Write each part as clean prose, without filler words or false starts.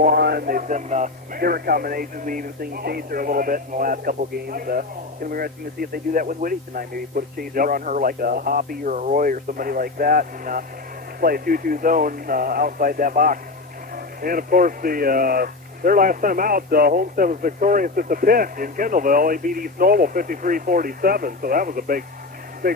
one. They've been different combinations. We've even seen Chaser a little bit in the last couple of games. It's going to be interesting to see if they do that with Whitty tonight. Maybe put a Chaser on her like a Hoppy or a Roy or somebody like that, and play a 2-2 zone outside that box. And, of course, their last time out, Homestead was victorious at the pit in Kendallville. They beat East Noble 53-47, so that was a big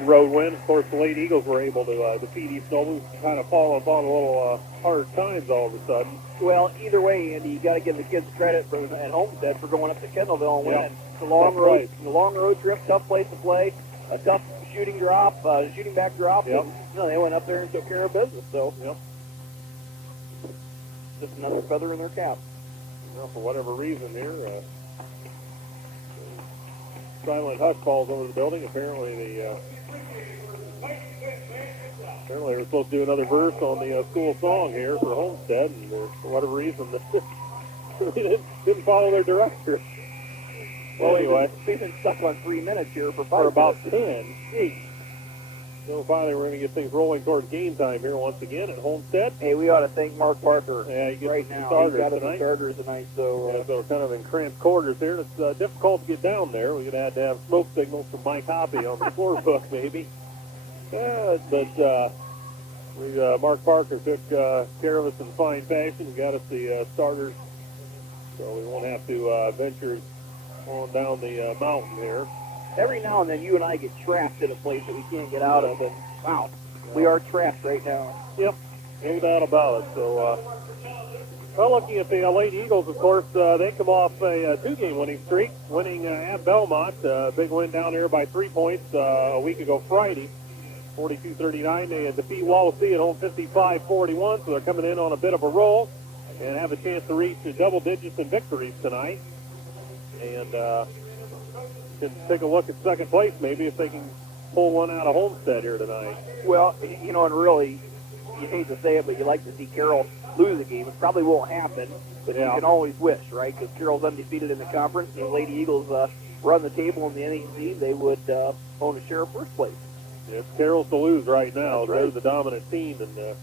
road win. Of course, the Lady Eagles were able to defeat East Noble, who's kind of fallen upon a little hard times all of a sudden. Well, either way, Andy, you got to give the kids credit at Homestead for going up to Kendallville and winning. Yep. It's a long road trip, tough place to play, a tough shooting back drop. Yep. And, they went up there and took care of business. So, yep. Just another feather in their cap. Well, for whatever reason here, silent hush falls over the building. Apparently they were supposed to do another verse on the school song here for Homestead, and for whatever reason they didn't follow their director. Well, anyway, we've been stuck on 3 minutes here for about 10. Jeez. So finally, we're going to get things rolling towards game time here once again at Homestead. Hey, we ought to thank Mark Parker right now. Starters He got us tonight. the starters tonight. So, so we're kind of in cramped quarters here. It's difficult to get down there. We're going to have smoke signals from Mike Hoppy on the floor book, maybe. But Mark Parker took care of us in fine fashion and got us the starters, so we won't have to venture on down the mountain here. Every now and then you and I get trapped in a place that we can't get out of, and wow, we are trapped right now. Yep, no doubt about it. So, looking at the Lady Eagles, of course, they come off a 2-game winning streak, winning at Belmont. Big win down there by 3 points a week ago Friday, 42-39. They defeat Wawasee at home 55-41, so they're coming in on a bit of a roll and have a chance to reach double digits in victories tonight. And can take a look at second place, maybe, if they can pull one out of Homestead here tonight. Well, and really, you hate to say it, but you like to see Carroll lose a game. It probably won't happen, but you can always wish, right? Because Carroll's undefeated in the conference. The Lady Eagles run the table in the NEC. They would own a share of first place. It's Carroll's to lose right now. That's right. They're the dominant team, and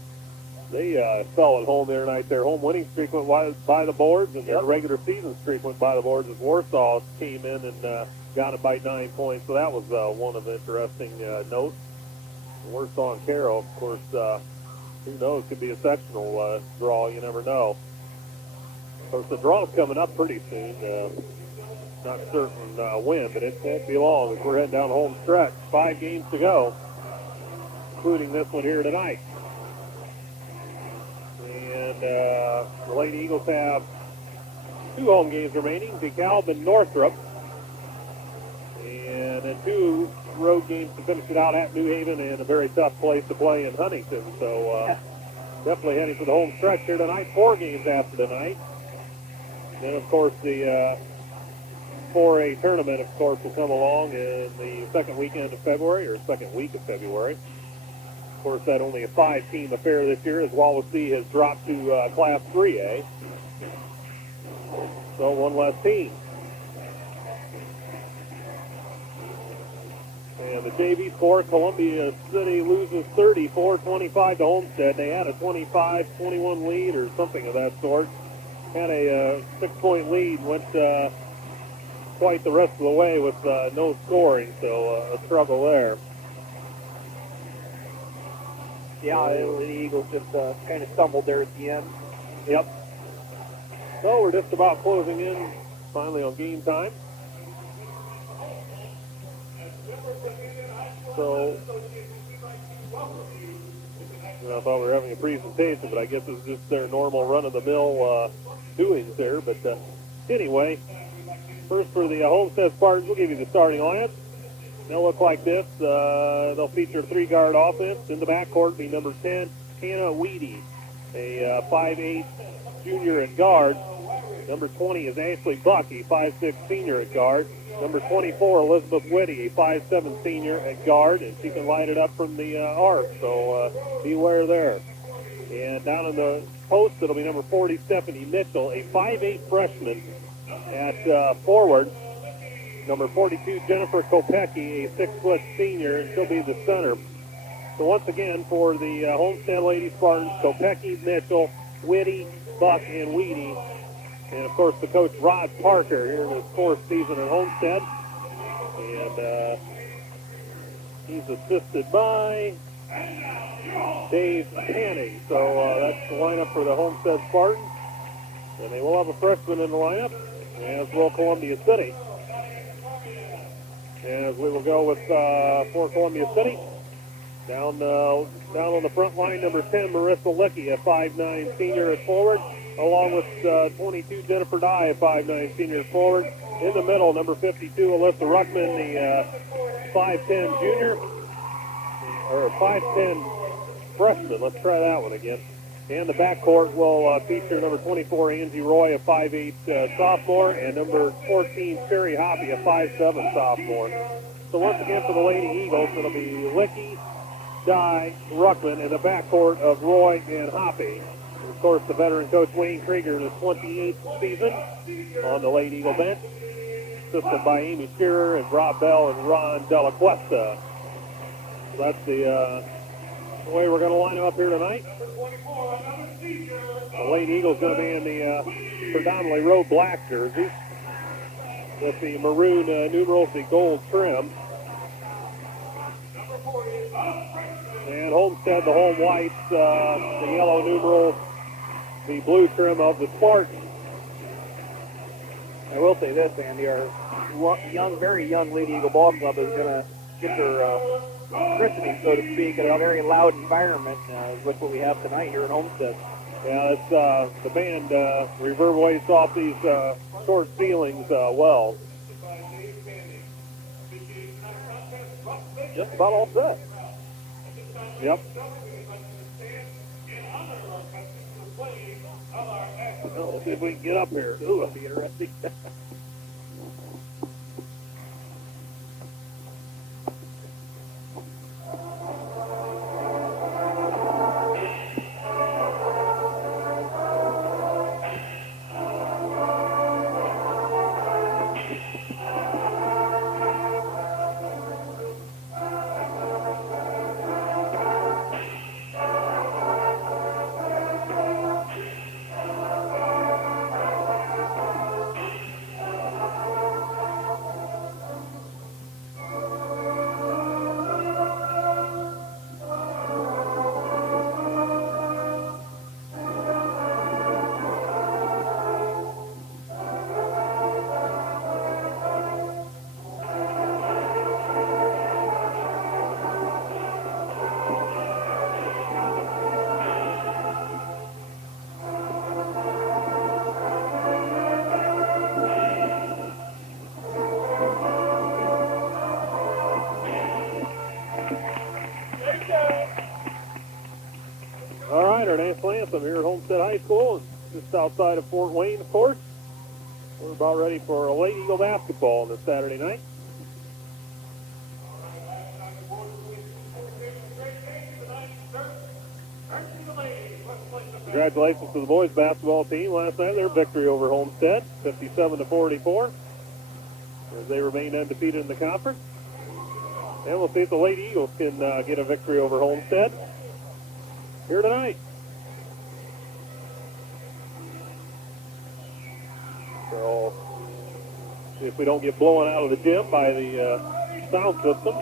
they fell at home there tonight. Their home winning streak went by the boards, and their regular season streak went by the boards as Warsaw came in and got it by 9 points. So that was one of the interesting notes. Warsaw and Carroll, of course, who knows, could be a sectional draw. You never know. Of course, the draw's coming up pretty soon. Not certain when, but it won't be long as we're heading down the home stretch. 5 games to go, including this one here tonight. And the Lady Eagles have 2 home games remaining, DeKalb and Northrop. And then 2 road games to finish it out at New Haven, and a very tough place to play in Huntington. So definitely heading for the home stretch here tonight. 4 games after tonight. Then, of course, the 4A tournament, of course, will come along in the second weekend of February, or second week of February. Of course, that only a 5-team affair this year, as Wawasee has dropped to Class 3A. So 1 less team. And the JV score, Columbia City loses 34-25 to Homestead. They had a 25-21 lead or something of that sort. Had a 6-point lead, went quite the rest of the way with no scoring, so a struggle there. Yeah, the Eagles just kind of stumbled there at the end. Yep. So we're just about closing in finally on game time. So, I thought we were having a presentation, but I guess it's just their normal run-of-the-mill doings there. But anyway, first for the Homestead Spartans, we'll give you the starting lineup. They'll look like this. They'll feature a 3-guard offense. In the backcourt be number 10, Hannah Weedy, a 5'8" junior at guard. Number 20 is Ashley Buck, a 5'6" senior at guard. Number 24, Elizabeth Whitty, a 5'7" senior at guard, and she can light it up from the arc, so beware there. And down in the post, it'll be number 40, Stephanie Mitchell, a 5'8" freshman at forward. Number 42, Jennifer Kopecki, a 6-foot senior, and she'll be the center. So once again, for the Homestead Lady Spartans, Kopecki, Mitchell, Whitty, Buck, and Weedy And, of course, the coach, Rod Parker, here in his 4th season at Homestead. And he's assisted by Dave Haney. So that's the lineup for the Homestead Spartans. And they will have a freshman in the lineup, as will Columbia City. As we will go with for Columbia City. Down on the front line, number 10, Marissa Licky, a 5'9" senior at forward, along with 22, Jennifer Dye, a 5'9" senior at forward. In the middle, number 52, Alyssa Ruckman, the 5'10" junior, or 5'10" freshman. Let's try that one again. And the backcourt will feature number 24, Angie Roy, a 5'8" sophomore, and number 14, Sherry Hoppy, a 5'7" sophomore. So once again for the Lady Eagles, it'll be Licky, Dye, Ruckman, in the backcourt of Roy and Hoppy. And of course, the veteran coach Wayne Krieger in his 28th season on the Lady Eagle bench, assisted by Amy Shearer and Rob Bell and Ron Della Cuesta. So that's the way we're going to line them up here tonight. The Lady Eagle's going to be in the predominantly road black jersey with the maroon numerals, the gold trim. And Homestead, the home whites, the yellow numerals, the blue trim of the Spartans. I will say this, Andy, our young, very young Lady Eagle Ball Club is going to get their christening, so to speak, in a very loud environment with what we have tonight here at Homestead. Yeah, it's the band reverberates off these short ceilings well. Just about all set. Yep. Well, let's see if we can get up here. Ooh, that'll be interesting. All right, our national anthem here at Homestead High School, just outside of Fort Wayne, of course. We're about ready for a Lady Eagle basketball on this Saturday night. Congratulations to the boys basketball team. Last night, their victory over Homestead, 57-44, as they remain undefeated in the conference. And we'll see if the Lady Eagles can get a victory over Homestead here tonight. So, see if we don't get blown out of the gym by the sound system.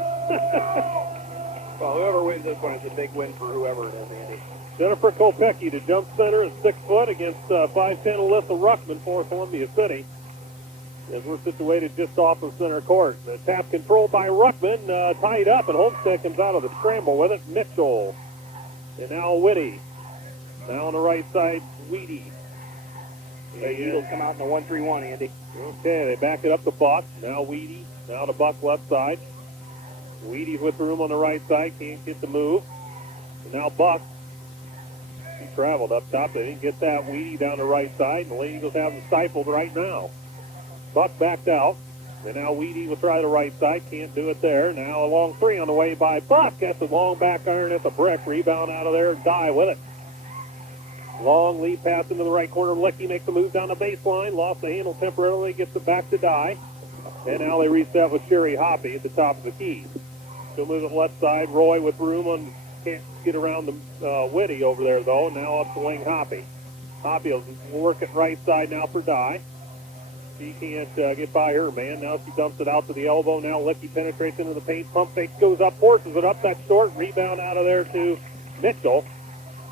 Well, whoever wins this one is a big win for whoever it is, Andy. Jennifer Kopecki to jump center at 6 foot against 5'10" Alyssa Ruckman for Columbia City. As we're situated just off of center court. The tap controlled by Ruckman, tied up, and Homestead comes out of the scramble with it. Mitchell. And now Whitty. Now on the right side, Weedy. The Eagles come out in the 1-3-1, Andy. Okay, they back it up to Buck. Now Weedy. Now to Buck left side. Weedy's with room on the right side. Can't get the move. And now Buck. He traveled up top. They didn't get that. Weedy down the right side. And the Lady Eagles have them stifled right now. Buck backed out. And now Weedy will try the right side. Can't do it there. Now a long three on the way by Buck. That's a long back iron. That's a brick. Rebound out of there. Die with it. Long lead pass into the right corner. Licky makes the move down the baseline. Lost the handle temporarily. Gets it back to Die. And now they reset with Sherry Hoppy at the top of the key. She'll move it left side. Roy with room on. Can't get around the Whitty over there, though. Now up to wing Hoppy. Hoppy will work it right side now for Dye. She can't get by her man. Now she dumps it out to the elbow. Now Licky penetrates into the paint. Pump fake goes up, forces it up. That short rebound out of there to Mitchell.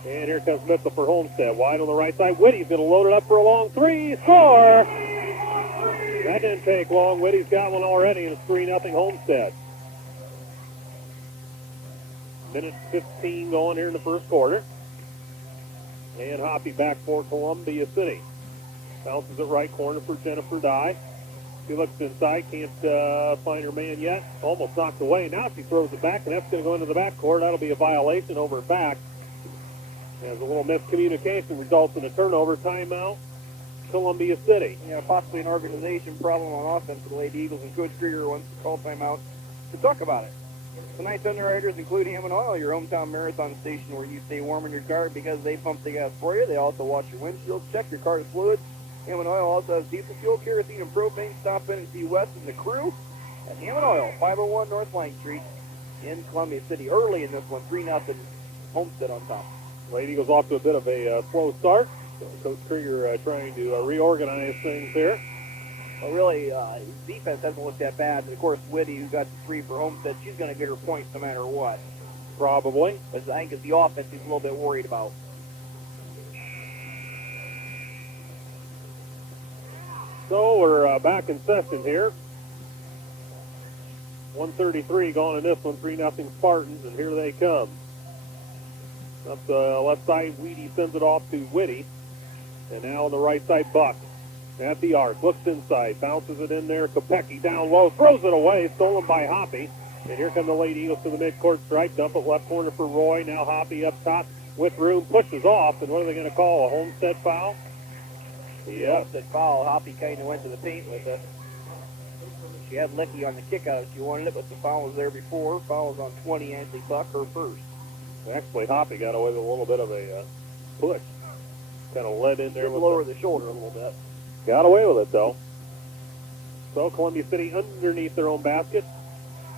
And here comes Mitchell for Homestead. Wide on the right side. Whitty's going to load it up for a long three. Score! That didn't take long. Whitty's got one already, and it's 3-0 Homestead. Minute 15 going here in the first quarter. And Hoppy back for Columbia City. Bounces it right corner for Jennifer Dye. She looks inside, can't find her man yet. Almost knocked away. Now she throws it back, and that's going to go into the backcourt. That'll be a violation over her back. As a little miscommunication results in a turnover. Timeout, Columbia City. Yeah, possibly an organization problem on offense for the Lady Eagles, and Coach Krieger wants to call timeout to talk about it. Tonight's underwriters include Hammond Oil, your hometown marathon station where you stay warm in your car because they pump the gas for you. They also wash your windshield, check your car's fluids. Hammond Oil also has diesel fuel, kerosene, and propane. Stop in and see Wes and the crew at Hammond Oil, 501 North Lang Street in Columbia City. Early in this one, 3-0 Homestead on top. Lady Eagles off to a bit of a slow start. So Coach Krieger trying to reorganize things here. Well, really, defense hasn't looked that bad. And of course, Whitty, who got the 3 for Homestead, she's going to get her points no matter what. Probably. But I think it's the offense he's a little bit worried about. So we're back in session here. 1:33 gone in this one, 3-0 Spartans, and here they come. Up the left side, Weedy sends it off to Whitty. And now on the right side, Buck at the arc. Looks inside, bounces it in there. Kopecky down low, throws it away, stolen by Hoppy. And here come the Lady Eagles to the midcourt stripe. Dump it left corner for Roy. Now Hoppy up top with room, pushes off. And what are they going to call? A Homestead foul? Yeah. Homestead foul. Hoppy kind of went to the paint with it. She had Licky on the kick out. She wanted it, but the foul was there before. Foul was on 20, Ashley Buck, her first. Actually, Hoppy got away with a little bit of a push. Kind of led in there. Did lower the shoulder a little bit. Got away with it, though. So Columbia City underneath their own basket.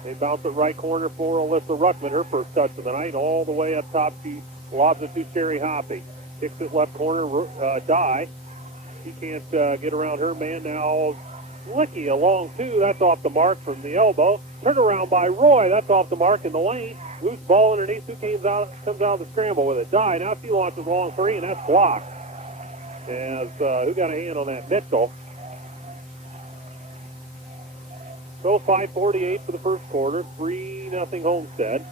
They bounce it right corner for Alyssa Ruckman, her first touch of the night. All the way up top, she lobs it to Sherry Hoppy. Kicks it left corner, Dye. She can't get around her man. Now Licky along, too. That's off the mark from the elbow. Turn around by Roy. That's off the mark in the lane. Loose ball underneath. Who comes out of the scramble with it? Dye. Now she launches long three, and that's blocked. As who got a hand on that? Mitchell. So 5:48 for the first quarter. 3-0 Homestead.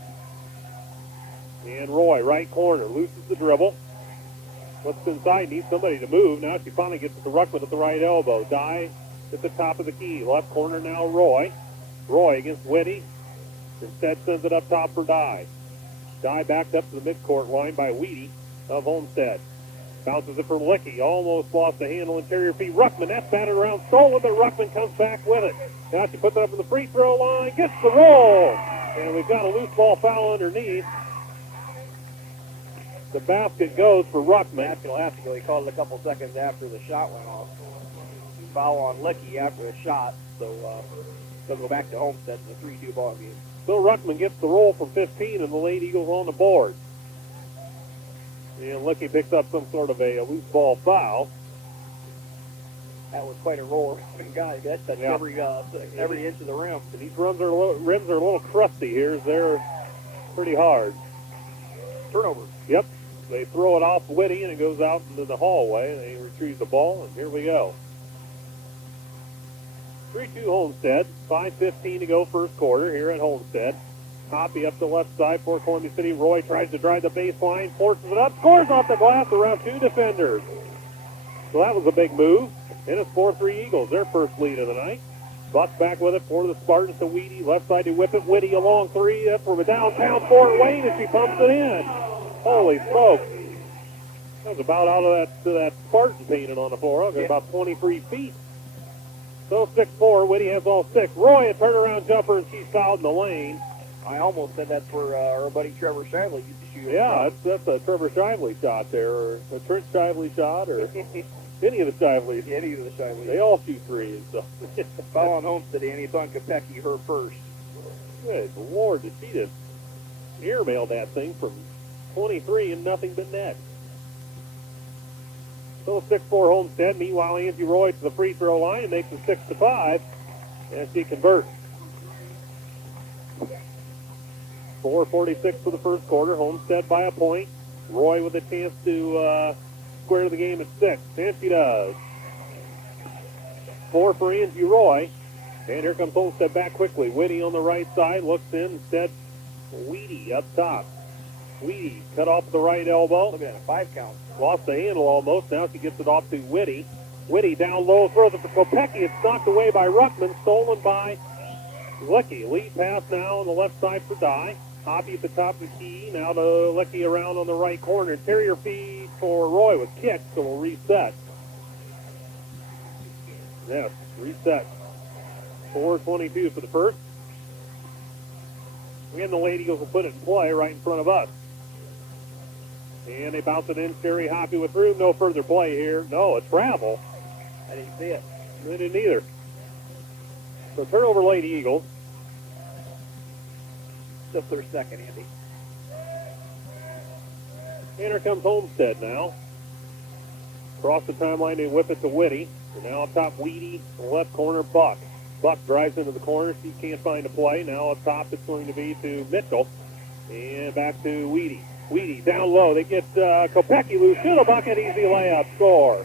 And Roy, right corner, loses the dribble. Looks inside, needs somebody to move. Now she finally gets it to Ruckman at the right elbow. Dye at the top of the key. Left corner now, Roy. Roy against Whitty. Instead sends it up top for Dye. Dye backed up to the midcourt line by Weedy of Homestead. Bounces it from Licky. Almost lost the handle, interior feet. Ruckman, that's batted around, stolen, but Ruckman comes back with it. Now she puts it up in the free throw line, gets the roll. And we've got a loose ball foul underneath. The basket goes for Ruckman. Basket will have to go. He called it a couple seconds after the shot went off. Foul on Licky after the shot, so they'll go back to Homestead in the 3-2 ball game. Bill Ruckman gets the roll from 15, and the Lady Eagles on the board. And Licky picks up some sort of a loose ball foul. That was quite a roll. God, that touched every inch of the rim. And these rims are a little crusty here. They're pretty hard. Turnover. Yep. They throw it off Whitty, and it goes out into the hallway. They retrieve the ball, and here we go. 3-2 Homestead. 5:15 to go first quarter here at Homestead. Hoppy up the left side for Columbia City. Roy tries to drive the baseline, forces it up, scores off the glass around two defenders. So that was a big move. And it's 4-3 Eagles, their first lead of the night. Buck back with it for the Spartans to Weedy. Left side to Whip it. Whitty a long three. That's from a downtown Fort Wayne, and she pumps it in. Holy smoke. That was about out of that Spartan painted on the floor. Okay, about 23 feet. So 6-4. Whitty has all six. Roy, a turnaround jumper, and she's fouled in the lane. I almost said that's where our buddy Trevor Shively used to shoot. Yeah, that's a Trevor Shively shot there, or a Trent Shively shot, or any of the Shiveleys. Any of the Shiveleys. They all shoot threes. So. Foul on Homestead, Annie Kopecky, her first. Good Lord, did she just airmail that thing from 23 and nothing but net. So 6-4 Homestead. Meanwhile, Angie Roy to the free throw line and makes it 6-5 as she converts. 4:46 for the first quarter. Homestead by a point. Roy with a chance to square the game at 6. And she does. 4 for Angie Roy. And here comes Homestead back quickly. Whitty on the right side. Looks in. Instead, Weedy up top. Weedy cut off the right elbow. Look at a 5 count. Lost the handle almost. Now she gets it off to Whitty. Whitty down low. Throws it to Kopecky. It's knocked away by Ruckman. Stolen by Licky. Lead pass now on the left side for Dye. Hoppy at the top of the key. Now to Licky around on the right corner. Interior feed for Roy with kick, so we'll reset. Yes, reset. 4:22 for the first. And the Lady Eagles will put it in play right in front of us. And they bounce it in. Sherry Hoppy with room. No further play here. No, a travel. I didn't see it. They didn't either. So turnover Lady Eagles. Just their second, Andy. And here comes Homestead now. Across the timeline, they whip it to Whitty. And now up top, Weedy. In the left corner, Buck. Buck drives into the corner. She can't find a play. Now up top, it's going to be to Mitchell. And back to Weedy. Weedy down low. They get Kopecky loose. Shoot a bucket. Easy layup. Score.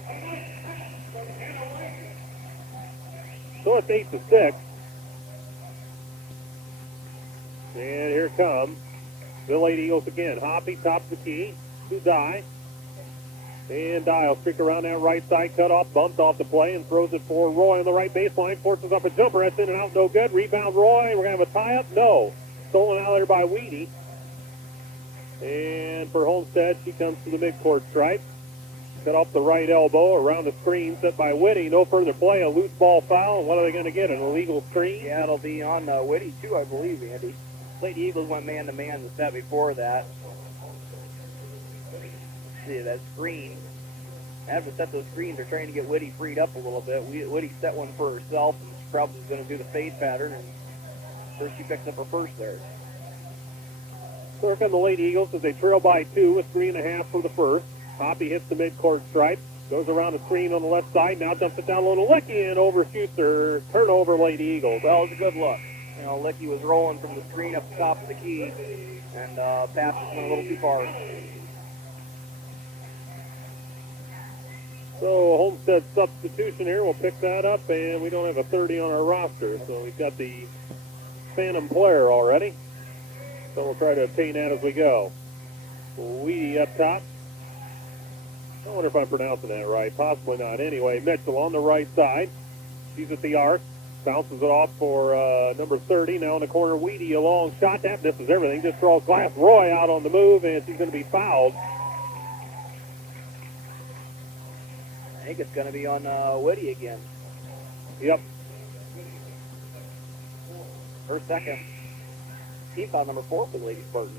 So it's 8-6. And here comes the Lady Eagles again. Hoppy, top of the key to Dye. And Dye will streak around that right side, cut off, bumped off the play, and throws it for Roy on the right baseline. Forces up a jumper. That's in and out, no good. Rebound Roy. We're going to have a tie-up. No. Stolen out there by Weedy. And for Homestead, she comes to the midcourt stripe. Cut off the right elbow around the screen set by Whitty. No further play. A loose ball foul. And what are they going to get? An illegal screen? Yeah, it'll be on Whitty, too, I believe, Andy. Lady Eagles went man-to-man the set before that. See, that screen. After set those screens, they're trying to get Whitty freed up a little bit. Whitty set one for herself, and she probably is going to do the fade pattern, and first she picks up her first there. So here come the Lady Eagles as they trail by 2 with 3.5 for the first. Hoppy hits the midcourt stripe, goes around the screen on the left side, now dumps it down low to Licky and overshoots her. Turnover, Lady Eagles. Well, it was a good look. You know, Licky was rolling from the screen up the top of the key, and pass just went a little too far. So Homestead substitution here. We'll pick that up, and we don't have a 30 on our roster, so we've got the phantom player already. So we'll try to obtain that as we go. Weedy up top. I wonder if I'm pronouncing that right. Possibly not. Anyway, Mitchell on the right side. She's at the arc. Bounces it off for number 30. Now in the corner, Weedy, a long shot. That misses everything. Just throws glass. Roy out on the move, and she's going to be fouled. I think it's going to be on Whitty again. Yep. Her second. Team foul number 4 for the Lady Spartans.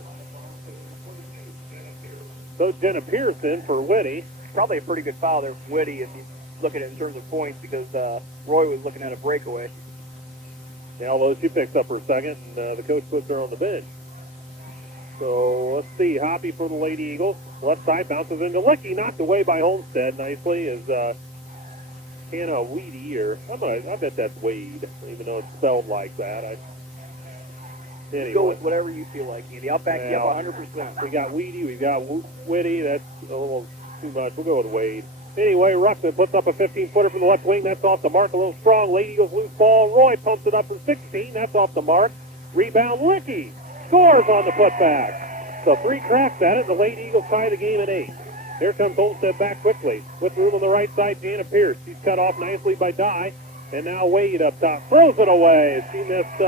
So Jenna Pearson for Whitty. Probably a pretty good foul there from Whitty if you look at it in terms of points, because Roy was looking at a breakaway. Yeah, although she picks up her second, and the coach puts her on the bench. So let's see. Hoppy for the Lady Eagles. Left side bounces into Licky, knocked away by Homestead nicely as Hannah Weedy, or I bet that's Wade, even though it's spelled like that. Anyway. Go with whatever you feel like, Andy. I'll back you up 100%. We got Weedy, we got Whitty. That's a little too much. We'll go with Wade. Anyway, Ruckman puts up a 15-footer from the left wing. That's off the mark. A little strong. Lady Eagles loose ball. Roy pumps it up for 16. That's off the mark. Rebound, Licky. Scores on the putback. So 3 cracks at it. The Lady Eagles tie the game at 8. Here comes Homestead back quickly. With room on the right side, Jana Pierce. She's cut off nicely by Dye. And now Wade up top. Throws it away. She missed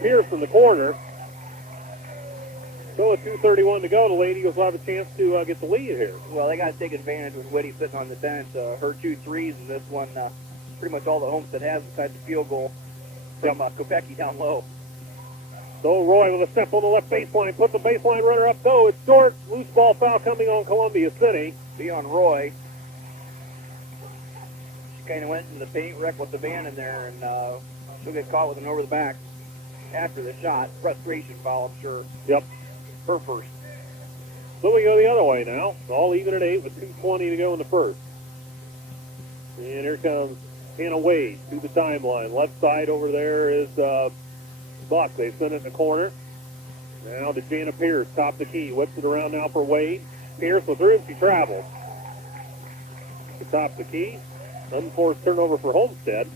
Pierce in the corner. So with 2:31 to go, the Lady Eagles will have a chance to get the lead here. Well, they got to take advantage with Whitty sitting on the bench. Her 2 threes, and this one, pretty much all the Homestead has besides the field goal from Kopecky down low. So Roy with a step on the left baseline, puts the baseline runner up. No, it's short. Loose ball foul coming on Columbia City. Be on Roy. She kind of went into the paint wreck with the van in there, and she'll get caught with an over the back after the shot. Frustration foul, I'm sure. Yep. Her first. So we go the other way now. All even at 8 with 2:20 to go in the first. And here comes Hannah Wade to the timeline. Left side over there is Buck. They send it in the corner. Now to Jana Pierce, top the key. Whips it around now for Wade. Pierce with room. She travels. To top the key. Unforced turnover for Homestead.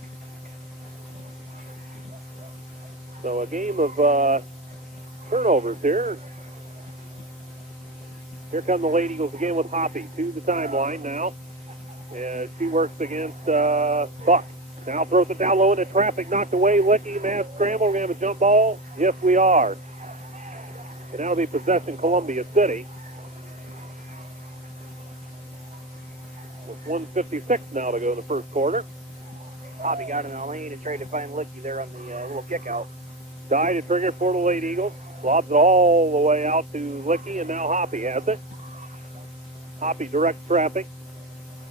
So a game of turnovers here. Here come the Lady Eagles again with Hoppy to the timeline now. And she works against Buck. Now throws it down low into traffic, knocked away. Licky, mass scramble. We're going to have a jump ball. Yes, we are. And that'll be possession Columbia City. With 1:56 now to go in the first quarter. Hoppy got in the lane and tried to find Licky there on the little kick out. Die to trigger for the Lady Eagles. Lobs it all the way out to Licky, and now Hoppy has it. Hoppy directs traffic.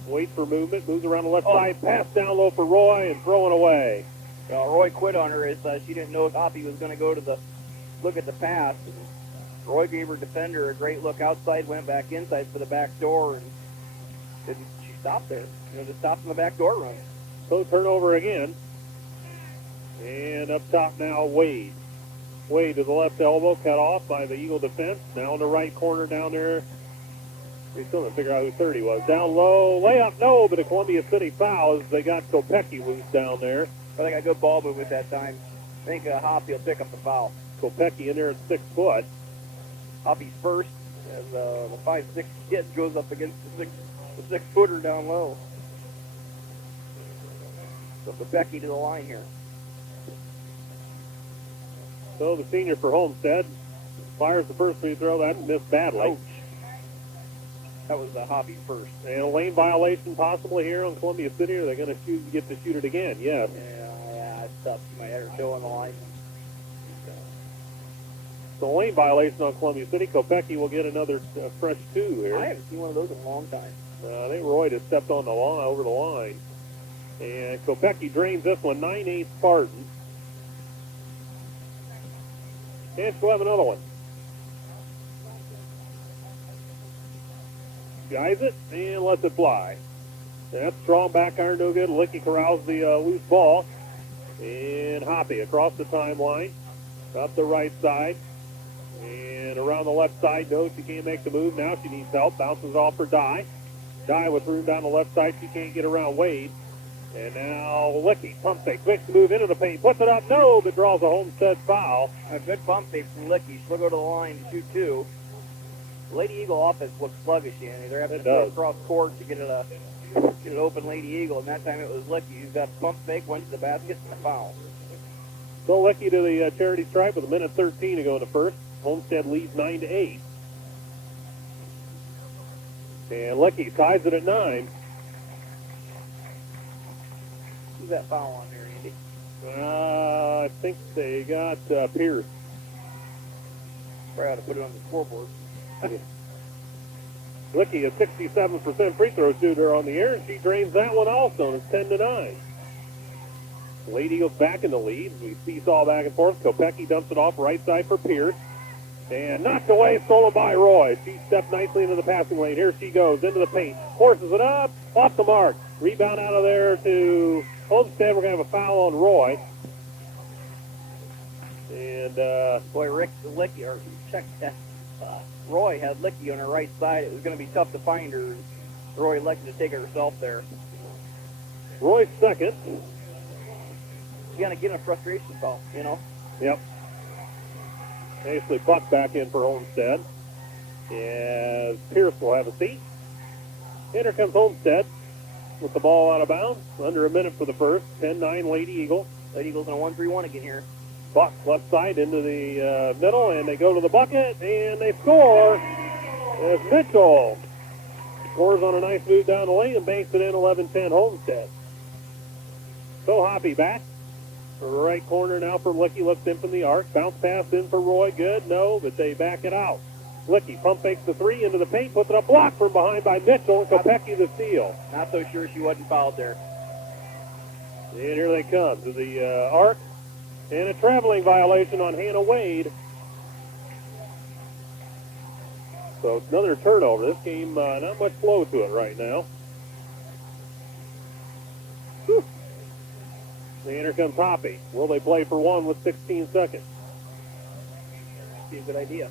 Waits for movement. Moves around the left side. Pass down low for Roy and throwing away. Roy quit on her as she didn't know if Hoppy was going to go to the look at the pass. And Roy gave her defender a great look outside, went back inside for the back door, and she stopped there. Just stopped in the back door run. So turnover again. And up top now, Wade. Wade to the left elbow, cut off by the Eagle defense. Now in the right corner down there. We still didn't figure out who 30 was. Down low, layup, no, but a Columbia City foul as they got Kopecky loose down there. I think a good ball move at that time. I think Hoppy will pick up the foul. Kopecky in there at 6 foot. Hoppy's first as the 5'6" kid goes up against the 6-footer down low. So Kopecky to the line here. So the senior for Homestead fires the first free throw. That's missed badly. Ouch. That was Hoppy's first. And a lane violation possibly here on Columbia City. Are they going to get to shoot it again? Yes. Yeah, it's tough. You might have her toe on the line. So lane violation on Columbia City. Kopecky will get another fresh 2 here. I haven't seen one of those in a long time. I think Roy just stepped on the line, over the line. And Kopecky drains this one, 9-8 Spartans. And she'll have another one. Guys it and lets it fly. That's strong back iron, no good. Licky corrals the loose ball. And Hoppy across the timeline. Up the right side. And around the left side. No, she can't make the move. Now she needs help. Bounces off for Die. Die with room down the left side. She can't get around Wade. And now Licky, pump fake, makes the move into the paint, puts it up, no, but draws a Homestead foul. A good pump fake from Licky. She'll go to the line to shoot 2. Lady Eagle offense looks sluggish, Andy. They're having to go across court to get an open Lady Eagle, and that time it was Licky who got pump fake, went to the basket, and a foul. So Licky to the charity stripe with 1:13 to go in the first. Homestead leads 9-8. And Licky ties it at 9. Who's that foul on there, Andy? I think they got Pierce. Probably ought to put it on the scoreboard. Licky, a 67% free throw shooter on the air, and she drains that one also, and it's 10-9. Lady Eagles back in the lead. We seesaw back and forth. Kopecky dumps it off right side for Pierce. And knocked away, stolen by Roy. She stepped nicely into the passing lane. Here she goes, into the paint. Forces it up, off the mark. Rebound out of there to Homestead. We're going to have a foul on Roy. And, boy, Licky, or check that. Roy had Licky on her right side. It was going to be tough to find her. Roy elected to take it herself there. Roy's second. She's going to get a frustration foul, you know? Yep. Basically, Buck back in for Homestead. As Pierce will have a seat. And here comes Homestead with the ball out of bounds. Under a minute for the first. 10-9 Lady Eagles. Lady Eagles in a 1-3-1 again here. Buck left side into the middle, and they go to the bucket, and they score. As Mitchell scores on a nice move down the lane and banks it in 11-10 Homestead. So Hoppy back. Right corner now for Licky, looks in from the arc. Bounce pass in for Roy, good, no, but they back it out. Licky pump fakes the 3 into the paint, puts it up, blocked from behind by Mitchell, and Kopecky the steal. Not so sure she wasn't fouled there. And here they come to the arc. And a traveling violation on Hannah Wade. So another turnover. This game, not much flow to it right now. Whew. And here comes Hoppy. Will they play for one with 16 seconds? Be a good idea.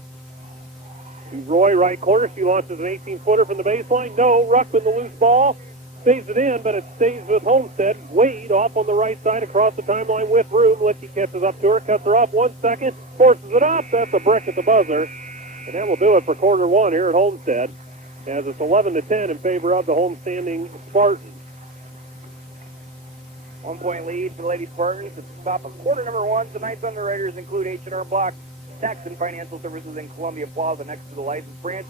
To Roy, right corner. She launches an 18-footer from the baseline. No, Ruckman, the loose ball. Stays it in, but it stays with Homestead. Wade off on the right side across the timeline with room. Licky catches up to her, cuts her off 1 second, forces it up. That's a brick at the buzzer. And that will do it for quarter one here at Homestead, as it's 11-10 in favor of the homestanding Spartans. 1 point lead for the Lady Spartans at the top of quarter number one. Tonight's underwriters include H&R Block Tax and Financial Services in Columbia Plaza next to the license branch.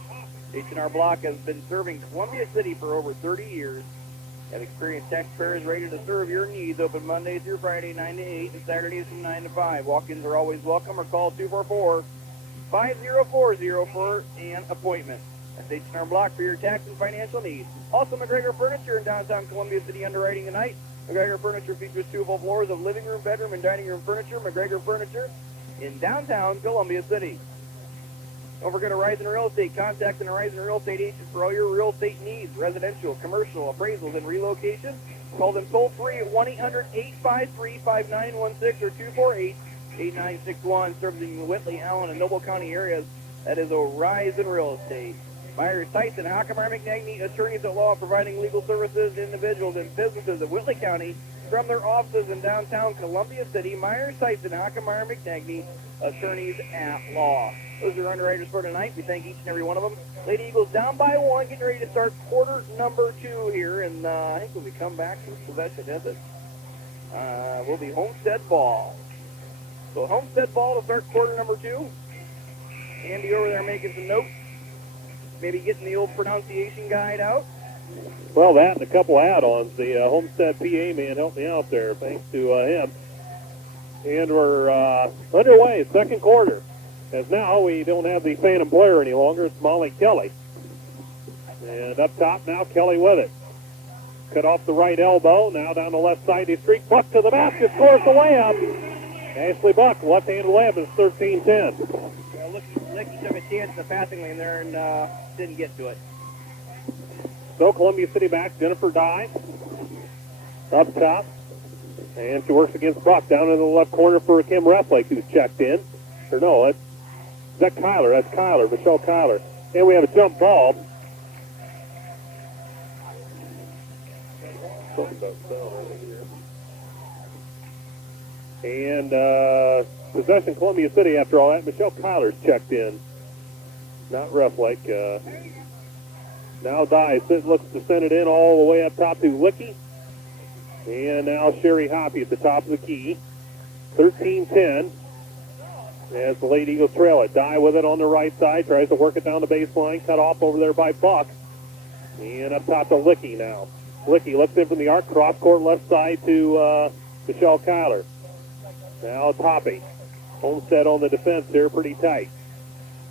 H&R Block has been serving Columbia City for over 30 years. Have experienced taxpayers ready to serve your needs. Open Monday through Friday, 9 to 8, and Saturdays from 9 to 5. Walk-ins are always welcome, or call 244-5040 for an appointment. That's H&R Block for your tax and financial needs. Also, McGregor Furniture in downtown Columbia City underwriting tonight. McGregor Furniture features 2 full floors of living room, bedroom, and dining room furniture. McGregor Furniture in downtown Columbia City. Don't forget Horizon Real Estate. Contact an Horizon Real Estate agent for all your real estate needs, residential, commercial, appraisals, and relocation. Call them toll-free at 1-800-853-5916 or 248-8961. Serving the Whitley, Allen, and Noble County areas. That is Horizon Real Estate. Myers Tyson, Hockamar McNagny, attorneys at law, providing legal services to individuals and businesses of Whitley County from their offices in downtown Columbia City. Myers Tyson, Hockamar McNagny, attorneys at law. Those are underwriters for tonight. We thank each and every one of them. Lady Eagles down by 1, getting ready to start quarter number 2 here. And I think when we come back from possession, is it? Will be Homestead ball. So Homestead ball to start quarter number 2. Andy over there making some notes. Maybe getting the old pronunciation guide out. Well, that and a couple add-ons. The Homestead PA man helped me out there, thanks to him. And we're underway, second quarter. As now we don't have the phantom player any longer. It's Molly Kelly. And up top now, Kelly with it. Cut off the right elbow. Now down the left side, the streak. Buck to the basket, scores the layup. Ashley Buck, left-handed layup is 13-10. Licky took a chance in the passing lane there and didn't get to it. So Columbia City back, Jennifer Dye up top. And she works against Buck down in the left corner for Kim Reflake, who's checked in. Or no, is that Kyler? That's Kyler, Michelle Kyler. And we have a jump ball. And possession Columbia City after all that. Michelle Kyler's checked in. Not Reflake. Now Dye looks to send it in all the way up top to Licky. And now Sherry Hoppy at the top of the key. 13-10 as the Lady Eagles trail it. Dye with it on the right side. Tries to work it down the baseline. Cut off over there by Buck. And up top to Licky now. Licky looks in from the arc. Cross court left side to Michelle Kyler. Now it's Hoppy. Homestead on the defense here, pretty tight.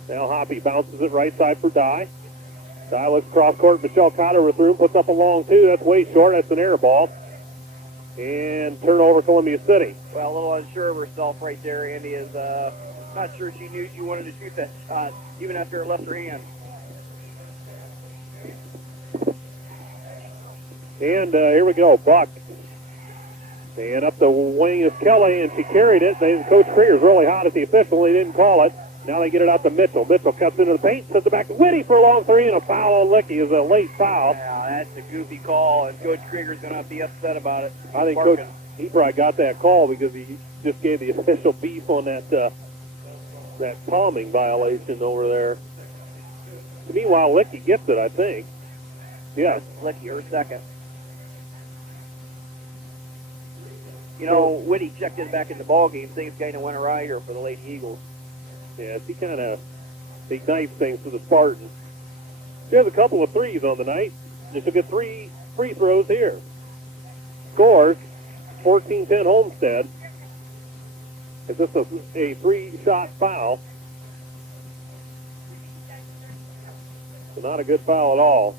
Now Hoppy bounces it right side for Dye. Dye looks cross court. Michelle Kyler with room. Puts up a long two. That's way short. That's an air ball. And turnover Columbia City. Well, a little unsure of herself right there. Andy is not sure she knew she wanted to shoot that shot, even after her left her hand. And here we go, Buck. And up the wing is Kelly, and she carried it. Coach Krieger's really hot at the official. They didn't call it. Now they get it out to Mitchell. Mitchell cuts into the paint, sends it back to Whitty for a long three, and a foul on Licky is a late foul. Yeah, that's a goofy call, and Coach Krieger's going to be upset about it. I think Coach, he probably got that call because he just gave the official beef on that palming violation over there. Meanwhile, Licky gets it, I think. Yes. Licky, her second. You know, Whitty checked in back in the ball game. Things kind of went awry here for the Lady Eagles. Yeah, he kind of ignites things for the Spartans. She has a couple of threes on the night. And she'll get 3 free throws here. Scores 14-10 Homestead. Is this a 3-shot foul? So not a good foul at all.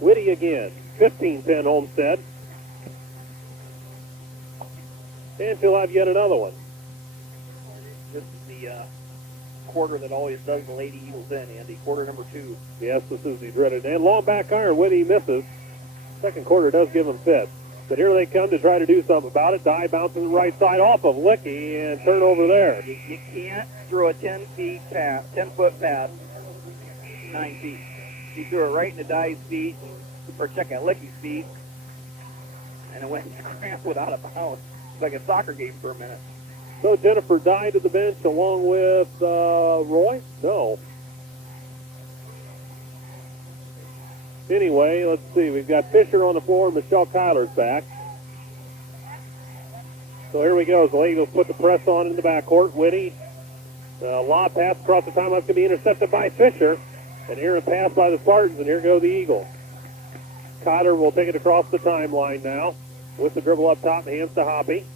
Whitty again. 15-10 Homestead. And she'll have yet another one. This is the quarter that always does the Lady Eagles in, Andy. Quarter number 2. Yes, this is the dreaded. And long back iron, Whitty misses. Second quarter does give them fits. But here they come to try to do something about it. Die bounces the right side off of Licky and turnover there. You can't throw a 10-foot pass 9 feet. She threw it right into Dye's feet, or check out Licky's feet, and it went scrambled out of bounds. It's like a soccer game for a minute. So Jennifer Dye to the bench along with Roy? No. Anyway, let's see. We've got Fisher on the floor. Michelle Kyler's back. So here we go. The Eagles put the press on in the backcourt. Whitty, lob pass across the timeline. That's going to be intercepted by Fisher. And here a pass by the Spartans, and here go the Eagles. Kyler will take it across the timeline now with the dribble up top, hands to Hoppy.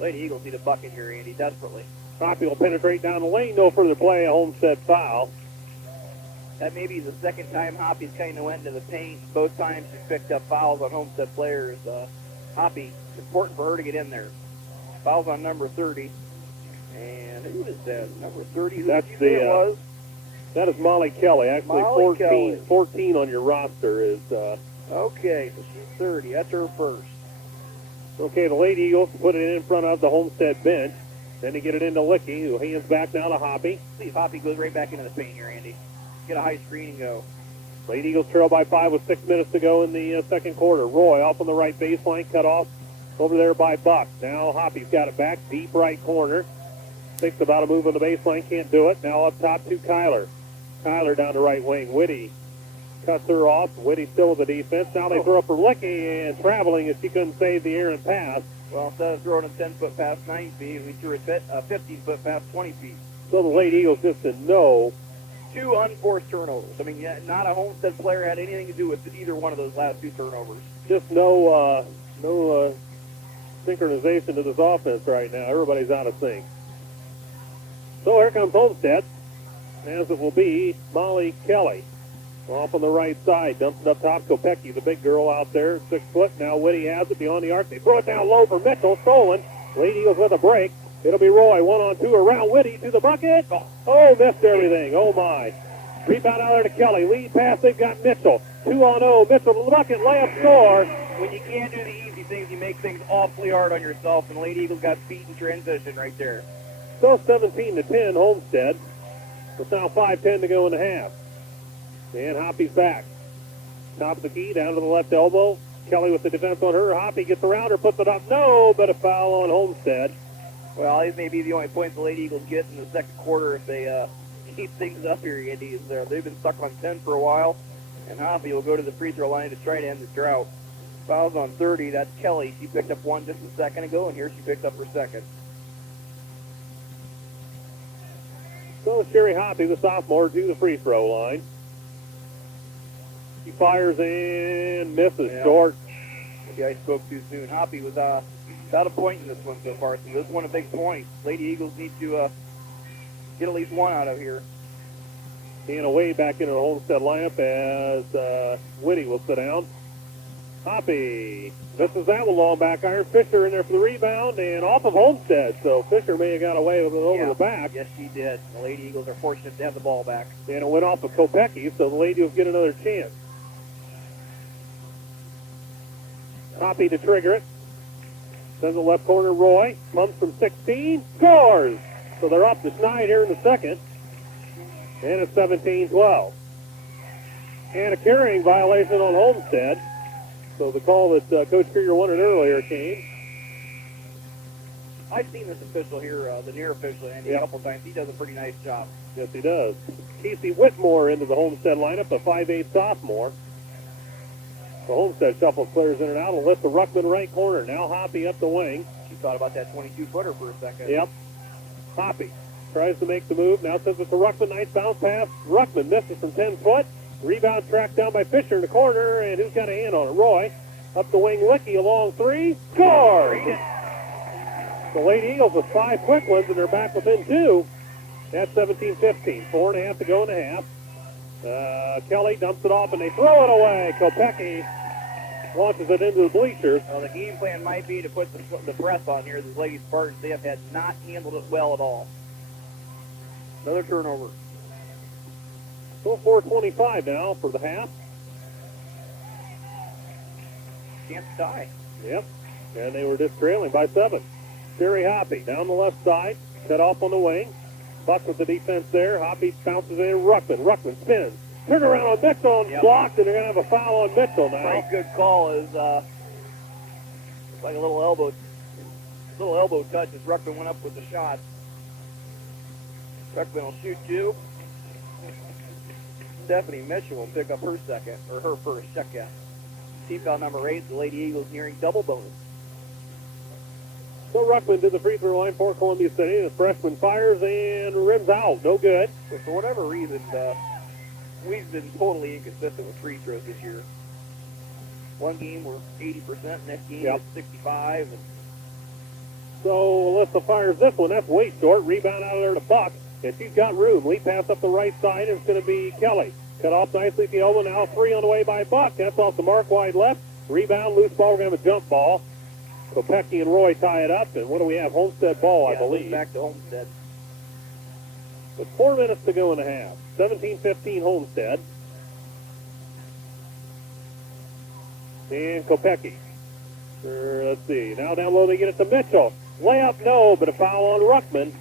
Lady Eagles need a bucket here, Andy, desperately. Hoppy will penetrate down the lane. No further play. A Homestead foul. That may be the second time Hoppy's kind of went into the paint. Both times she's picked up fouls on Homestead players. Hoppy, it's important for her to get in there. Fouls on number 30. And who is that? Number 30? Who That's did you say it was? That is Molly Kelly. Actually, Molly Kelly. 14 on your roster is... Okay, so she's 30. That's her first. Okay, the Lady Eagles put it in front of the Homestead bench. Then they get it into Licky, who hands back now to Hoppy. See if Hoppy goes right back into the paint here, Andy. Get a high screen and go. Lady Eagles trail by 5 with 6 minutes to go in the second quarter. Roy off on the right baseline, cut off over there by Buck. Now Hoppy's got it back, deep right corner. Thinks about a move on the baseline, can't do it. Now up top to Kyler. Kyler down the right wing. Whitty cuts her off. Whitty still with the defense. Now they throw up for Licky, and traveling as she couldn't save the errant pass. Well, instead of throwing a 10-foot pass 9 feet, we threw a 15-foot pass 20 feet. So the Lady Eagles just didn't know. 2 unforced turnovers. I mean, not a Homestead player had anything to do with either one of those last 2 turnovers. Just no synchronization to this offense right now. Everybody's out of sync. So here comes Homestead, as it will be Molly Kelly. Off on the right side, dumps it up top. Kopecky, the big girl out there, 6 foot. Now Whitty has it beyond the arc. They throw it down low for Mitchell. Stolen. Lady Eagles with a break. It'll be Roy, 1-on-2 around Whitty to the bucket. Oh, missed everything. Oh, my. Rebound out there to Kelly. Lead pass, they've got Mitchell. 2-on-0. Mitchell to the bucket. Layup score. When you can't do the easy things, you make things awfully hard on yourself, and Lady Eagles got feet in transition right there. So 17-10, Homestead. With now 5:10 to go in the half. And Hoppy's back. Top of the key, down to the left elbow. Kelly with the defense on her. Hoppy gets around her, puts it up. No, but a foul on Homestead. Well, these may be the only points the Lady Eagles get in the second quarter if they keep things up here, Andy. They've been stuck on 10 for a while, and Hoppy will go to the free throw line to try to end the drought. Fouls on 30. That's Kelly. She picked up one just a second ago, and here she picked up her second. So Sherry Hoppy, the sophomore, to the free throw line. She fires and misses short. Maybe I spoke too soon. Hoppy was without a point in this one so far, so this one a big point. Lady Eagles need to get at least one out of here. And away back into the Homestead lineup as Whitty will sit down. Hoppy misses that one, long back iron. Fisher in there for the rebound and off of Homestead. So Fisher may have got away with it over the back. Yes, she did. The Lady Eagles are fortunate to have the ball back. And it went off of Kopecky, so the Lady Eagles get another chance. Hoppy to trigger it. Sends the left corner, Roy. Pumps from 16. Scores! So they're up to Schneid here in the second. And it's 17-12. And a carrying violation on Homestead. So the call that Coach Krieger wanted earlier came. I've seen this official here, the near official, Andy, a couple times. He does a pretty nice job. Yes, he does. Casey Whitmore into the Homestead lineup, a 5'8 sophomore. The Homestead shuffles players in and out and lifts the Ruckman right corner. Now Hoppy up the wing. She thought about that 22-footer for a second. Yep. Hoppy tries to make the move. Now sends it to Ruckman. Nice bounce pass. Ruckman misses from 10 foot. Rebound tracked down by Fisher in the corner. And who's got a hand on it? Roy. Up the wing, Licky, a long 3. Score! The Lady Eagles with 5 quick ones, and they're back within 2. That's 17-15. 4.5 to go in the half. Kelly dumps it off, and they throw it away. Kopecky launches it into the bleachers. Well, the game plan might be to put the press on here. The Lady Spartans, they have had not handled it well at all. Another turnover. So 4:25 now for the half. chance to tie. Yep, and they were just trailing by 7. Sherry Hoppy down the left side, cut off on the wing. Buck with the defense there. Hoppy bounces in. Ruckman. Ruckman spins. Turn around on Mitchell and blocked, and they're going to have a foul on Mitchell now. Very good call is like a little elbow touch as Ruckman went up with the shot. Ruckman will shoot 2. Stephanie Mitchell will pick up her second, or her first second. Team foul number 8, the Lady Eagles nearing double bonus. So Ruckman did the free throw line for Columbia City. The freshman fires and rims out. No good. But for whatever reason, we've been totally inconsistent with free throws this year. One game we're 80%, next game we're 65. And so Alyssa fires this one. That's way short. Rebound out of there to Buck. And she's got room. Lead pass up the right side, and it's going to be Kelly. Cut off nicely at the elbow. Now 3 on the way by Buck. That's off the mark, wide left. Rebound, loose ball. We're going to have a jump ball. Kopecky and Roy tie it up. And what do we have? Homestead ball, I believe. Back to Homestead. With 4 minutes to go in the half. 17-15 Homestead. And Kopecky. Let's see. Now down low they get it to Mitchell. Layup, no, but a foul on Ruckman.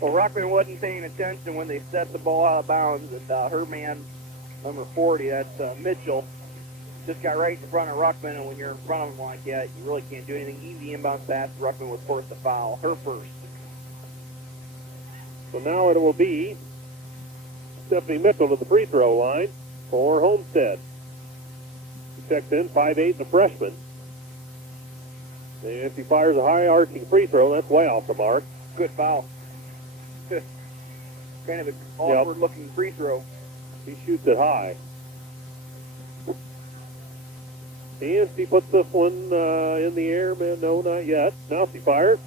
Well, Ruckman wasn't paying attention when they set the ball out of bounds, and her man, number 40, that's Mitchell, just got right in front of Ruckman, and when you're in front of him like that, you really can't do anything. Easy inbounds pass, Ruckman was forced to foul, her first. So now it will be Stephanie Mitchell to the free throw line for Homestead. She checks in, 5'8", the freshman. And she fires a high arching free throw, that's way off the mark. Good foul. Kind of an awkward-looking free throw. He shoots it high. And she puts this one in the air. Man, no, not yet. Now she fires.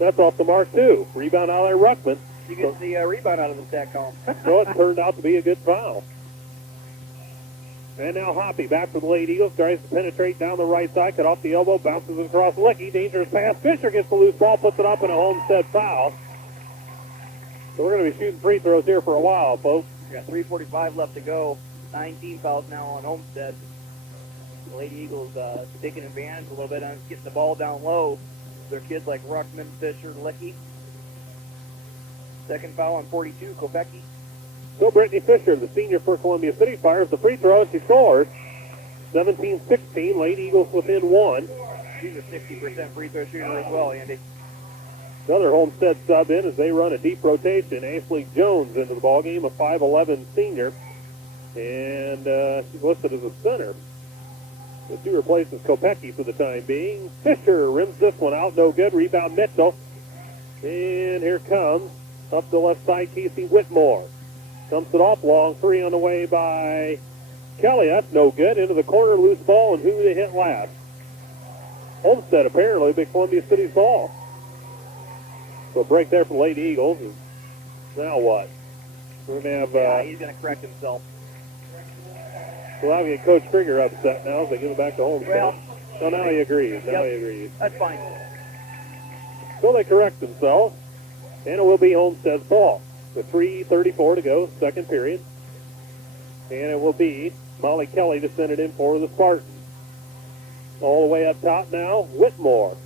That's off the mark, too. Rebound out of Ruckman. You get the rebound out of the stat column. So it turned out to be a good foul. And now Hoppy back for the Lady Eagles. Tries to penetrate down the right side. Cut off the elbow. Bounces across Licky. Dangerous pass. Fisher gets the loose ball. Puts it up in a Homestead foul. So we're going to be shooting free throws here for a while, folks. We got 3:45 left to go. 19 fouls now on Homestead. The Lady Eagles taking advantage a little bit on getting the ball down low. Their kids like Ruckman, Fisher, Licky. Second foul on 42, Kopecky. So Brittany Fisher, the senior for Columbia City, fires the free throw and she scores. 17-16, Lady Eagles within 1. She's a 60% free throw shooter as well, Andy. Another Homestead sub in as they run a deep rotation. Ashley Jones into the ballgame, a 5'11 senior. And she's listed as a center. The 2 replaces Kopecky for the time being. Fisher rims this one out, no good. Rebound Mitchell. And here comes, up the left side, Casey Whitmore. Dumps it off long, 3 on the way by Kelly. That's no good. Into the corner, loose ball, and who they hit last? Homestead, apparently, big Columbia City's ball. So a break there for the Lady Eagles. And now what? We're going to have... he's going to correct himself. We'll have to get Coach Krieger upset now as they give it back to Homestead. Well, so now he agrees. Now he agrees. That's fine. So they correct themselves, and it will be Homestead's ball. With 3:34 to go, second period. And it will be Molly Kelly to send it in for the Spartans. All the way up top now, Whitmore.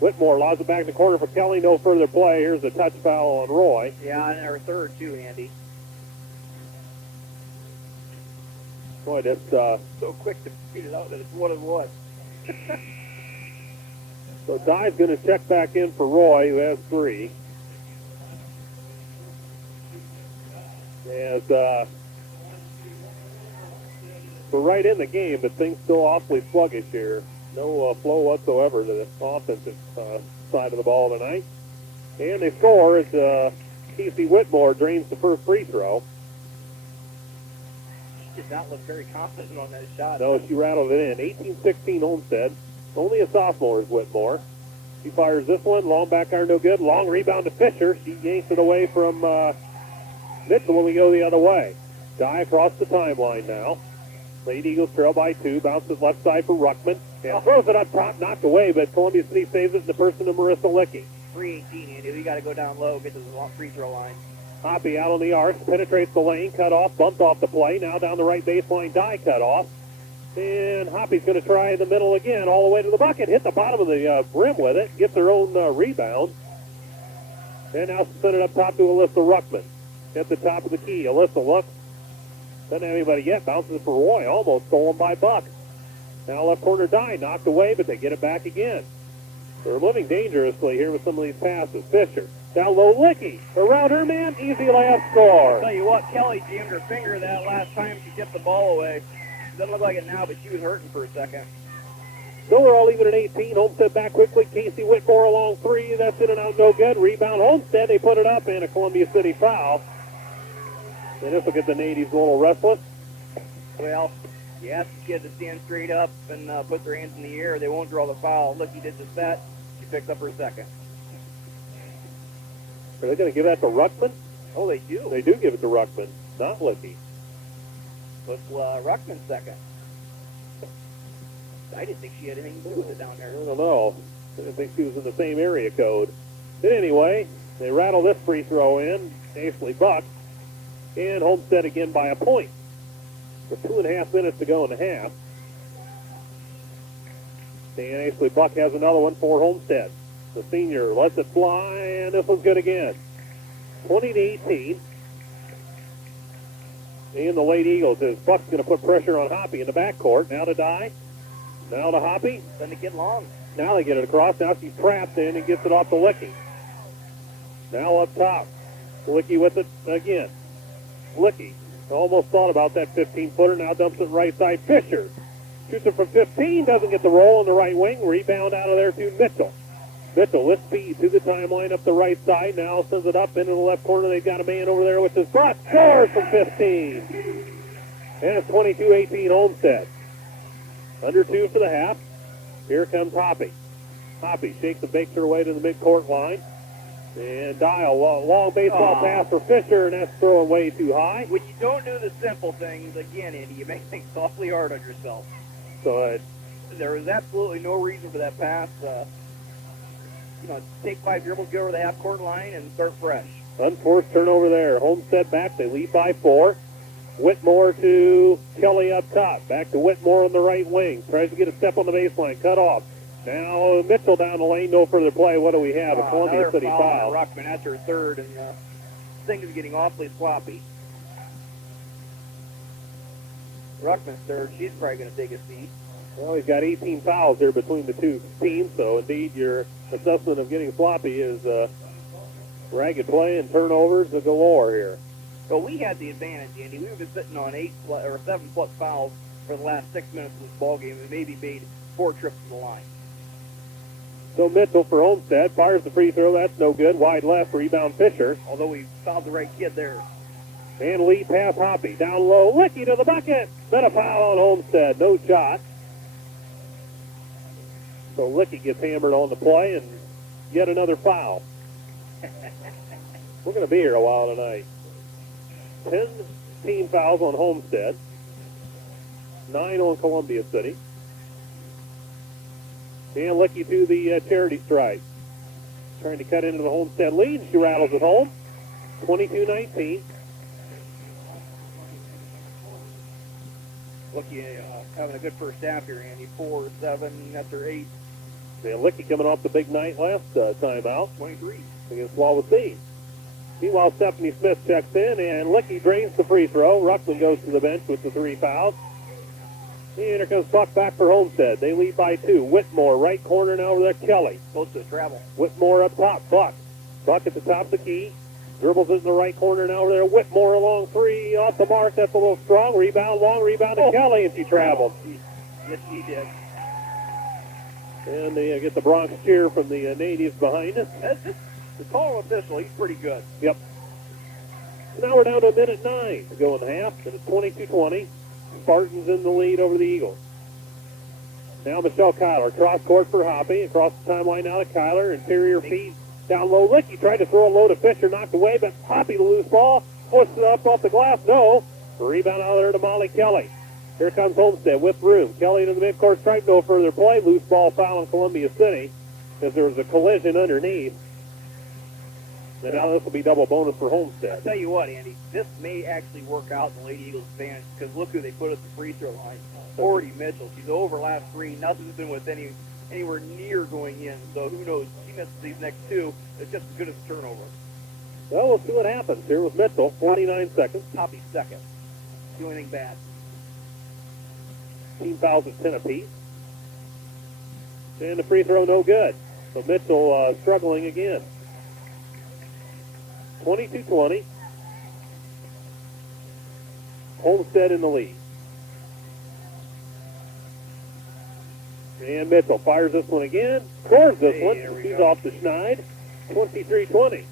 Whitmore lobs it back in the corner for Kelly. No further play. Here's a touch foul on Roy. Yeah, and her third, too, Andy. Boy, that's... so quick to feed it out that it's what it was. So Dye's going to check back in for Roy, who has 3. As we're right in the game, but things still awfully sluggish here. No flow whatsoever to the offensive side of the ball tonight. And they score as Casey Whitmore drains the first free throw. She did not look very confident on that shot. No, she rattled it in. 18-16 Homestead. Only a sophomore is Whitmore. She fires this one. Long back iron, no good. Long rebound to Fisher. She yanks it away from Mitchell when we go the other way. Dye across the timeline now. Lady Eagles trail by 2. Bounces left side for Ruckman. And throws it up top, knocked away, but Columbia City saves it in the person of Marissa Licky. 3:18, Andy. We got to go down low, get to the free throw line. Hoppy out on the arc, penetrates the lane, cut off, bumped off the play. Now down the right baseline, Dye cut off. And Hoppy's going to try the middle again, all the way to the bucket. Hit the bottom of the rim with it. Gets her own rebound. And now send it up top to Alyssa Ruckman. At the top of the key. Alyssa looks. Doesn't have anybody yet. Bounces for Roy. Almost stolen by Buck. Now left corner die. Knocked away, but they get it back again. They're moving dangerously here with some of these passes. Fisher. Down low, Licky. Around her man. Easy layup score. I'll tell you what, Kelly jammed her finger that last time she tipped the ball away. Doesn't look like it now, but she was hurting for a second. So we're all even at 18. Homestead back quickly. Casey Whitmore along three. That's in and out, no good. Rebound Homestead. They put it up and a Columbia City foul. And this will get the natives a little restless. Well, you ask the kid to stand straight up and put their hands in the air. They won't draw the foul. Licky did just that. She picked up her second. Are they going to give that to Ruckman? Oh, they do. They do give it to Ruckman, not Licky. But Ruckman's second. I didn't think she had anything to do with it down there. I don't know. I didn't think she was in the same area code. But anyway, they rattle this free throw in. Ashley Buck. And Homestead again by a point. With 2.5 minutes to go in the half. And Ashley Buck has another one for Homestead. The senior lets it fly, and this one's good again. 20-18. And the late Eagles is Buck's going to put pressure on Hoppy in the backcourt. Now to Die. Now to Hoppy. Then to get long. Now they get it across. Now she's trapped in and gets it off to Licky. Now up top. Licky with it again. Licky almost thought about that 15-footer. Now dumps it right side. Fisher shoots it from 15. Doesn't get the roll on the right wing. Rebound out of there to Mitchell. Mitchell with speed to the timeline up the right side. Now sends it up into the left corner. They've got a man over there with his butt. Scores from 15. And it's 22-18 Homestead. Under 2 for the half. Here comes Hoppy. Hoppy shakes and bakes her way to the midcourt line. And Dial, long baseball pass for Fisher, and that's throwing way too high. When you don't do the simple things, again, Andy, you make things awfully hard on yourself. So there was absolutely no reason for that pass. Take 5 dribbles, go over the half-court line, and start fresh. Unforced turnover there. Homestead back. They lead by 4. Whitmore to Kelly up top. Back to Whitmore on the right wing. Tries to get a step on the baseline. Cut off. Now Mitchell down the lane. No further play. What do we have? A Columbia City foul. Ruckman, that's her third, and things are getting awfully sloppy. Ruckman's third. She's probably going to take a seat. Well, he's got 18 fouls here between the two teams, so indeed your assessment of getting sloppy is ragged play and turnovers galore here. Well, we had the advantage, Andy. We've been sitting on 7+ fouls for the last 6 minutes of this ball game, and maybe made 4 trips to the line. So Mitchell for Homestead fires the free throw. That's no good. Wide left, rebound Fisher. Although we fouled the right kid there. And lead pass Hoppy. Down low, Licky to the bucket. Then a foul on Homestead. No shot. So Licky gets hammered on the play, and yet another foul. We're going to be here a while tonight. 10 team fouls on Homestead. 9 on Columbia City. And Licky to the charity stripe. Trying to cut into the Homestead lead. She rattles it home. 22-19. Licky having a good first half here, Andy. 4, 7, that's her 8. Yeah, Licky coming off the big night last timeout. 23. Against Wawasee. Meanwhile, Stephanie Smith checks in, and Licky drains the free throw. Ruckman goes to the bench with the 3 fouls. And here comes Buck back for Homestead. They lead by 2. Whitmore, right corner now over there, Kelly. Close to the travel. Whitmore up top, Buck. Buck at the top of the key. Dribbles it in the right corner now over there. Whitmore along 3, off the mark. That's a little strong. Rebound, long rebound to Kelly, and she traveled. Yes, she did. And they get the Bronx cheer from the natives behind us. That's just the call official. He's pretty good. Yep. So now we're down to a minute 9 to go in the half, and it's 22-20. Spartans in the lead over the Eagles. Now Michelle Kyler, cross court for Hoppy. Across the timeline now to Kyler. Interior feed down low. Licky tried to throw a low to Fisher, knocked away, but Hoppy the loose ball. Pushed it up off the glass. No. Rebound out there to Molly Kelly. Here comes Homestead with room. Kelly to the midcourt stripe. No further play. Loose ball foul in Columbia City as there was a collision underneath. And now this will be double bonus for Homestead. I'll tell you what, Andy, this may actually work out in the Lady Eagles' advantage because look who they put at the free throw line. 40 Mitchell. She's over last three. Nothing's been with anywhere near going in. So who knows? She misses these next two. It's just as good as a turnover. Well, we'll see what happens here with Mitchell. 49 seconds. Toppy's second. Do anything bad. Team fouls at 10 apiece. And the free throw no good. So Mitchell struggling again. 22-20. Homestead in the lead. And Mitchell fires this one again. Scores this one. She's off the schneid. 23-20.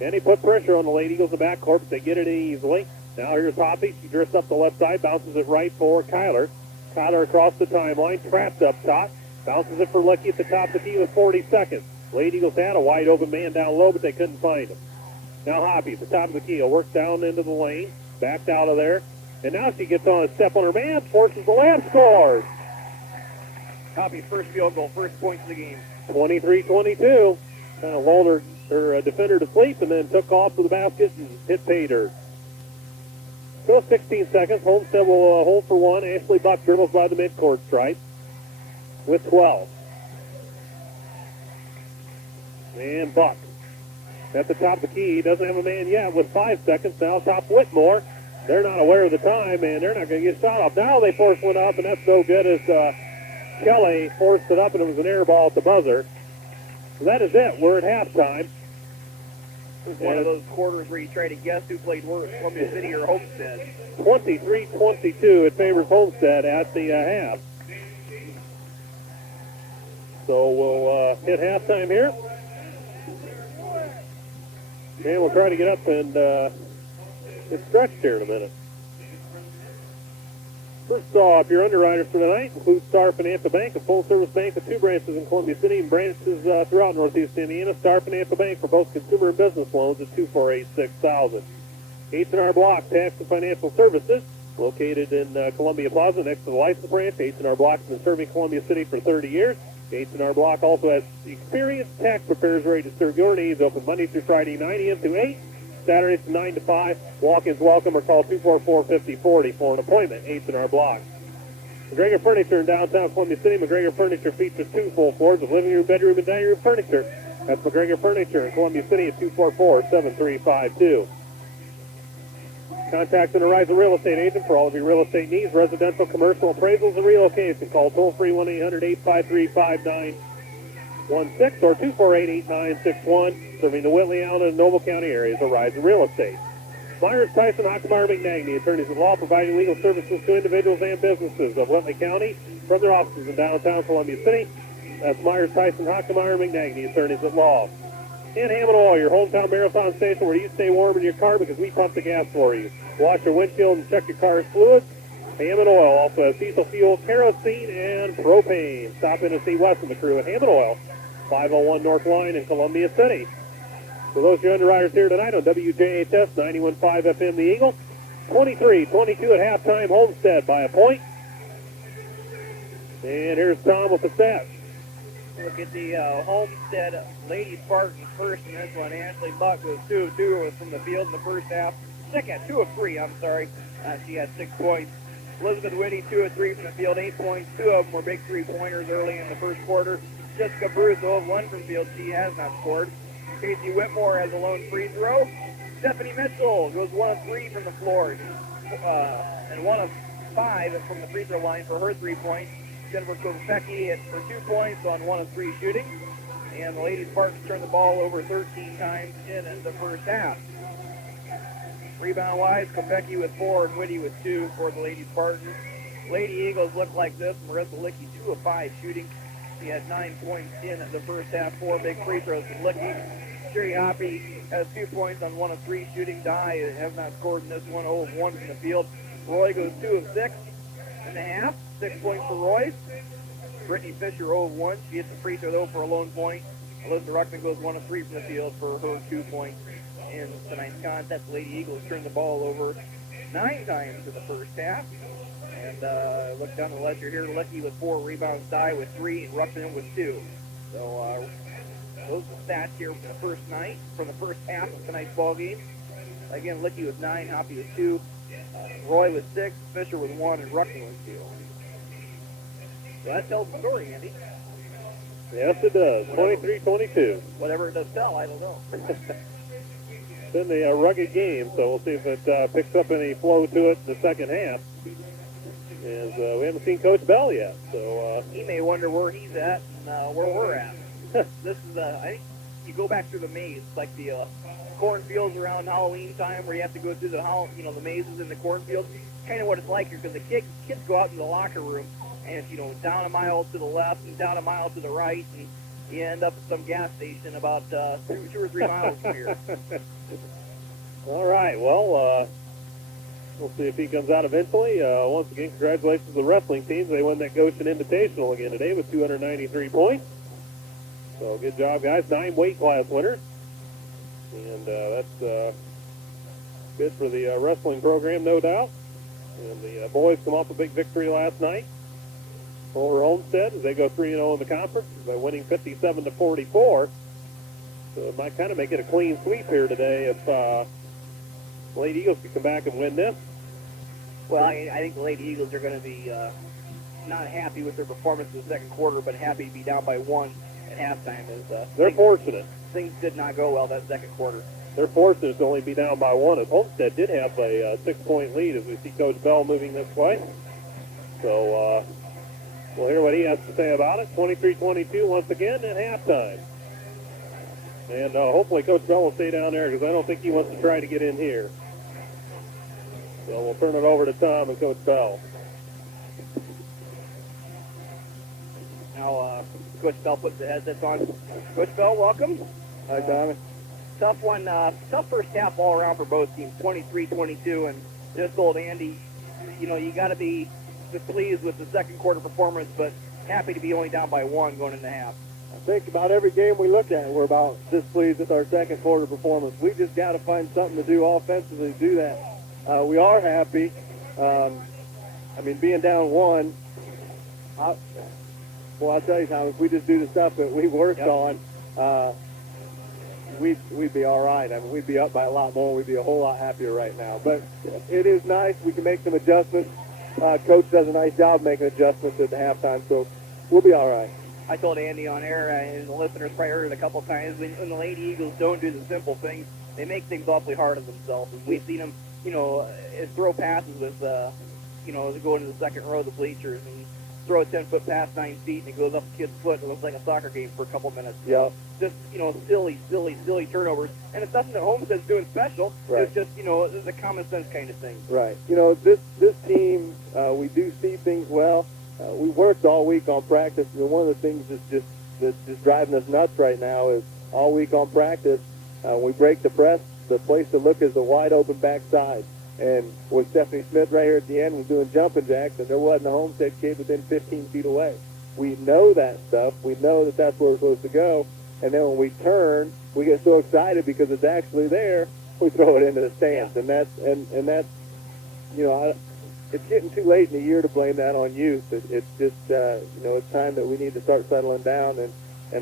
And he put pressure on the Lady Eagles in the backcourt, but they get it in easily. Now here's Hoppy. She drifts up the left side, bounces it right for Kyler. Kyler across the timeline, trapped up top. Bounces it for Lucky at the top of the key with 40 seconds. Lady Eagles had a wide open man down low, but they couldn't find him. Now Hoppy at the top of the key. Works down into the lane. Backed out of there. And now she gets on a step on her man. Forces the layup, scores. Hoppy's first field goal, first points of the game. 23-22. Kind of lulled her defender to sleep and then took off to the basket and hit pay dirt. Still 16 seconds. Homestead will hold for one. Ashley Buck dribbles by the midcourt stripe with 12. And Buck at the top of the key. Doesn't have a man yet with 5 seconds. Now top Whitmore. They're not aware of the time, and they're not going to get shot off. Now they force one up, and that's no good as Kelly forced it up, and it was an air ball at the buzzer. So that is it. We're at halftime. This is one of those quarters where you try to guess who played worse, Columbia City or Homestead. 23-22. It favors Homestead at the half. So we'll hit halftime here. And we'll try to get up and get stretched here in a minute. First off, your underwriters for tonight include Star Financial Bank, a full-service bank with 2 branches in Columbia City and branches throughout Northeast Indiana. Star Financial Bank for both consumer and business loans at 248-6000. H&R Block Tax and Financial Services, located in Columbia Plaza next to the license branch. H&R Block has been serving Columbia City for 30 years. H&R Block also has experienced tax preparers ready to serve your needs. Open Monday through Friday, 9 a.m. to 8. Saturdays from 9 to 5. Walk-ins welcome or call 244-5040 for an appointment. H&R Block. McGregor Furniture in downtown Columbia City. McGregor Furniture features 2 full floors with living room, bedroom, and dining room furniture. That's McGregor Furniture in Columbia City at 244-7352. Contact an Horizon Real Estate agent for all of your real estate needs, residential, commercial, appraisals, and relocation. Call toll-free 1-800-853-5916 or 248-8961. Serving the Whitley, Allen, and Noble County areas. Horizon Real Estate. Myers, Tyson, Hockmeyer, McNagny, attorneys at law, providing legal services to individuals and businesses of Whitley County from their offices in downtown Columbia City. That's Myers, Tyson, Hockmeyer, McNagny, attorneys at law. And Hammond Oil, your hometown marathon station where you stay warm in your car because we pump the gas for you. Wash your windshield and check your car's fluids. Hammond Oil also has diesel fuel, kerosene, and propane. Stop in and see Wes and the crew at Hammond Oil, 501 North Line in Columbia City. For those of your underwriters here tonight on WJHS 91.5 FM The Eagle, 23-22 at halftime, Homestead by a point. And here's Tom with the stats. Look at the Homestead Lady Spartans first in this one. Ashley Buck was 2 of 2 from the field in the first half. Second, 2 of 3, I'm sorry. She had 6 points. Elizabeth Whitty, 2 of 3 from the field, 8 points. 2 of them were big 3-pointers early in the first quarter. Jessica Bruce, 0 of 1 from the field. She has not scored. Casey Whitmore has a lone free throw. Stephanie Mitchell goes 1 of 3 from the floor. And 1 of 5 from the free throw line for her 3 points. Jennifer Kopecki for 2 points on 1 of 3 shooting. And the Lady Spartans turned the ball over 13 times in the first half. Rebound-wise, Kopecki with 4 and Whitty with 2 for the Lady Spartans. Lady Eagles look like this. Marissa Licky, 2 of 5 shooting. She had 9 points in the first half, 4 big free throws from Licky. Sherry Hoppy has 2 points on 1 of 3 shooting. Dye has not scored in this one, 0 of 1 from the field. Roy goes 2 of 6 and a half, 6 points for Roy. Brittany Fisher 0 of 1. She hits the free throw though for a lone point. Alyssa Ruckman goes 1 of 3 from the field for her 2 points in tonight's contest. Lady Eagles turned the ball over 9 times in the first half. And look down the ledger here. Licky with 4 rebounds, Dye with 3, and Ruckman with 2. So those are the stats here from the first night, from the first half of tonight's ball game. Again, Licky with 9, Hoppy with 2, Roy with 6, Fisher with 1, and Ruckman with 2. So that tells the story, Andy. Yes, it does. 23-22. Whatever it does tell, I don't know. It's been a rugged game, so we'll see if it picks up any flow to it in the second half. As we haven't seen Coach Bell yet, so he may wonder where he's at and where we're at. This is, I think, you go back through the maze, like the cornfields around Halloween time, where you have to go through the mazes in the cornfields. Kind of what it's like here, because the kids go out in the locker room, and it's down a mile to the left and down a mile to the right, and you end up at some gas station about 2 or 3 miles from here. All right, well, we'll see if he comes out eventually. Once again, congratulations to the wrestling teams. They won that Goshen Invitational again today with 293 points. So good job, guys. 9 weight class winners. And that's good for the wrestling program, no doubt. And the boys come off a big victory last night over Homestead as they go 3-0 in the conference by winning 57-44. So it might kind of make it a clean sweep here today if Lady Eagles could come back and win this. Well, I think the Lady Eagles are going to be not happy with their performance in the second quarter, but happy to be down by 1 at halftime. They're fortunate. Things did not go well that second quarter. They're fortunate to only be down by 1, as Homestead did have a 6-point lead as we see Coach Bell moving this way. So we'll hear what he has to say about it. 23-22 once again at halftime. And hopefully Coach Bell will stay down there because I don't think he wants to try to get in here. So we'll turn it over to Tom and Coach Bell. Now Coach Bell puts the headsets on. Coach Bell, welcome. Hi, Tommy. Tough one, tough first half all around for both teams, 23-22, and just old Andy, you got to be displeased with the second quarter performance, but happy to be only down by 1 going into half. I think about every game we look at, we're about displeased with our second quarter performance. We just got to find something to do offensively to do that. We are happy. Being down 1, I'll tell you, Tom, if we just do the stuff that we worked on, we'd be all right. We'd be up by a lot more. We'd be a whole lot happier right now. But it is nice. We can make some adjustments. Coach does a nice job making adjustments at the halftime, so we'll be all right. I told Andy on air, and the listeners probably heard it a couple times, when the Lady Eagles don't do the simple things, they make things awfully hard on themselves. And we've seen them, throw passes with, go into the second row of the bleachers and throw a 10-foot pass 9 feet, and it goes up a kid's foot, and it looks like a soccer game for a couple minutes. Yeah. Just, silly turnovers. And it's nothing that Homestead's doing special. Right. It's just, it's a common sense kind of thing. Right. This team, we do see things well. We worked all week on practice. One of the things that's just driving us nuts right now is all week on practice, we break the press. The place to look is the wide open backside. And with Stephanie Smith right here at the end, we're doing jumping jacks, and there wasn't a Homestead kid within 15 feet away. We know that stuff. We know that that's where we're supposed to go. And then when we turn, we get so excited because it's actually there, we throw it into the stands. And that's it's getting too late in the year to blame that on youth. It's just, it's time that we need to start settling down and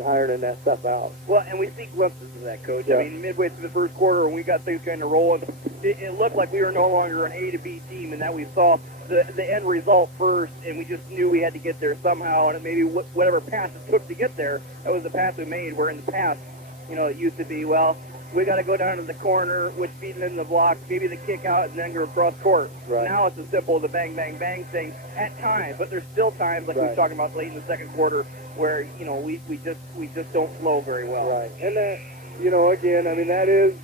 ironing that stuff out. Well, and we see glimpses of that, Coach. Yeah. Midway through the first quarter, when we got things kind of rolling, it looked like we were no longer an A to B team, and that we saw the end result first, and we just knew we had to get there somehow, and maybe whatever pass it took to get there, that was the pass we made, where in the past, it used to be, well, we got to go down to the corner, which feeding in the block, maybe the kick out, and then go across court. Right. Now it's as simple as a bang, bang, bang thing at times, but there's still times, like we were talking about late in the second quarter, where, we just don't flow very well. Right. And that, again, that is,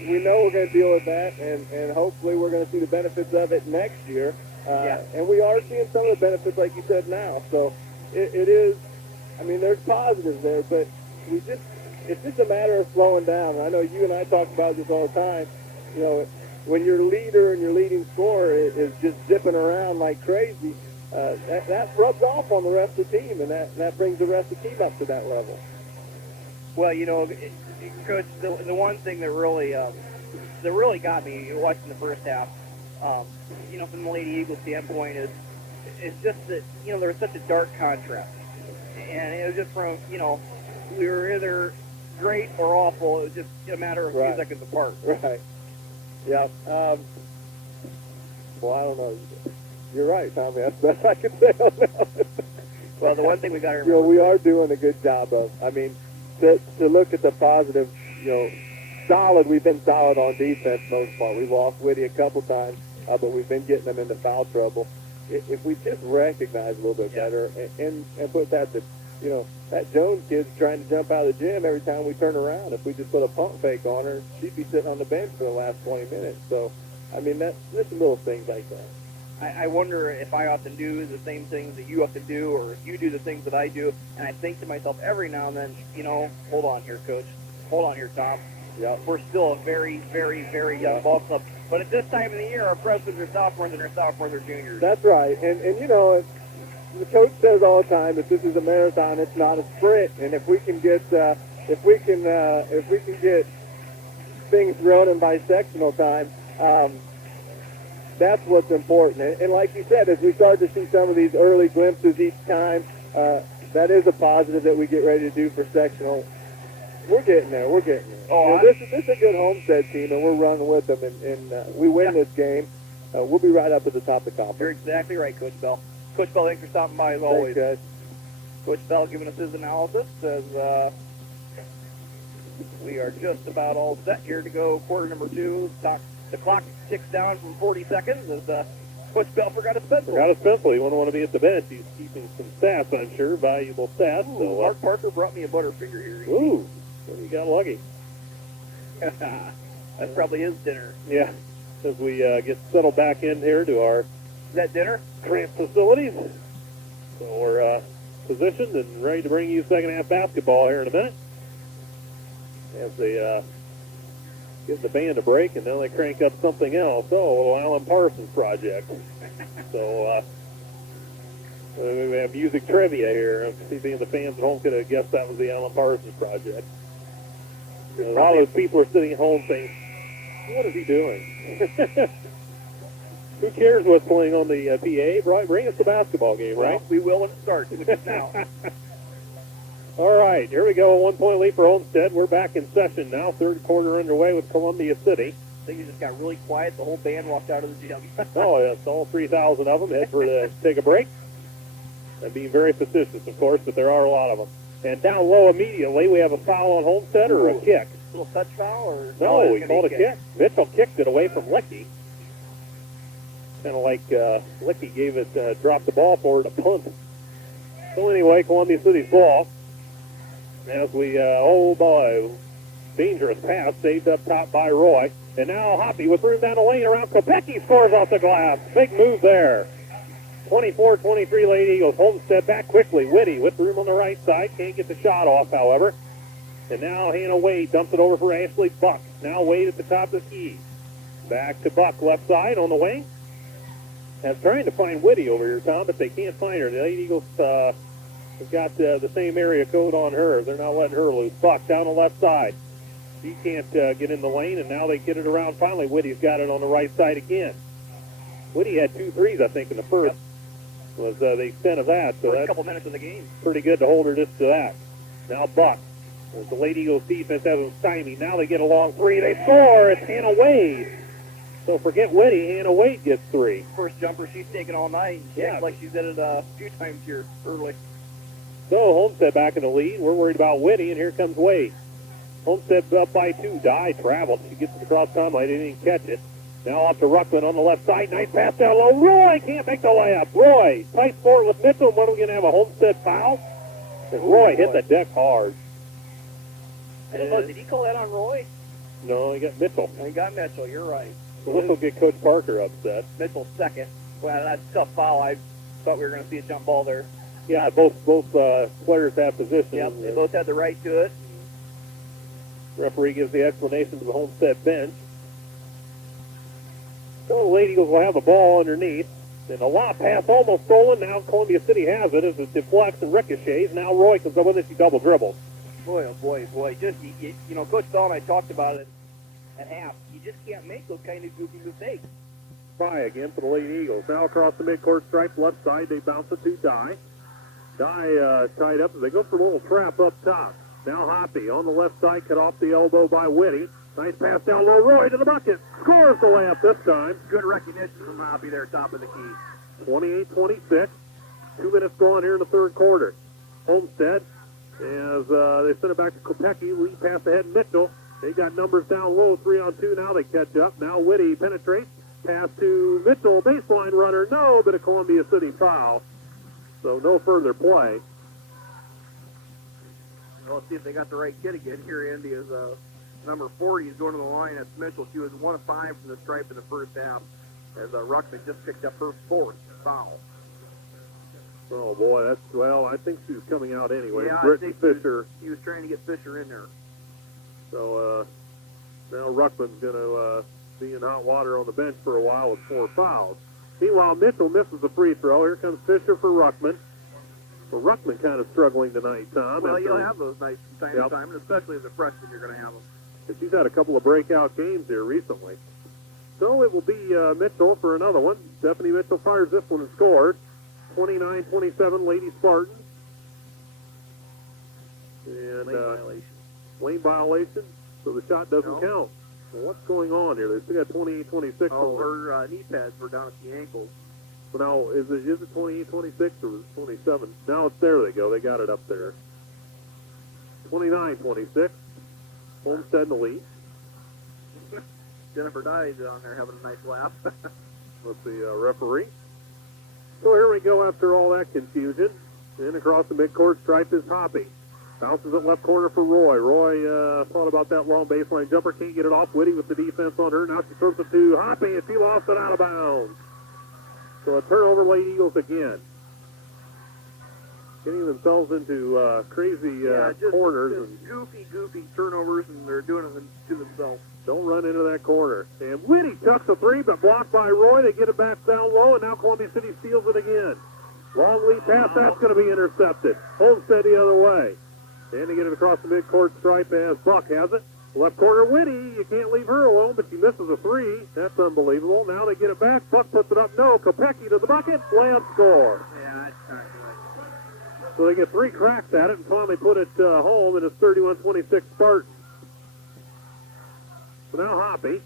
we know we're going to deal with that, and hopefully we're going to see the benefits of it next year. And we are seeing some of the benefits, like you said, now. So it is, there's positives there, but it's just a matter of slowing down. I know you and I talk about this all the time. When your leader and your leading scorer is just zipping around like crazy, that rubs off on the rest of the team, and that brings the rest of the team up to that level. Well, Coach, the one thing that really got me watching the first half, from the Lady Eagles standpoint, is just that, there was such a dark contrast. And it was just from, we were either great or awful. It was just a matter of a few seconds apart. Right. Yeah. Well, I don't know. You're right, Tommy. That's the best I can say on that one. Well, the one thing we got to You remember, know, we are doing a good job of. I mean, to look at the positive, you know, solid. We've been solid on defense most part. We've lost Whitty a couple times, but we've been getting them into foul trouble. If we just recognize a little bit better and put that to, you know, that Jones kid's trying to jump out of the gym every time we turn around. If we just put a pump fake on her, she'd be sitting on the bench for the last 20 minutes. So, I mean, that's just little things like that. I wonder if I often do the same things that you often do, or if you do the things that I do. And I think to myself every now and then, you know, hold on here, Coach. Hold on here, Tom. Yeah. We're still a very, very, very young ball club. But at this time of the year, our freshmen are sophomores and our sophomores are juniors. That's right. And you know, the coach says all the time that this is a marathon, it's not a sprint. And if we can get if we can get things running by sectional time, that's what's important. And like you said, as we start to see some of these early glimpses each time, that is a positive that we get ready to do for sectional. We're getting there. We're getting there. Oh, this is a good Homestead team, and we're running with them. And we win this game, we'll be right up at the top of the conference. You're exactly right, Coach Bell. Coach Bell, thanks for stopping by as always. Thanks, guys. Coach Bell giving us his analysis. Says we are just about all set here to go quarter number 2. The clock ticks down from 40 seconds as Coach Bell forgot his pencil. Forgot his pencil. He wouldn't want to be at the bench. He's keeping some stats, I'm sure, valuable stats. Ooh, So, Mark Parker brought me a Butterfinger here. Ooh, well, you got lucky. That's probably his dinner. Yeah, as we get settled back in here to our Is that dinner? cramped facilities. So we're positioned and ready to bring you second half basketball here in a minute. As they give the band a break, and now they crank up something else. Oh, a little Alan Parsons project. So we have music trivia here. See, being the fans at home could have guessed that was the Alan Parsons project. And a lot of those people are sitting at home saying, what is he doing? Who cares what's playing on the PA? Right? Bring us the basketball game, right? Well, we will when it starts, which is now. All right, here we go. A 1-point lead for Homestead. We're back in session now. Third quarter underway with Columbia City. Things just got really quiet. The whole band walked out of the gym. Oh, yes, all 3,000 of them head for the take a break. I'm being very facetious, of course, but there are a lot of them. And down low immediately, we have a foul on Homestead or a kick. A little touch foul? Or No, he called a kick. Mitchell kicked it away from Licky. Kind of like Licky gave it, dropped the ball for it to punt. So anyway, Columbia City's ball. As we, oh boy, dangerous pass, saved up top by Roy. And now Hoppy with room down the lane around Kopecky scores off the glass. Big move there. 24-23 Lady Eagles. Homestead back quickly. Whitty with room on the right side. Can't get the shot off, however. And now Hannah Wade dumps it over for Ashley Buck. Now Wade at the top of the key. Back to Buck, left side on the wing. And trying to find Whitty over here, Tom, but they can't find her. The Lady Eagles have got the same area code on her. They're not letting her loose. Buck down the left side. He can't get in the lane, and now they get it around. Finally, Whitty's got it on the right side again. Whitty had 2 threes, I think, in the first. Was the extent of that. So First that's couple minutes of the game. pretty good to hold her just to that. Now Buck. As the Lady Eagles defense has them stymied. Now they get a long 3. They score. It's Hannah Wade. So forget Whitty. Hannah Wade gets 3. First jumper she's taken all night. Yeah. Like she did it a few times here early. So Homestead back in the lead. We're worried about Whitty, and here comes Wade. Homestead up by 2. Dye traveled. She gets it across timeline. They didn't catch it. Now off to Ruckman on the left side. Nice pass down low. Roy can't make the layup. Roy, tight sport with Mitchell. When are we going to have a Homestead foul? And Roy hit the deck hard. I don't know, did he call that on Roy? No, he got Mitchell. He got Mitchell, you're right. So this will get Coach Parker upset. Mitchell's second. Well, that's a tough foul. I thought we were going to see a jump ball there. Yeah, both players have position. Yep, they both had the right to it. Referee gives the explanation to the Homestead bench. So the Lady Eagles will have the ball underneath. And a lob pass almost stolen. Now Columbia City has it as it deflects and ricochets. Now Roy comes up with it. She double dribbles. Boy, oh boy, boy. Just, you know, Coach Bell and I talked about it at half. You just can't make those kind of goofy mistakes. Try again for the Lady Eagles. Now across the midcourt stripe, left side. They bounce it to Dye. Dye tied up as they go for a little trap up top. Now Hoppy on the left side, cut off the elbow by Whitty. Nice pass down low. Roy to the bucket. Scores the layup this time. Good recognition from Hoppy there, top of the key. 28-26. 2 minutes gone here in the third quarter. Homestead, as they send it back to Kopecky, lead pass ahead Mitchell. They got numbers down low, 3-on-2. Now they catch up. Now Whitty penetrates. Pass to Mitchell, baseline runner. No, but a Columbia City foul. So no further play. Well, let's see if they got the right kid again here. Andy is number 40 is going to the line. That's Mitchell. She was 1 of 5 from the stripe in the first half, as Ruckman just picked up her 4th foul. Oh boy, I think she was coming out anyway. Yeah, Brittany Fisher. He was trying to get Fisher in there. So now Ruckman's going to be in hot water on the bench for a while with 4 fouls. Meanwhile, Mitchell misses the free throw. Here comes Fisher for Ruckman. Well, Ruckman kind of struggling tonight, Tom. Well, you'll have those nights from time to time, and especially as a freshman, you're going to have them. And she's had a couple of breakout games here recently. So it will be Mitchell for another one. Stephanie Mitchell fires this one and scores. 29-27, Lady Spartans. And lane violation. Lane violation, so the shot doesn't count. Well, what's going on here? They still got 28-26. Oh, her knee pads were down at the ankles. So now, is it 28-26 or is it 27? Now it's there they go. They got it up there. 29-26. Homestead in the lead. Jennifer Dye down there having a nice laugh. Let's see, referee. So here we go after all that confusion. And across the midcourt stripe is Hoppy. Bounces it left corner for Roy. Roy thought about that long baseline jumper. Can't get it off. Whitty with the defense on her. Now she throws it to Hoppy, and she lost it out of bounds. So a turnover, Lady Eagles again. Getting themselves into crazy corners. Just goofy turnovers, and they're doing it to themselves. Don't run into that corner. And Whitty tucks a 3, but blocked by Roy. They get it back down low, and now Columbia City steals it again. Long lead pass, that's going to be intercepted. Homestead the other way. And they get it across the midcourt stripe as Buck has it. Left corner, Whitty. You can't leave her alone, but she misses a 3. That's unbelievable. Now they get it back. Buck puts it up. No. Kopecky to the bucket. Layup score. Yeah, that's not good. So they get 3 cracks at it and finally put it home, and it's 31-26 Spartans. So now Hoppy.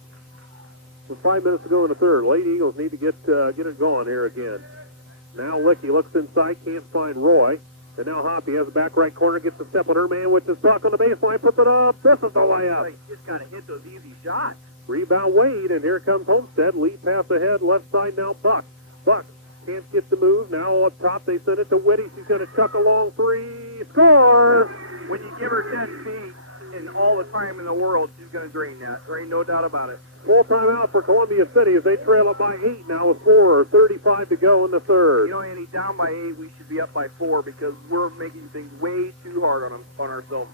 With 5 minutes to go in the third. Lady Eagles need to get it going here again. Now Licky looks inside, can't find Roy. And now Hoppy has the back right corner, gets a step on her man, which is Buck on the baseline, puts it up. This is the layup. Just got to hit those easy shots. Rebound Wade, and here comes Homestead. Lead pass ahead, left side now Buck. Buck can't get the move. Now up top they send it to Whitty. She's going to chuck a long 3. Score! When you give her 10 feet and all the time in the world, she's going to drain that. There ain't no doubt about it. Full timeout for Columbia City as they trail up by 8 now with 4:35 to go in the third. You know, Andy, down by 8, we should be up by 4 because we're making things way too hard on ourselves.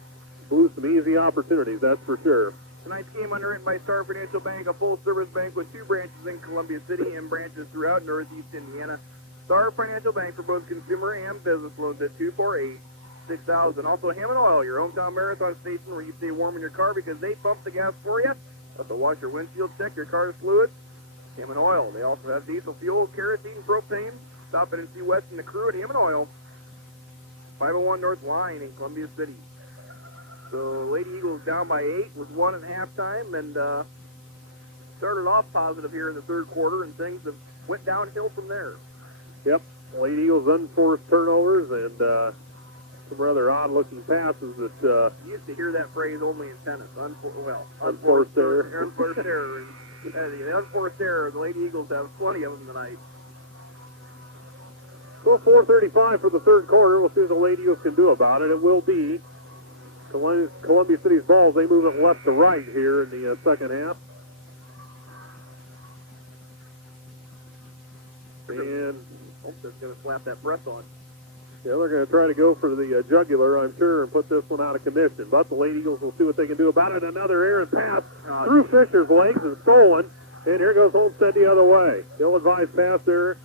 Lose some easy opportunities, that's for sure. Tonight's game underwritten by Star Financial Bank, a full-service bank with 2 branches in Columbia City and branches throughout Northeast Indiana. Star Financial Bank for both consumer and business loans at 248-6000. Also, Hammond Oil, your hometown marathon station where you stay warm in your car because they pump the gas for you. Also, wash your windshield, check your car's fluids. Hammond Oil. They also have diesel fuel, kerosene, propane. Stop in and see Wes and the crew at Hammond Oil. 501 North Line in Columbia City. So, Lady Eagles down by 8 with 1 at halftime, and started off positive here in the third quarter, and things have went downhill from there. Yep, Lady Eagles unforced turnovers and some rather odd-looking passes that... You used to hear that phrase only in tennis. Unforced error. Unforced error. The unforced error, the Lady Eagles have plenty of them tonight. Well, 4:35 for the third quarter. We'll see what the Lady Eagles can do about it. It will be Columbia City's ball as they move it left to right here in the second half. And Homestead's going to slap that breath on. yeah, they're going to try to go for the jugular, I'm sure, and put this one out of commission. But the Lady Eagles will see what they can do about it. Another errant pass through Fisher's legs and stolen. And here goes Homestead the other way. Ill-advised pass there.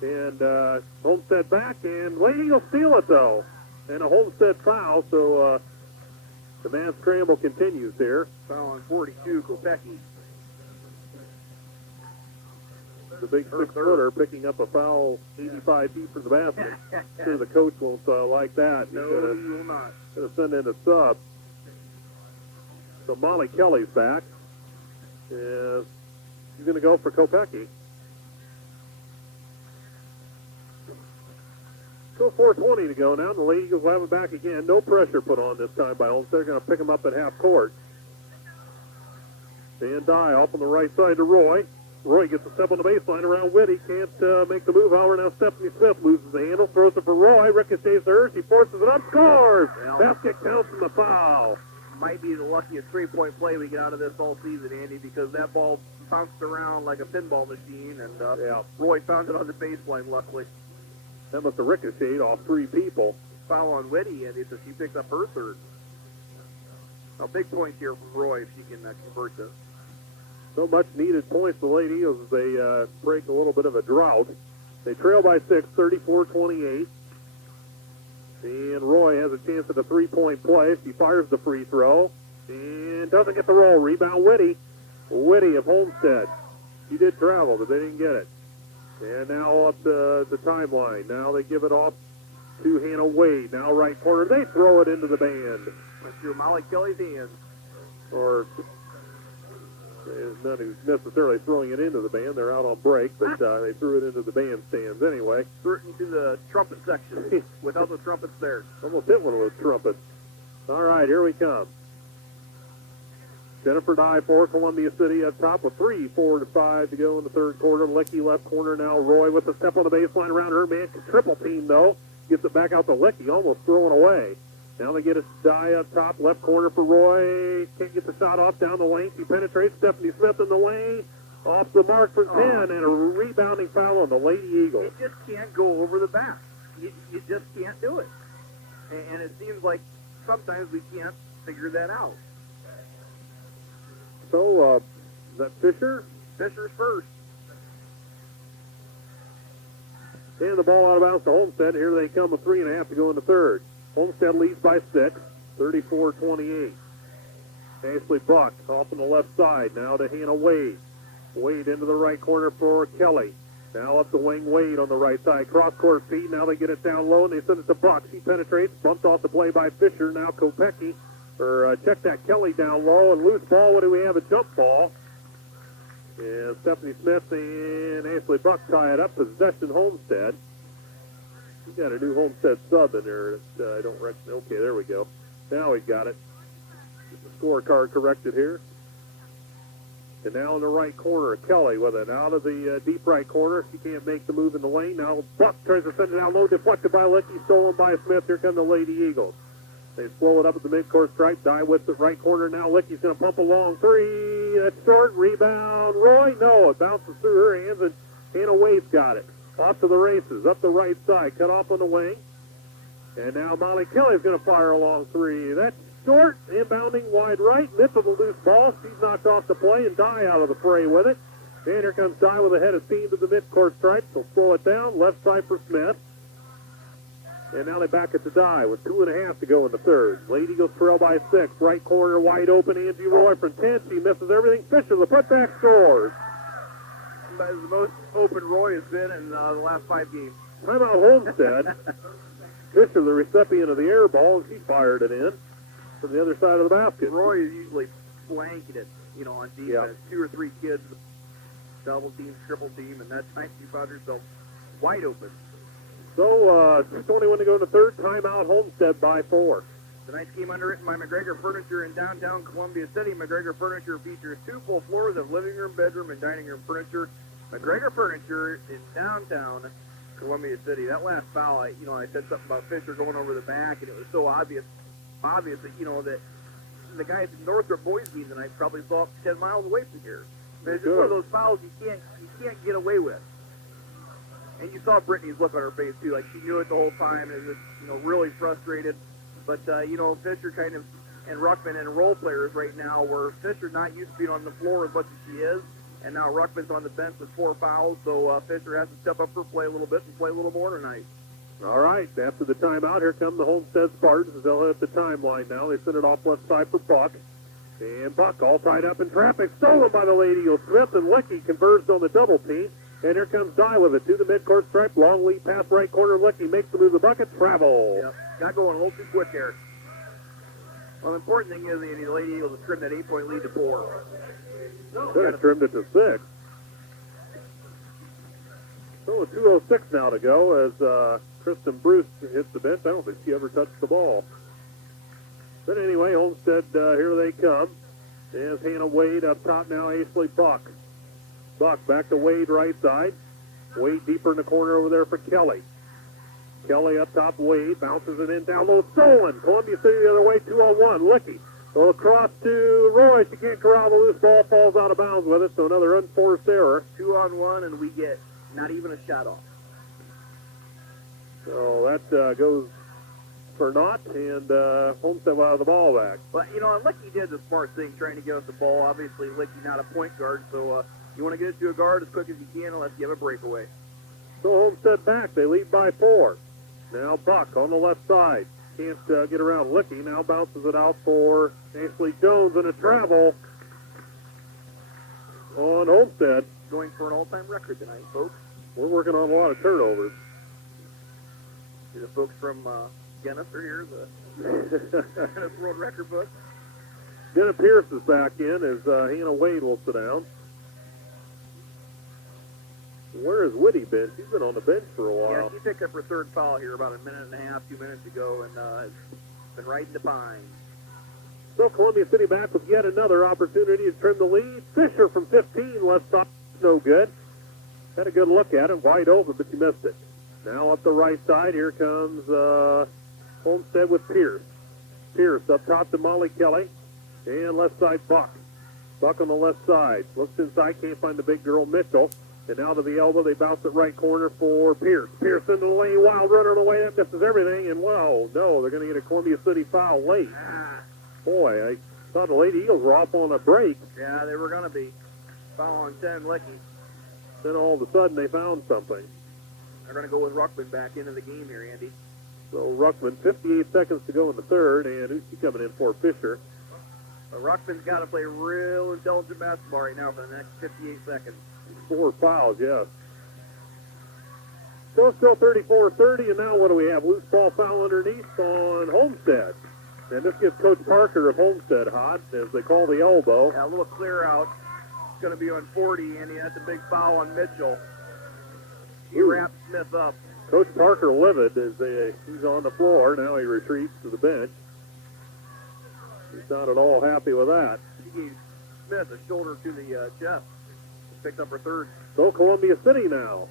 And Homestead back, and Lady Eagles steal it, though. And a Homestead foul, so the man scramble continues here. Foul on 42, Kopecky. the big six-footer picking up a foul 85 feet from the basket. Sure, the coach won't like that. No, he will not. Going to send in a sub. So Molly Kelly's back. She's going to go for Kopecky. Still 4:20 to go now. The Lady Eagles will have it back again. No pressure put on this time by Homestead. They're going to pick them up at half court. Van Dye off on the right side to Roy. Roy gets a step on the baseline around Whitty. Can't make the move. However, now Stephanie Smith loses the handle, throws it for Roy. Ricochets to her. She forces it up, scores! Well, basket counts from the foul. Might be the luckiest three-point play we get out of this all season, Andy, because that ball bounced around like a pinball machine, and Roy found it on the baseline, luckily. That must have ricocheted off three people. Foul on Whitty, Andy, so she picks up her third. Now, big points here from Roy if she can convert this. So much needed points for the Lady Eagles as they break a little bit of a drought. They trail by 6, 34-28. And Roy has a chance at a three-point play. She fires the free throw and doesn't get the roll. Rebound Whitty. Whitty of Homestead. She did travel, but they didn't get it. And now up the timeline. Now they give it off to Hannah Wade. Now right corner. They throw it into the band. Went through Molly Kelly's hands. Or not who's necessarily throwing it into the band. They're out on break, but they threw it into the bandstands anyway. Threw it into the trumpet section without the trumpets there. Almost hit one of those trumpets. All right, here we come. Jennifer Dye for Columbia City up top with 3:45 to go in the third quarter. Lecky left corner now. Roy with a step on the baseline around her man. Triple team, though. Gets it back out to Lecky, almost throwing away. Now they get a Dye up top, left corner for Roy. Can't get the shot off down the lane. She penetrates. Stephanie Smith in the lane. Off the mark for 10, and a rebounding foul on the Lady Eagles. You just can't go over the back. You just can't do it. And it seems like sometimes we can't figure that out. So, is that Fisher? Fisher's first. And the ball out of bounds to Homestead. Here they come with 3.5 to go in the third. Homestead leads by 6, 34-28. Ashley Buck off on the left side. Now to Hannah Wade. Wade into the right corner for Kelly. Now up the wing, Wade on the right side. Cross-court feed. Now they get it down low, and they send it to Buck. She penetrates. Bumped off the play by Fisher. Now Kopecky. Check that Kelly down low. And loose ball. What do we have? A jump ball. And Stephanie Smith and Ashley Buck tie it up. Possession Homestead. We got a new Homestead sub in there. I don't reckon. Okay, there we go. Now we got it. Get the scorecard corrected here. And now in the right corner, Kelly with it out of the deep right corner. She can't make the move in the lane. Now Buck tries to send it out low, deflected by Lecky, stolen by Smith. Here come the Lady Eagles. They slow it up at the midcourt stripe. Dye with the right corner now. Lecky's going to pump a long three. That's short. Rebound. Roy, no. It bounces through her hands, and Hannah Wade's got it. Off to the races, up the right side, cut off on the wing. And now Molly Kelly's going to fire a long three. That's short, inbounding wide right, miss of the loose ball. She's knocked off the play, and Dye out of the fray with it. And here comes Dye with a head of steam to the midcourt stripe. So slow it down, left side for Smith. And now they back it to Dye with 2.5 to go in the third. Lady Eagles trail by 6. Right corner wide open. Angie Roy from 10. She misses everything. Fisher, the putback, scores. That is the most open Roy has been in the last 5 games. Timeout Homestead. Fisher, the recipient of the air ball, she fired it in from the other side of the basket. Roy is usually blanking it, on defense. Yeah. 2 or 3 kids, double team, triple team, and that time she found herself wide open. So, 2:21 to go in the third. Timeout Homestead by 4. Tonight's game underwritten by McGregor Furniture in downtown Columbia City. McGregor Furniture features 2 full floors of living room, bedroom, and dining room furniture. McGregor Furniture in downtown Columbia City. That last foul, I said something about Fisher going over the back, and it was so obvious that, that the guys in Northrop Boys game tonight probably saw 10 miles away from here. It's just one of those fouls you can't get away with. And you saw Brittany's look on her face, too. Like, she knew it the whole time and was, really frustrated. But, Fisher kind of, and Ruckman and role players right now, where Fisher not used to being on the floor as much as she is, and now Ruckman's on the bench with 4 fouls, so Fisher has to step up her play a little bit and play a little more tonight. All right, after the timeout, here come the Homestead Spartans. They'll hit the timeline now. They send it off left side for Buck. And Buck all tied up in traffic, stolen by the Lady Eagles. Smith and Lecky converged on the double team. And here comes Dye with it to the midcourt stripe. Long lead pass right corner. Licky makes the move to the bucket. Travel. Yep. Got going a little too quick there. Well, the important thing is the Lady Eagles have trimmed that 8-point lead to 4. Could have trimmed it to 6. So a 2:06 now to go as Kristen Bruce hits the bench. I don't think she ever touched the ball. But anyway, Homestead, here they come. There's Hannah Wade up top now, Ashley Buck. Buck back to Wade right side. Wade deeper in the corner over there for Kelly. Kelly up top, Wade bounces it in down low, stolen. Columbia City the other way, 2-on-1. Licky. Well, across to Roy. She can't corral the loose ball, falls out of bounds with it, so another unforced error. 2-on-1, and we get not even a shot off. So that goes for naught, and Homestead will have the ball back. But, you know, Licky did the smart thing, trying to get us the ball. Obviously, Licky not a point guard, so you want to get it to a guard as quick as you can unless you have a breakaway. So Homestead back. They lead by 4. Now Buck on the left side. Can't get around Licky. Now bounces it out for Ashley Jones, and a travel on Homestead. Going for an all-time record tonight, folks. We're working on a lot of turnovers. The folks from Guinness are here, the Guinness World Record book. Jenna Pierce is back in as Hannah Wade will sit down. Where has Whitty been? She's been on the bench for a while. Yeah, she picked up her third foul here about a minute and a half, 2 minutes ago, and has been riding the pine. So Columbia City back with yet another opportunity to trim the lead. Fisher from 15, left side, no good. Had a good look at it, wide open, but she missed it. Now up the right side, here comes Homestead with Pierce. Pierce up top to Molly Kelly, and left side Buck. Buck on the left side. Looks inside, can't find the big girl Mitchell. And now to the elbow, they bounce it right corner for Pierce. Pierce into the lane, wild runner on the way, that misses everything, and wow, no, they're going to get a Columbia City foul late. Boy, I thought the Lady Eagles were off on a break. Yeah, they were going to be. Foul on 10, Licky. Then all of a sudden, they found something. They're going to go with Ruckman back into the game here, Andy. So Ruckman, 58 seconds to go in the third, and who's she coming in for? Fisher. But Ruckman's got to play real intelligent basketball right now for the next 58 seconds. 4 fouls, yes. So it's still 34-30, and now what do we have? Loose ball foul underneath on Homestead. And this gets Coach Parker of Homestead hot as they call the elbow. Yeah, a little clear out. It's going to be on 40, Andy. That's a big foul on Mitchell. He wrapped Smith up. Coach Parker livid as he's on the floor. Now he retreats to the bench. He's not at all happy with that. He gave Smith a shoulder to the chest. Picked up her third. So Columbia City now.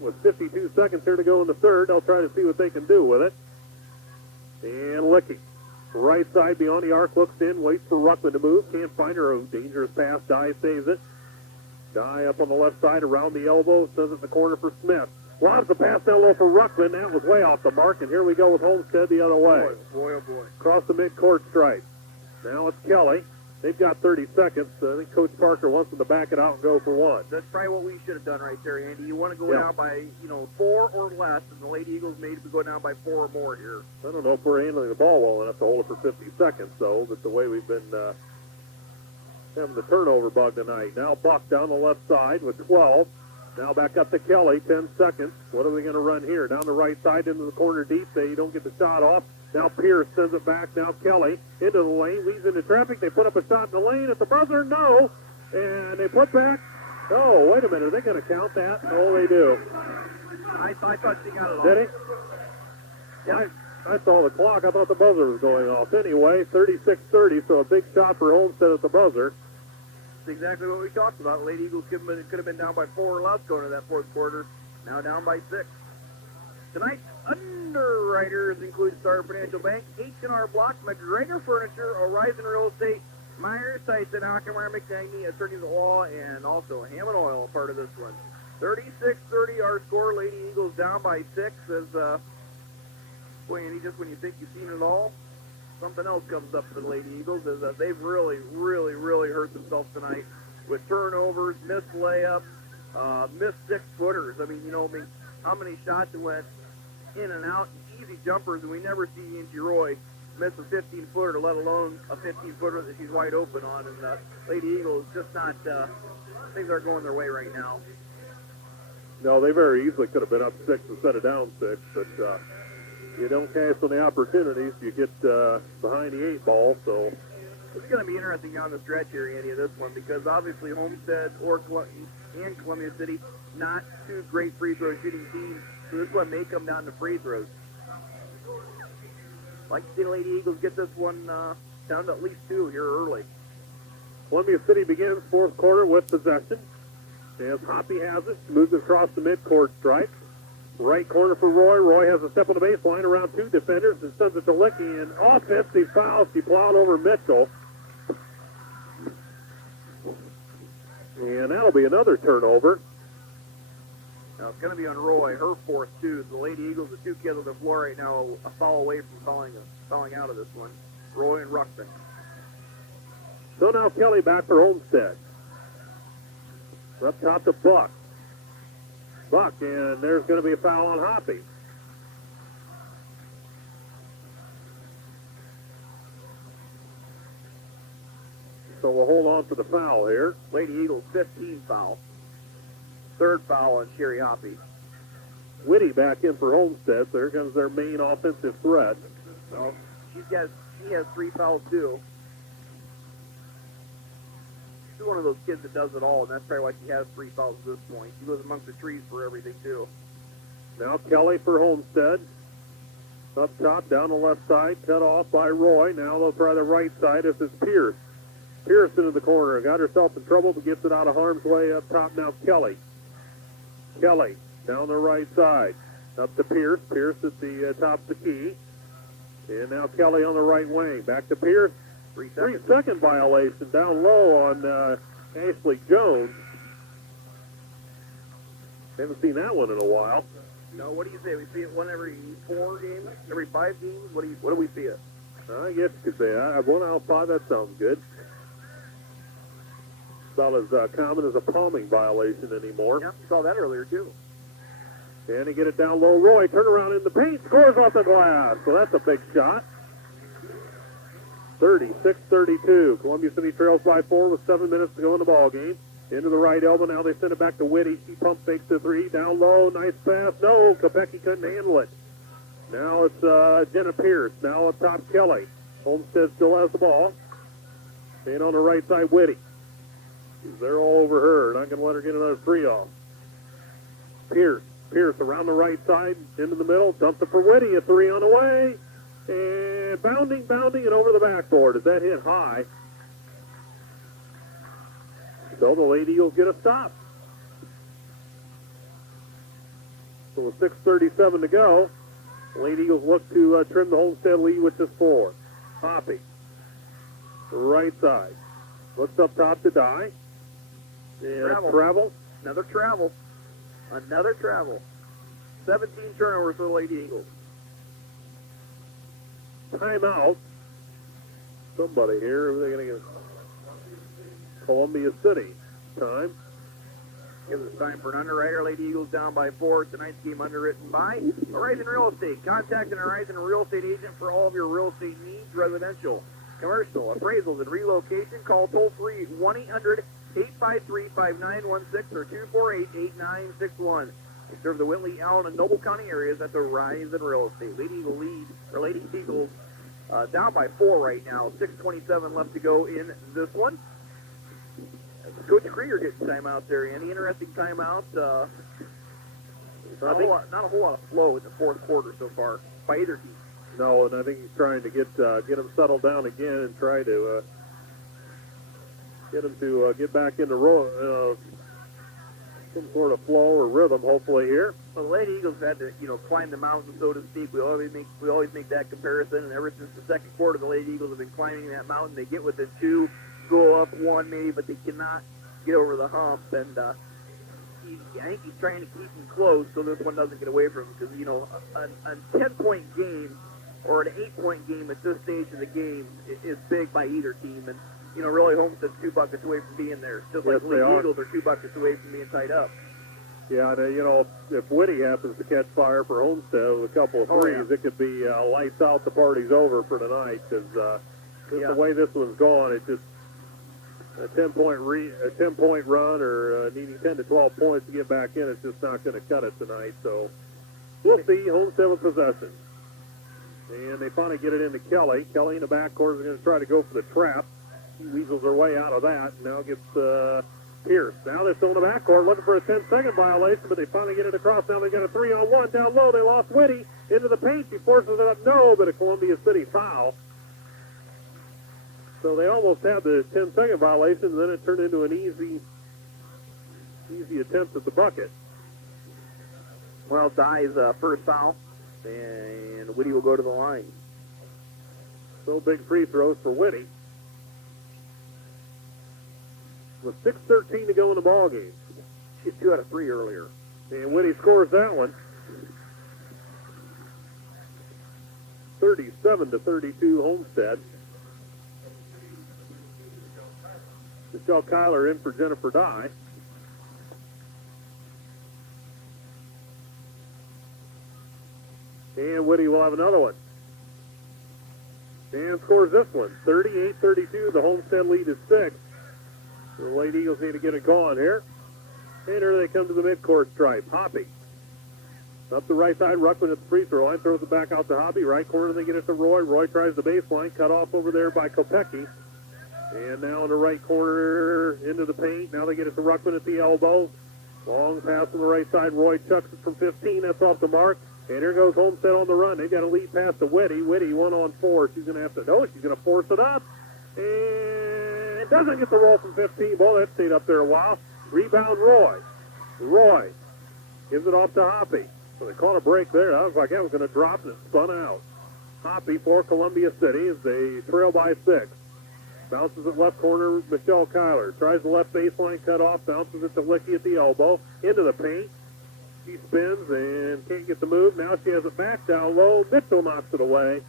With 52 seconds here to go in the third, they'll try to see what they can do with it. And Licky. Right side beyond the arc, looks in, waits for Ruckman to move. Can't find her. Dangerous pass. Dye saves it. Dye up on the left side around the elbow. Sends it in the corner for Smith. Lobs the pass down low for Ruckman. That was way off the mark. And here we go with Homestead the other way. Boy, oh boy. Across the midcourt stripe. Now it's Kelly. They've got 30 seconds. So I think Coach Parker wants them to back it out and go for one. That's probably what we should have done right there, Andy. You want to go down by, 4 or less, and the Lady Eagles maybe go down by 4 or more here. I don't know if we're handling the ball well enough to hold it for 50 seconds, though, but the way we've been having the turnover bug tonight. Now Buck down the left side with 12. Now back up to Kelly, 10 seconds. What are we going to run here? Down the right side into the corner deep. They don't get the shot off. Now Pierce sends it back. Now Kelly into the lane, leads into traffic. They put up a shot in the lane at the buzzer. No. And they put back. Oh, wait a minute. Are they going to count that? Oh, they do. I thought she got it off. Did he? Yeah. I saw the clock. I thought the buzzer was going off. Anyway, 36-30, so a big shot for Homestead at the buzzer. That's exactly what we talked about. Lady Eagles could have been down by 4 or less going into that fourth quarter. Now down by 6. Tonight's underwriters include Star Financial Bank, H&R Block, McGregor Furniture, Horizon Real Estate, Myers Tyson, Hockenmeyer, McDagney, Attorneys at Law, and also Hammond Oil, a part of this one. 36-30 our score. Lady Eagles down by 6 as, boy, Andy, just when you think you've seen it all, something else comes up for the Lady Eagles as they've really, really, really hurt themselves tonight with turnovers, missed layups, missed 6-footers. I mean, how many shots that went in and out, easy jumpers, and we never see Angie Roy miss a 15-footer, let alone a 15-footer that she's wide open on. And Lady Eagles just not things aren't going their way right now. No, they very easily could have been up 6 instead of down 6, but you don't cash on the opportunities. You get behind the 8 ball, so. It's going to be interesting down the stretch here, Andy, of this one, because obviously Homestead and Columbia City, not two great free throw shooting teams, so this one may come down to free throws. I'd like to see the Lady Eagles get this one down to at least 2 here early. Columbia City begins fourth quarter with possession. As Hoppy has it, moves across the midcourt stripe. Right corner for Roy. Roy has a step on the baseline around 2 defenders and sends it to Licky. And offensive foul. She plowed over Mitchell. And that'll be another turnover. Now it's going to be on Roy, her 4th too. The Lady Eagles, the 2 kids on the floor right now, a foul away from fouling out of this one. Roy and Ruckman. So now Kelly back for Homestead. Up top to Buck. Buck, and there's going to be a foul on Hoppy. So we'll hold on for the foul here. Lady Eagles, 15 foul. 3rd foul on Sherry Hoppy. Whitty back in for Homestead, so here comes their main offensive threat. Well, she has 3 fouls too. She's one of those kids that does it all, and that's probably why she has 3 fouls at this point. She goes amongst the trees for everything too. Now Kelly for Homestead. Up top, down the left side, cut off by Roy. Now they'll try the right side. This is Pierce. Pierce into the corner. Got herself in trouble, but gets it out of harm's way. Up top now Kelly. Kelly down the right side. Up to Pierce. Pierce at the top of the key. And now Kelly on the right wing. Back to Pierce. 3-second violation down low on Ashley Jones. Haven't seen that one in a while. No, what do you say? We see it one every 4 games? Every 5 games? What do we see it? I guess you could say that. 1 out of 5, that sounds good. About as common as a palming violation anymore. Yeah, saw that earlier too. And he get it down low. Roy, turn around in the paint, scores off the glass. So that's a big shot. 36-32. Columbia City trails by 4 with 7 minutes to go in the ball game. Into the right elbow. Now they send it back to Whitty. She pump fakes the 3. Down low. Nice pass. No, Kopecky couldn't handle it. Now it's Jenna Pierce. Now up top, Kelly. Homestead still has the ball. And on the right side, Whitty. They're all over her. Not going to let her get another 3 off. Pierce around the right side, into the middle. Dumps it for Whitty. A 3 on the way. And bounding, and over the backboard. As that hit high. So the Lady Eagles get a stop. So with 6:37 to go, the Lady Eagles look to trim the Homestead lead with this 4. Hoppy. Right side. Looks up top to Die. And travel. Another travel. 17 turnovers for the Lady Eagles. Timeout. Somebody here. Who are they going to get? Columbia City. Time. Gives us time for an underwriter. Lady Eagles down by 4. Tonight's game underwritten by Horizon Real Estate. Contact an Horizon Real Estate agent for all of your real estate needs, residential, commercial, appraisals, and relocation. Call toll-free 1-800-853-5916 or 248-8961. We serve the Whitley, Allen, and Noble County areas at the Horizon Real Estate. Lady Eagles down by 4 right now. 6:27 left to go in this one. Coach Krieger getting timeout there. Any interesting timeout? Not a whole lot of flow in the 4th quarter so far by either team. No, and I think he's trying to get them settled down again and try to get them to get back into some sort of flow or rhythm, hopefully here. Well, the Lady Eagles had to, climb the mountain, so to speak. We always make that comparison, and ever since the 2nd quarter, the Lady Eagles have been climbing that mountain. They get within 2, go up 1 maybe, but they cannot get over the hump. And I think he's trying to keep them close so this one doesn't get away from him. Because a 10-point game or an 8-point game at this stage of the game is big by either team. And really Homestead's 2 buckets away from being there. Just like the Lady Eagles are 2 buckets away from being tied up. Yeah, and if Whitty happens to catch fire for Homestead with a couple of threes, it could be lights out, the party's over for tonight. Because the way this one's gone, it just a 10-point run or needing 10 to 12 points to get back in. It's just not going to cut it tonight. So we'll see. Homestead with possession. And they finally get it into Kelly. Kelly in the backcourt is going to try to go for the trap. He weasels her way out of that. Now gets Pierce. Now they're still in the backcourt looking for a 10-second violation, but they finally get it across. Now they got a 3-on-1 down low. They lost Whitty into the paint. She forces it up. No, but a Columbia City foul. So they almost had the 10-second violation, and then it turned into an easy attempt at the bucket. Well, Dye's first foul, and Whitty will go to the line. So big free throws for Whitty. With 6:13 to go in the ball game. She hit 2 out of 3 earlier. And Whitty scores that one. 37-32 Homestead. Michelle Kyler in for Jennifer Dye. And Whitty will have another one. And scores this one. 38-32. The Homestead lead is 6. The Lady Eagles need to get it going here. And here they come to the midcourt stripe. Hoppy. Up the right side, Ruckman at the free throw line. Throws it back out to Hoppy. Right corner, they get it to Roy. Roy tries the baseline. Cut off over there by Kopecky. And now in the right corner into the paint. Now they get it to Ruckman at the elbow. Long pass on the right side. Roy chucks it from 15. That's off the mark. And here goes Homestead on the run. They've got a lead pass to Whitty. Whitty 1-on-4. She's going to have to, no, she's going to force it up. And doesn't get the roll from 15. Well, that stayed up there a while. Rebound Roy. Roy gives it off to Hoppy. So they caught a break there. That was like that was going to drop and it spun out. Hoppy for Columbia City as they trail by 6. Bounces it left corner, Michelle Kyler. Tries the left baseline, cut off, bounces it to Licky at the elbow. Into the paint. She spins and can't get the move. Now she has it back down low. Mitchell knocks it away.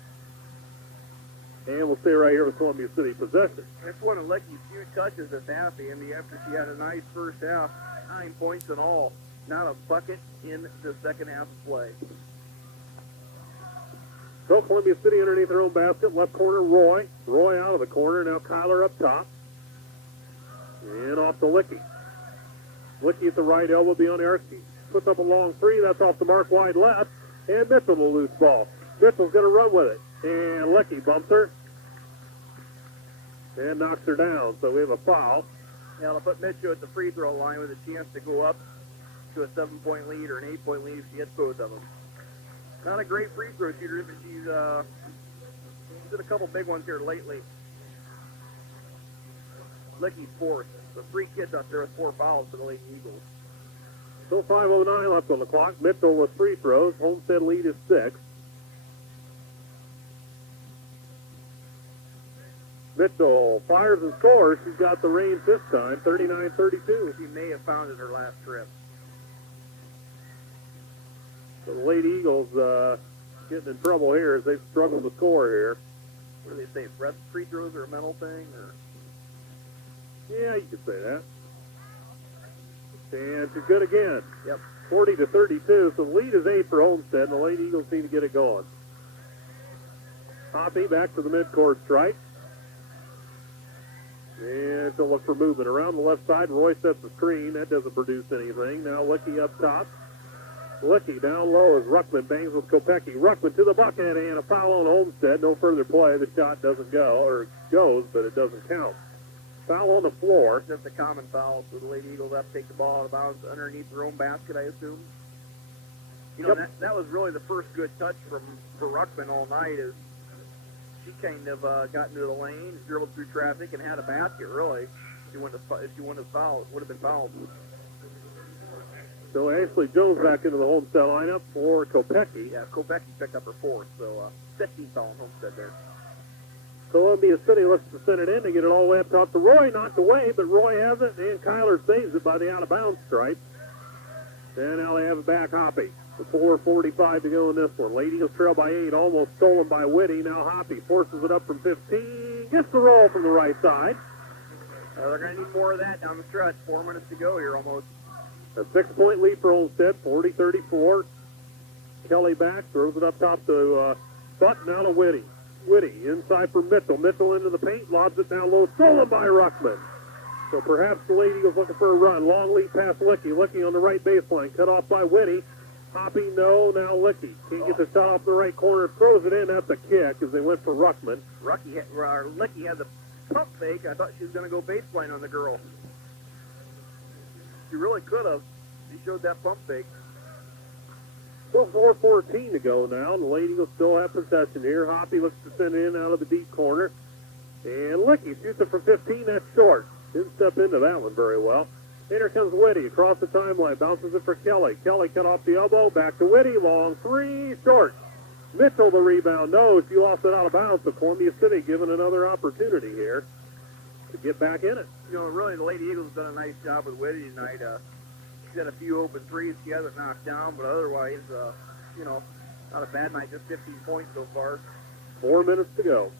And we'll stay right here with Columbia City possession. That's one of Licky's few touches this half, Andy, after she had a nice first half. 9 points in all. Not a bucket in the second half of play. So Columbia City underneath their own basket. Left corner, Roy. Roy out of the corner. Now Kyler up top. And off to Licky. Licky at the right elbow beyond the arc. Puts up a long three. That's off the mark wide left. And Mitchell will loose ball. Mitchell's going to run with it. And Licky bumps her. And knocks her down. So we have a foul. Now to put Mitchell at the free throw line with a chance to go up to a 7-point lead or an 8-point lead if she hits both of them. Not a great free throw shooter, but she's did a couple big ones here lately. Licky's fourth. The 3 kids up there with 4 fouls for the Lady Eagles. So 5:09 left on the clock. Mitchell with free throws. Homestead lead is 6. Mitchell fires and scores. She's got the range this time, 39-32. She may have found it her last trip. So the Lady Eagles getting in trouble here as they've struggled to score here. What do they say? Free throws are a mental thing? Or? Yeah, you could say that. And she's good again. Yep. 40-32. So the lead is 8 for Homestead, and the Lady Eagles need to get it going. Hoppy back to the midcourt stripe. And she'll look for movement. Around the left side, Roy sets the screen. That doesn't produce anything. Now Licky up top. Licky down low as Ruckman bangs with Kopecky. Ruckman to the bucket and a foul on Homestead. No further play. The shot doesn't go, or goes, but it doesn't count. Foul on the floor. Just a common foul, so the Lady Eagles have to take the ball out of bounds underneath their own basket, I assume. You know, that was really the first good touch for Ruckman all night. Is she kind of got into the lane, dribbled through traffic, and had a basket, really. If she wouldn't have fouled, would have been fouled. So Ashley Jones back into the Homestead lineup for Kopecky. Yeah, Kopecky picked up her 4th, so 15 foul on Homestead there. Columbia City looks to send it in. They get it all the way up top to Roy. Knocked away, but Roy has it, and Kyler saves it by the out-of-bounds stripe. And now they have it back Hoppy. With 4:45 to go in this one. Lady Eagles trail by 8, almost stolen by Whitty. Now Hoppy forces it up from 15. Gets the roll from the right side. They're going to need more of that down the stretch. 4 minutes to go here almost. A 6-point lead for Homestead, 40-34. Kelly back, throws it up top to Butt, now to Whitty. Whitty inside for Mitchell. Mitchell into the paint, lobs it down low, stolen by Ruckman. So perhaps the Lady Eagles looking for a run. Long lead past Licky. Licky on the right baseline. Cut off by Whitty. Hoppy, no. Now Licky. Can't get the shot off the right corner. Throws it in. That's a kick as they went for Ruckman. Licky had the pump fake. I thought she was going to go baseline on the girl. She really could have. She showed that pump fake. Still 4:14 to go now. The Lady Eagles still have possession here. Hoppy looks to send it in out of the deep corner. And Licky shoots it from 15. That's short. Didn't step into that one very well. And here comes Whitty across the timeline. Bounces it for Kelly. Kelly cut off the elbow. Back to Whitty. Long three. Short. Mitchell the rebound. No, she lost it out of bounds. So Columbia City given another opportunity here to get back in it. You know, really, the Lady Eagles done a nice job with Whitty tonight. She's had a few open threes she hasn't knocked down, but otherwise, you know, not a bad night. Just 15 points so far. 4 minutes to go.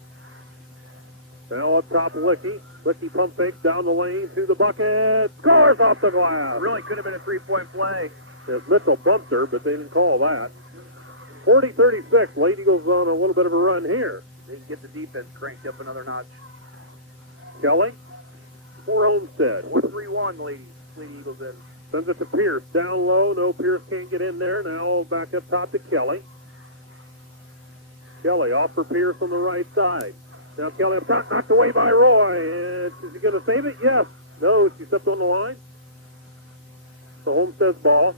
Now up top, Licky. Licky pump fakes down the lane to the bucket. Scores off the glass. It really could have been a three-point play. Yes, Mitchell bumped her, but they didn't call that. 40-36. Lady Eagles on a little bit of a run here. They can get the defense cranked up another notch. Kelly for Homestead. 1-3-1, Lady Eagles in. Sends it to Pierce. Down low. No, Pierce can't get in there. Now back up top to Kelly. Kelly off for Pierce on the right side. Now Kelly up top, knocked away by Roy. And is he going to save it? Yes. No, she stepped on the line. So Homestead's ball.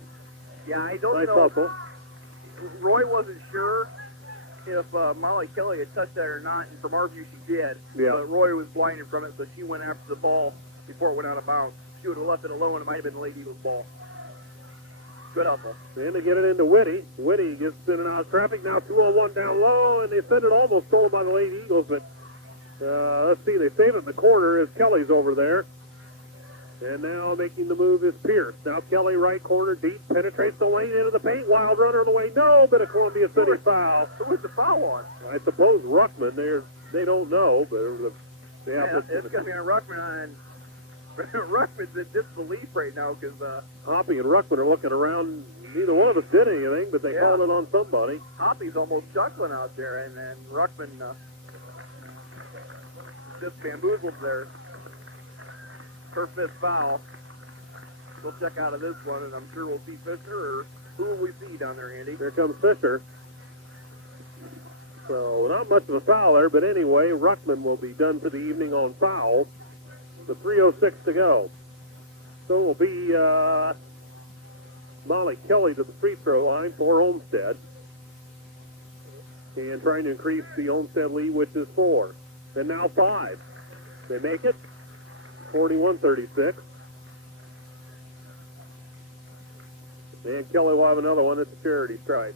Yeah, I don't nice know. hustle. Roy wasn't sure if Molly Kelly had touched that or not, and from our view she did. Yeah. But Roy was blinded from it, so she went after the ball before it went out of bounds. She would have left it alone, it might have been the Lady Eagles' ball. Good hustle. And they get it into Whitty. Whitty gets in and out of traffic. Now 2-on-1 down low, and they send it almost stolen by the Lady Eagles, but let's see, they save it in the corner as Kelly's over there. And now making the move is Pierce. Now Kelly right corner deep, penetrates the lane into the paint. Wild runner on the way. No, but a Columbia City foul. Who was the foul on? I suppose Ruckman. They don't know, but they have it's going to be on Ruckman. And Ruckman's in disbelief right now because Hoppy and Ruckman are looking around. Neither one of us did anything, but they called it on somebody. Hoppy's almost chuckling out there, and then Ruckman just bamboozled there. Her fifth foul. We'll check out of this one, and I'm sure we'll see Fisher, or who will we see down there, Andy? Here comes Fisher. So not much of a foul there, but anyway, Ruckman will be done for the evening on fouls. With 3:06 to go. So it will be Molly Kelly to the free throw line for Homestead. And trying to increase the Homestead lead, which is 4. And now 5. They make it. 41-36. And Kelly will have another one. It's a charity strike.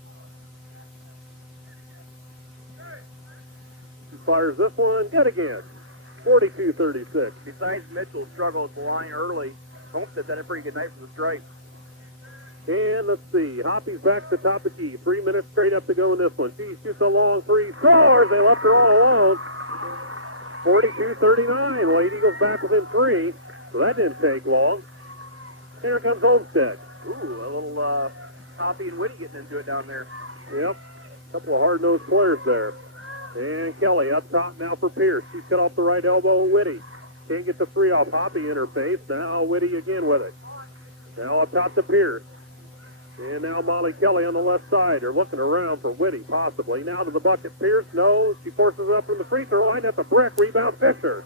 She fires this one. Good again. 42-36. Besides Mitchell struggled at the line early, Homestead had a pretty good night for the strike. And let's see. Hoppy's back to the top of the key. 3 minutes straight up to go in this one. She shoots a long three. Scores! They left her all alone. 42-39. Lady Eagles back within 3. So that didn't take long. Here comes Homestead. Ooh, a little Hoppy and Whitty getting into it down there. Yep. A couple of hard-nosed players there. And Kelly up top now for Pierce. She's cut off the right elbow. Whitty can't get the free off. Hoppy in her face. Now Whitty again with it. Now up top to Pierce. And now Molly Kelly on the left side. They're looking around for Whitty, possibly. Now to the bucket. Pierce, no. She forces it up from the free throw line. That's a brick. Rebound Fisher.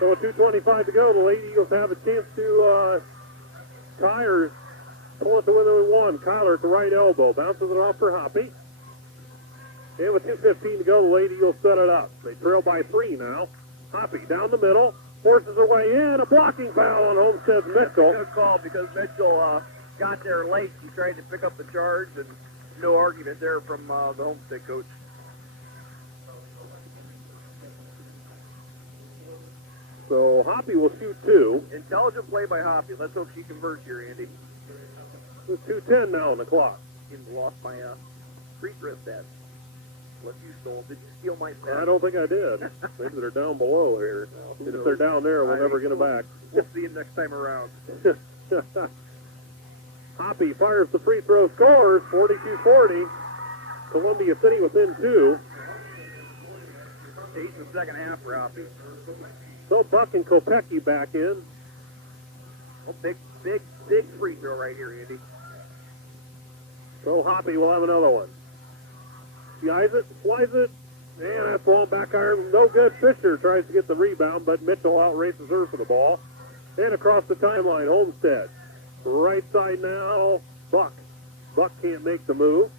So with 2:25 to go, the Lady Eagles have a chance to tie or pull it to within 1. Kyler at the right elbow. Bounces it off for Hoppy. And with 2:15 to go, the Lady Eagles set it up. They trail by 3 now. Hoppy down the middle. Forces her way in. A blocking foul on Homestead's Mitchell. Good call because Mitchell got there late. He tried to pick up the charge, and no argument there from the Homestead coach. So Hoppy will shoot 2. Intelligent play by Hoppy. Let's hope she converts here, Andy. There's 2:10 now on the clock. He lost my free throw stats. What you stole. Did you steal my stats? I don't think I did. Maybe they're down below here. And if they're down there, we'll never get them back. We'll see them next time around. Hoppy fires the free throw, scores 42-40. Columbia City within 2. 8 in the second half for Hoppy. So Buck and Kopecky back in. Oh, big free throw right here, Andy. So Hoppy will have another one. He eyes it, flies it, and that's long back iron. No good. Fisher tries to get the rebound, but Mitchell outraces her for the ball. And across the timeline, Homestead. Right side now, Buck. Buck can't make the move.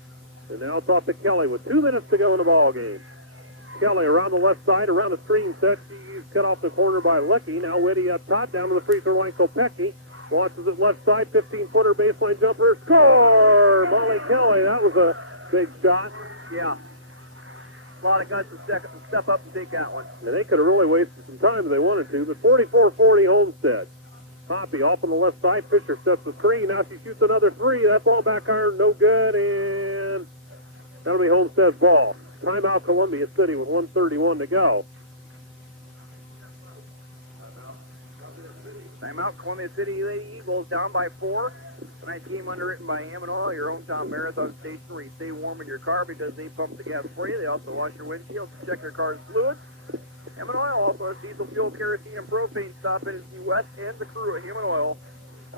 And now it's off to Kelly with 2 minutes to go in the ball game. Kelly around the left side, around the screen set. She's cut off the corner by Licky. Now Whitty up top, down to the free throw line. Kopecky launches it left side, 15-footer baseline jumper. Score! Molly Kelly, that was a big shot. Yeah. A lot of guts to step up and take that one. And they could have really wasted some time if they wanted to, but 44-40 Homestead. Hoppy off on the left side. Fisher sets the screen. Now she shoots another three. That's all back iron, no good, and that'll be Homestead's ball. Timeout Columbia City with 1:31 to go. Timeout Columbia City Lady Eagles down by 4. Tonight's game underwritten by Ammon, your hometown marathon station where you stay warm in your car because they pump the gas for you. They also wash your windshield, check your car's fluids. Ammon Oil also has diesel fuel, kerosene, and propane. Stop in and see Wes and the crew at Ammon Oil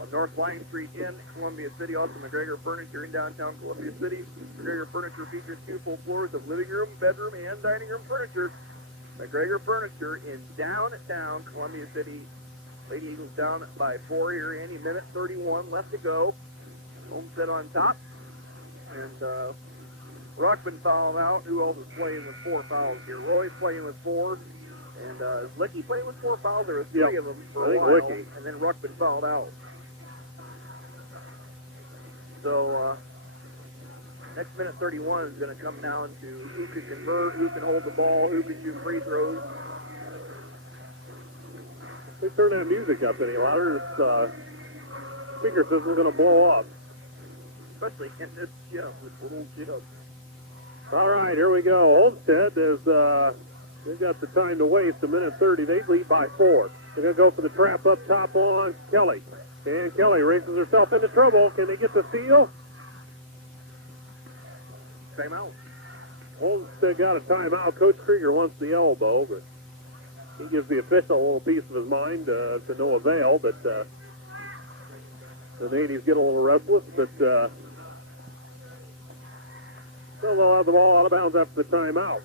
on North Line Street in Columbia City. Also McGregor Furniture in downtown Columbia City. McGregor Furniture features 2 full floors of living room, bedroom, and dining room furniture. McGregor Furniture in downtown Columbia City. Lady Eagles down by 4 here, Andy. Minute 31 left to go. Homestead on top. And Ruckman fouling out. Who else is playing with 4 fouls here? Roy's playing with 4. And is Licky playing with 4 fouls? There was 3 of them for a while. Licky. And then Ruckman fouled out. So next minute 31 is going to come down to who can convert, who can hold the ball, who can shoot free throws. They turn that music up any louder, speaker system's going to blow up. Especially in this gym, this little gym. All right, here we go. Homestead is, they've got the time to waste, 1:30. They lead by 4. They're going to go for the trap up top on Kelly. And Kelly races herself into trouble. Can they get the steal? Timeout. Homestead got a timeout. Coach Krieger wants the elbow, but he gives the official a little piece of his mind to no avail. But the ladies get a little restless, but they'll have the ball out of bounds after the timeout.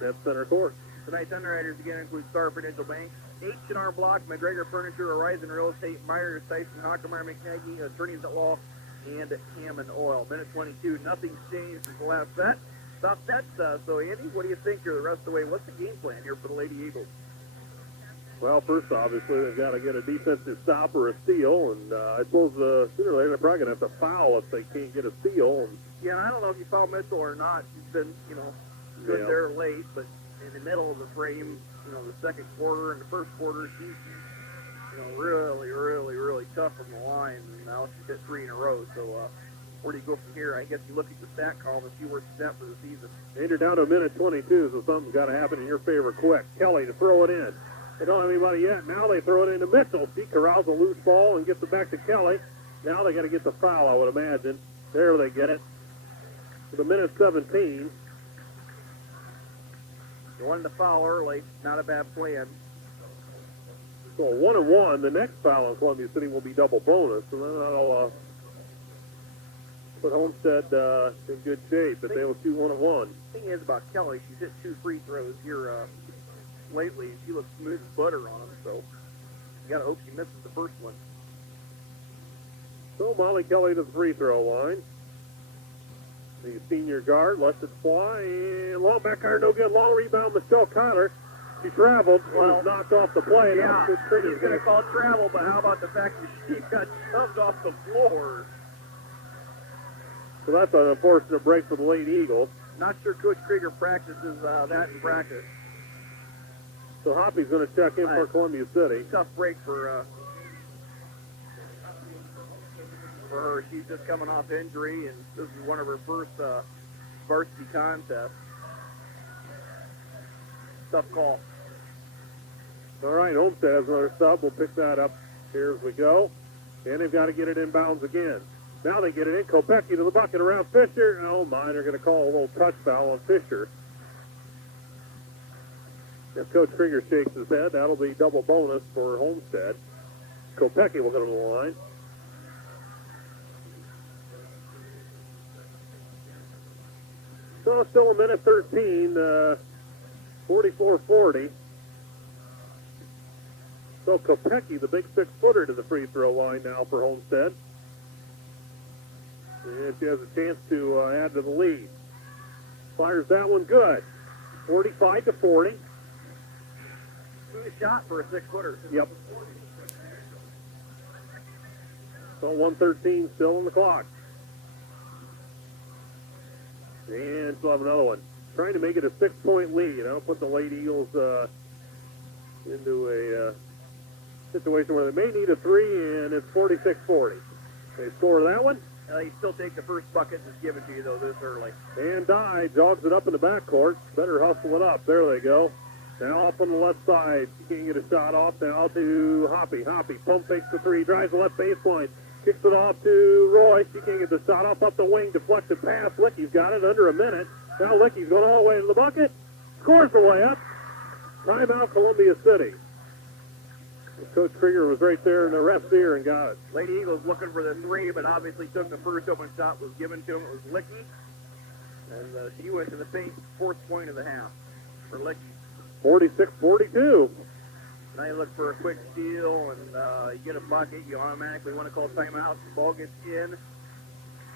That's center court. Tonight's underwriters again include Star Financial Bank, H&R Block, McGregor Furniture, Horizon Real Estate, Myers, Tyson, Hockemeyer, McNaghy, Attorneys at Law, and Hammond Oil. Minute 22, nothing's changed since the last set. Stop that. So, Andy, what do you think here the rest of the way? What's the game plan here for the Lady Eagles? Well, first, obviously, they've got to get a defensive stop or a steal, and I suppose sooner or later they're probably going to have to foul if they can't get a steal. And yeah, I don't know if you foul Mitchell or not. She's been, good there late, but in the middle of the frame, the second quarter and the first quarter, she's, really, really, really tough from the line. And now she's hit 3 in a row. So where do you go from here? I guess you look at the stat column and see where it's at for the season. And you're down to minute 22, so something's got to happen in your favor quick. Kelly to throw it in. They don't have anybody yet. Now they throw it into Mitchell. She corrals a loose ball and gets it back to Kelly. Now they got to get the foul, I would imagine. There they get it. To the minute 17. You wanted to foul early. Not a bad plan. So 1-1. The next foul in Columbia City will be double bonus. So then that'll put Homestead in good shape. But they will shoot 1-1. The thing is about Kelly, she's hit 2 free throws here lately. She looks smooth as butter on them. So you got to hope she misses the first one. So Molly Kelly to the free throw line. The senior guard lets it fly, and long back iron, no good. Long rebound, Michelle Connor. She traveled, was knocked off the play. Yeah, he's going to call travel, but how about the fact that she got shoved off the floor? So that's an unfortunate break for the Lady Eagles. Not sure Coach Krieger practices that in practice. So Hoppy's going to check in for Columbia City. Tough break for her. She's just coming off injury, and this is one of her first varsity contests. Tough call. All right, Homestead has another sub. We'll pick that up here as we go. And they've got to get it inbounds again. Now they get it in. Kopecky to the bucket around Fisher. Oh, my, they're going to call a little touch foul on Fisher. If Coach Krieger shakes his head, that'll be double bonus for Homestead. Kopecky will go to the line. So still a minute 13, 44-40. So Kopecky, the big 6-footer, to the free throw line now for Homestead. And she has a chance to add to the lead. Fires that one good. 45-40. Good shot for a 6-footer. Yep. So 1:13 still on the clock. And still have another one. Trying to make it a 6-point lead. I'll put the Lady Eagles into a situation where they may need a 3, and it's 46-40. They score that one. You still take the first bucket that's given to you, though, this early. And Dye jogs it up in the backcourt. Better hustle it up. There they go. Now up on the left side. She can't get a shot off. Now to Hoppy. Hoppy pump fakes the 3. Drives the left baseline. Kicks it off to Roy. She can't get the shot off. Up the wing. Deflected pass. Licky's got it under a minute. Now Licky's going all the way to the bucket. Scores the layup. Timeout, Columbia City. Coach Krieger was right there in the ref's ear and got it. Lady Eagles looking for the 3, but obviously took the first open shot, was given to him. It was Licky. And she went to the paint, 4th point of the half for Licky. 46-42. Now you look for a quick steal, and you get a bucket. You automatically want to call timeout. The ball gets in.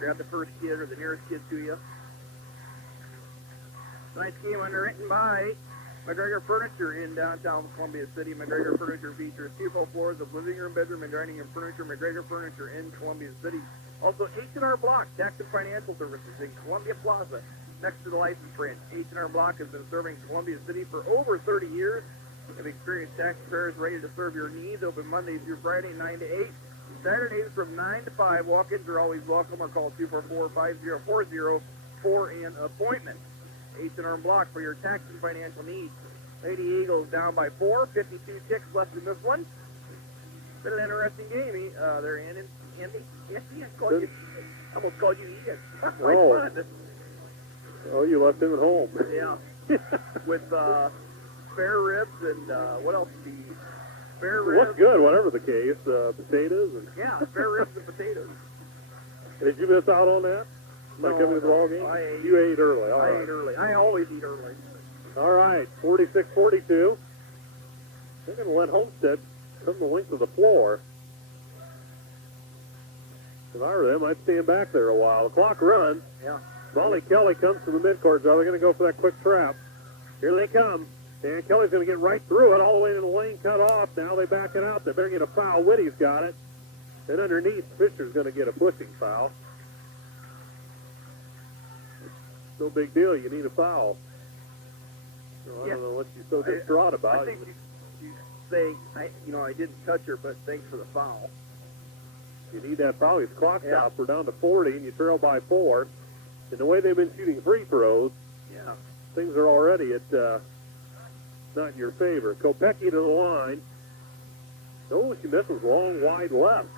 Grab the first kid or the nearest kid to you. Tonight's game underwritten by McGregor Furniture in downtown Columbia City. McGregor Furniture features 2 full floors of living room, bedroom, and dining room furniture. McGregor Furniture in Columbia City. Also, H&R Block, tax and financial services in Columbia Plaza, next to the license branch. H&R Block has been serving Columbia City for over 30 years. Have experienced tax preparers ready to serve your needs. Open Monday through Friday, 9 to 8. Saturdays from 9 to 5. Walk-ins are always welcome, or call 244-5040 for an appointment. H&R Block for your tax and financial needs. Lady Eagles down by 4. 52 ticks left in this one. Been an interesting game. They're in Andy. I almost called you Ian. Oh. Oh, you left him at home. Yeah. With spare ribs and what else? The spare ribs. Looks good, whatever the case. Potatoes and. Yeah, spare ribs and potatoes. Did you miss out on that? No, coming to the ball game? You ate early. All right. Ate early. I always eat early. All right, 46-42. They're going to let Homestead come the length of the floor. If I were them, I'd stand back there a while. The clock runs. Yeah. Molly Kelly comes to the midcourt. So they're going to go for that quick trap. Here they come. And Kelly's going to get right through it, all the way to the lane, cut off. Now they back it out. They better get a foul. Whitty's got it. And underneath, Fisher's going to get a pushing foul. No big deal. You need a foul. So I don't know what she's so distraught about. I think she's saying, I didn't touch her, but thanks for the foul. You need that foul. It's clock stop. We're down to 40, and you trail by 4. And the way they've been shooting free throws, things are already at not in your favor. Kopecky to the line. Oh, she misses long, wide left.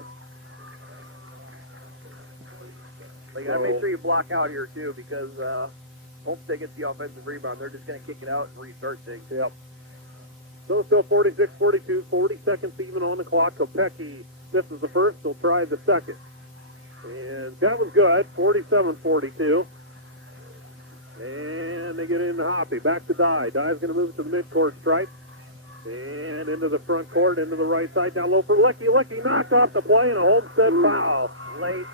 But you got to make sure you block out here, too, because Homestead gets the offensive rebound. They're just going to kick it out and restart things. Yep. So still 46-42, 40 seconds even on the clock. Kopecky misses the first. They'll try the second. And that was good, 47-42. And they get into Hoppy. Back to Dye. Dye's going to move to the midcourt stripe. And into the front court, into the right side, down low for Licky. Licky knocked off the play and a Homestead foul. Late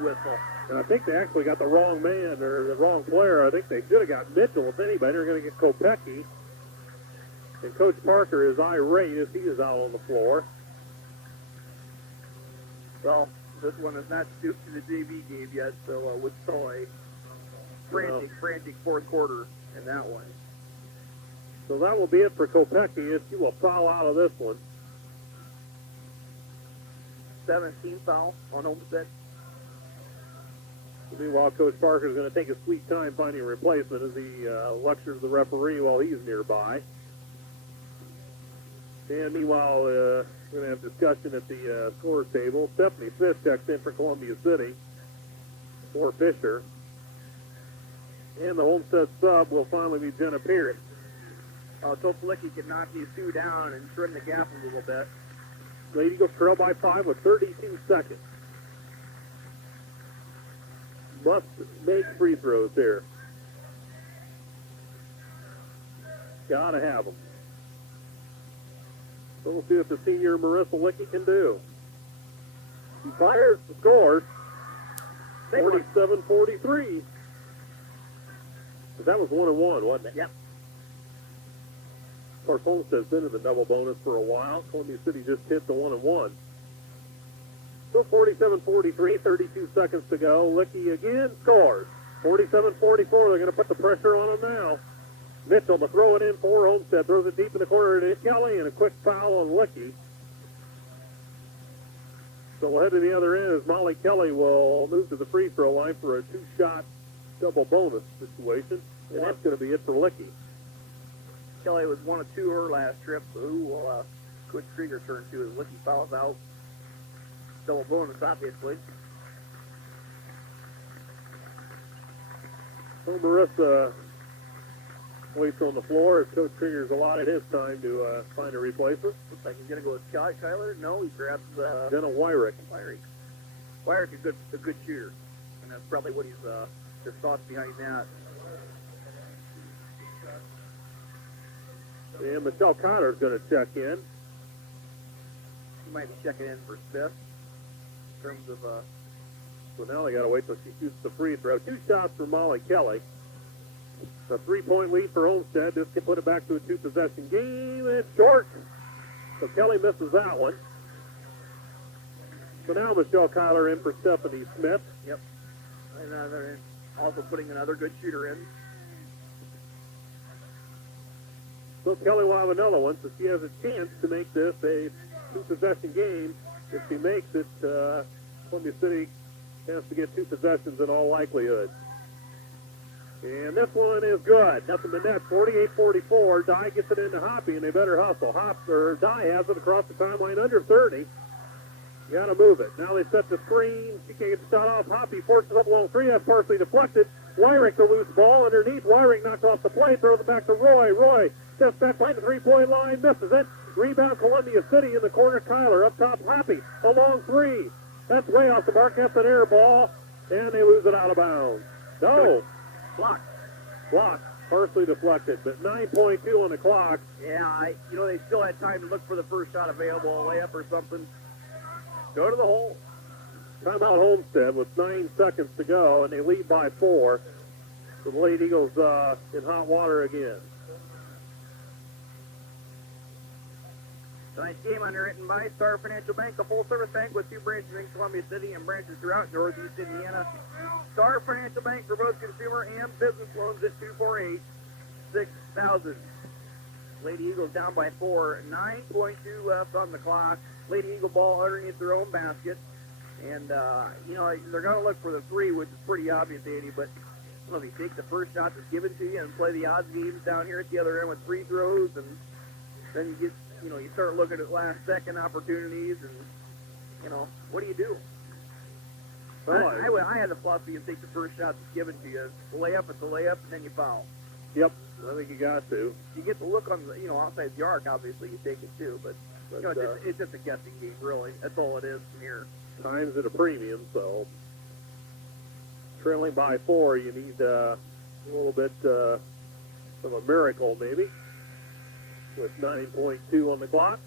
whistle. And I think they actually got the wrong man or the wrong player. I think they should have got Mitchell. If anybody, they're going to get Kopecky. And Coach Parker is irate as he is out on the floor. Well, this one is not stooped to the JV game yet, so with a frantic fourth quarter in that one. So that will be it for Kopecky. She will foul out of this one. 17 foul on Homestead. Meanwhile, Coach Parker is going to take his sweet time finding a replacement as he lectures the referee while he's nearby. And meanwhile, we're going to have discussion at the scorers table. Stephanie Smith checks in for Columbia City for Fisher. And the Homestead sub will finally be Jenna Pierce. Toflicki can knock these two down and trim the gap a little bit. Lady Eagles trail by 5 with 32 seconds. Must make free throws here. Gotta have them. So we'll see what the senior Marissa Licky can do. She fires the scores. 47-43. But that was 1-1, wasn't it? Yep. Of course, Homestead's been in the double bonus for a while. Columbia City just hit the 1-1. So 47-43, 32 seconds to go. Licky again scores. 47-44, they're going to put the pressure on them now. Mitchell to throw it in for Homestead. Throws it deep in the corner to Kelly, and a quick foul on Licky. So we'll head to the other end as Molly Kelly will move to the free throw line for a two-shot double bonus situation. And that's going to be it for Licky. Kelly was 1 of 2 her last trip, so who will Coach Krieger turn to as Licky fouls out. Double bonus, obviously. So Marissa waits on the floor as Coach Krieger's allotted his time to find a replacement. Looks like he's going to go with Kyler. No, he grabs Jenna Wyrick. Wyrick, a good shooter, and that's probably what his thoughts behind that. And Michelle Connor's going to check in. He might be checking in for Smith in terms of... So now they got to wait till she shoots the free throw. 2 shots for Molly Kelly. A 3-point lead for Homestead. This can put it back to a 2-possession game. It's short. So Kelly misses that one. So now Michelle Kyler in for Stephanie Smith. Yep. And also putting another good shooter in. So Kelly will have another one, so she has a chance to make this a 2-possession game. If she makes it, Columbia City has to get 2 possessions in all likelihood. And this one is good. Nothing but net. 48-44. Dye gets it into Hoppy, and they better hustle. Dye has it across the timeline under 30. You got to move it. Now they set the screen. She can't get the shot off. Hoppy forces up along 3. That's partially deflected. Wyrick the loose ball underneath. Wyrick knocks off the play. Throws it back to Roy. Roy steps back behind the 3-point line. Misses it. Rebound Columbia City in the corner. Kyler up top. Hoppy along 3. That's way off the mark. That's an air ball. And they lose it out of bounds. No. Blocked. Partially deflected, but 9.2 on the clock. Yeah, they still had time to look for the first shot available, a layup or something. Go to the hole. Timeout Homestead with 9 seconds to go, and they lead by 4. So the Lady Eagles in hot water again. Tonight's game underwritten by Star Financial Bank, a full-service bank with 2 branches in Columbia City and branches throughout Northeast Indiana. Star Financial Bank for both consumer and business loans at 248-6000. Lady Eagles down by 4. 9.2 left on the clock. Lady Eagle ball underneath their own basket. And, they're going to look for the 3, which is pretty obvious, Andy, but if you take the first shot that's given to you and play the odds games down here at the other end with free throws, and then you get, you start looking at last-second opportunities, and, what do you do? But I had the philosophy of take the first shot that's given to you. It's a layup, and then you foul. Yep, I think you got to. You get the look on the, outside the arc, obviously, you take it too, but it's just a guessing game, really. That's all it is from here. Time's at a premium, so trailing by 4, you need a little bit of a miracle, maybe, with 9.2 on the clock.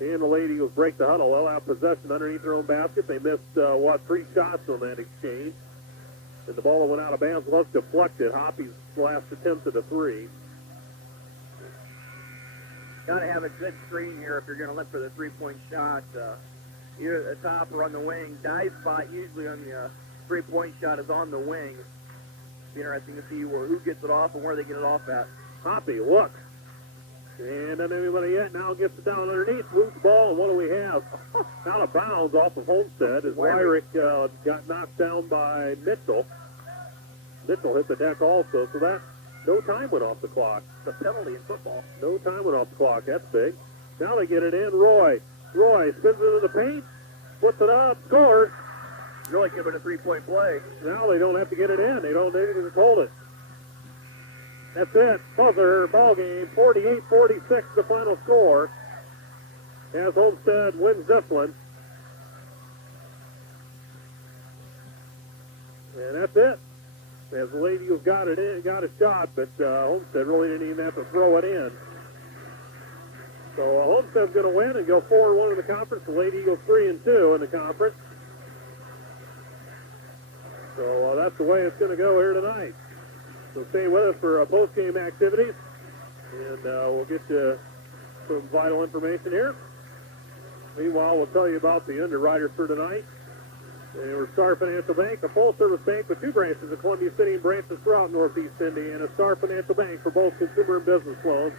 And the Lady Eagles break the huddle. They'll have possession underneath their own basket. They missed, 3 shots on that exchange. And the ball went out of bounds, was deflected. Hoppy's last attempt at a 3. Got to have a good screen here if you're going to look for the 3-point shot. Either at the top or on the wing. Dye's spot usually on the 3-point shot is on the wing. It's interesting to see who gets it off and where they get it off at. Hoppy, look. And then anybody yet now gets it down underneath. Loose ball, and what do we have? Out of bounds off of Homestead as Wyrick got knocked down by Mitchell. Mitchell hit the deck also, so that no time went off the clock. It's a penalty in football. No time went off the clock. That's big. Now they get it in. Roy spins it into the paint, puts it up, scores. Really could have been a 3-point play. Now they don't have to get it in. They can just hold it. That's it. Buzzer ball game. 48-46 the final score. As Homestead wins this one. And that's it. As the Lady Eagles got it in, got a shot, but Homestead really didn't even have to throw it in. So Homestead's going to win and go 4-1 in the conference. The Lady Eagles 3-2 in the conference. So that's the way it's going to go here tonight. So stay with us for post-game activities, and we'll get you some vital information here. Meanwhile, we'll tell you about the underwriters for tonight. They were Star Financial Bank, a full-service bank with 2 branches in Columbia City and branches throughout Northeast Indiana. Star Financial Bank for both consumer and business loans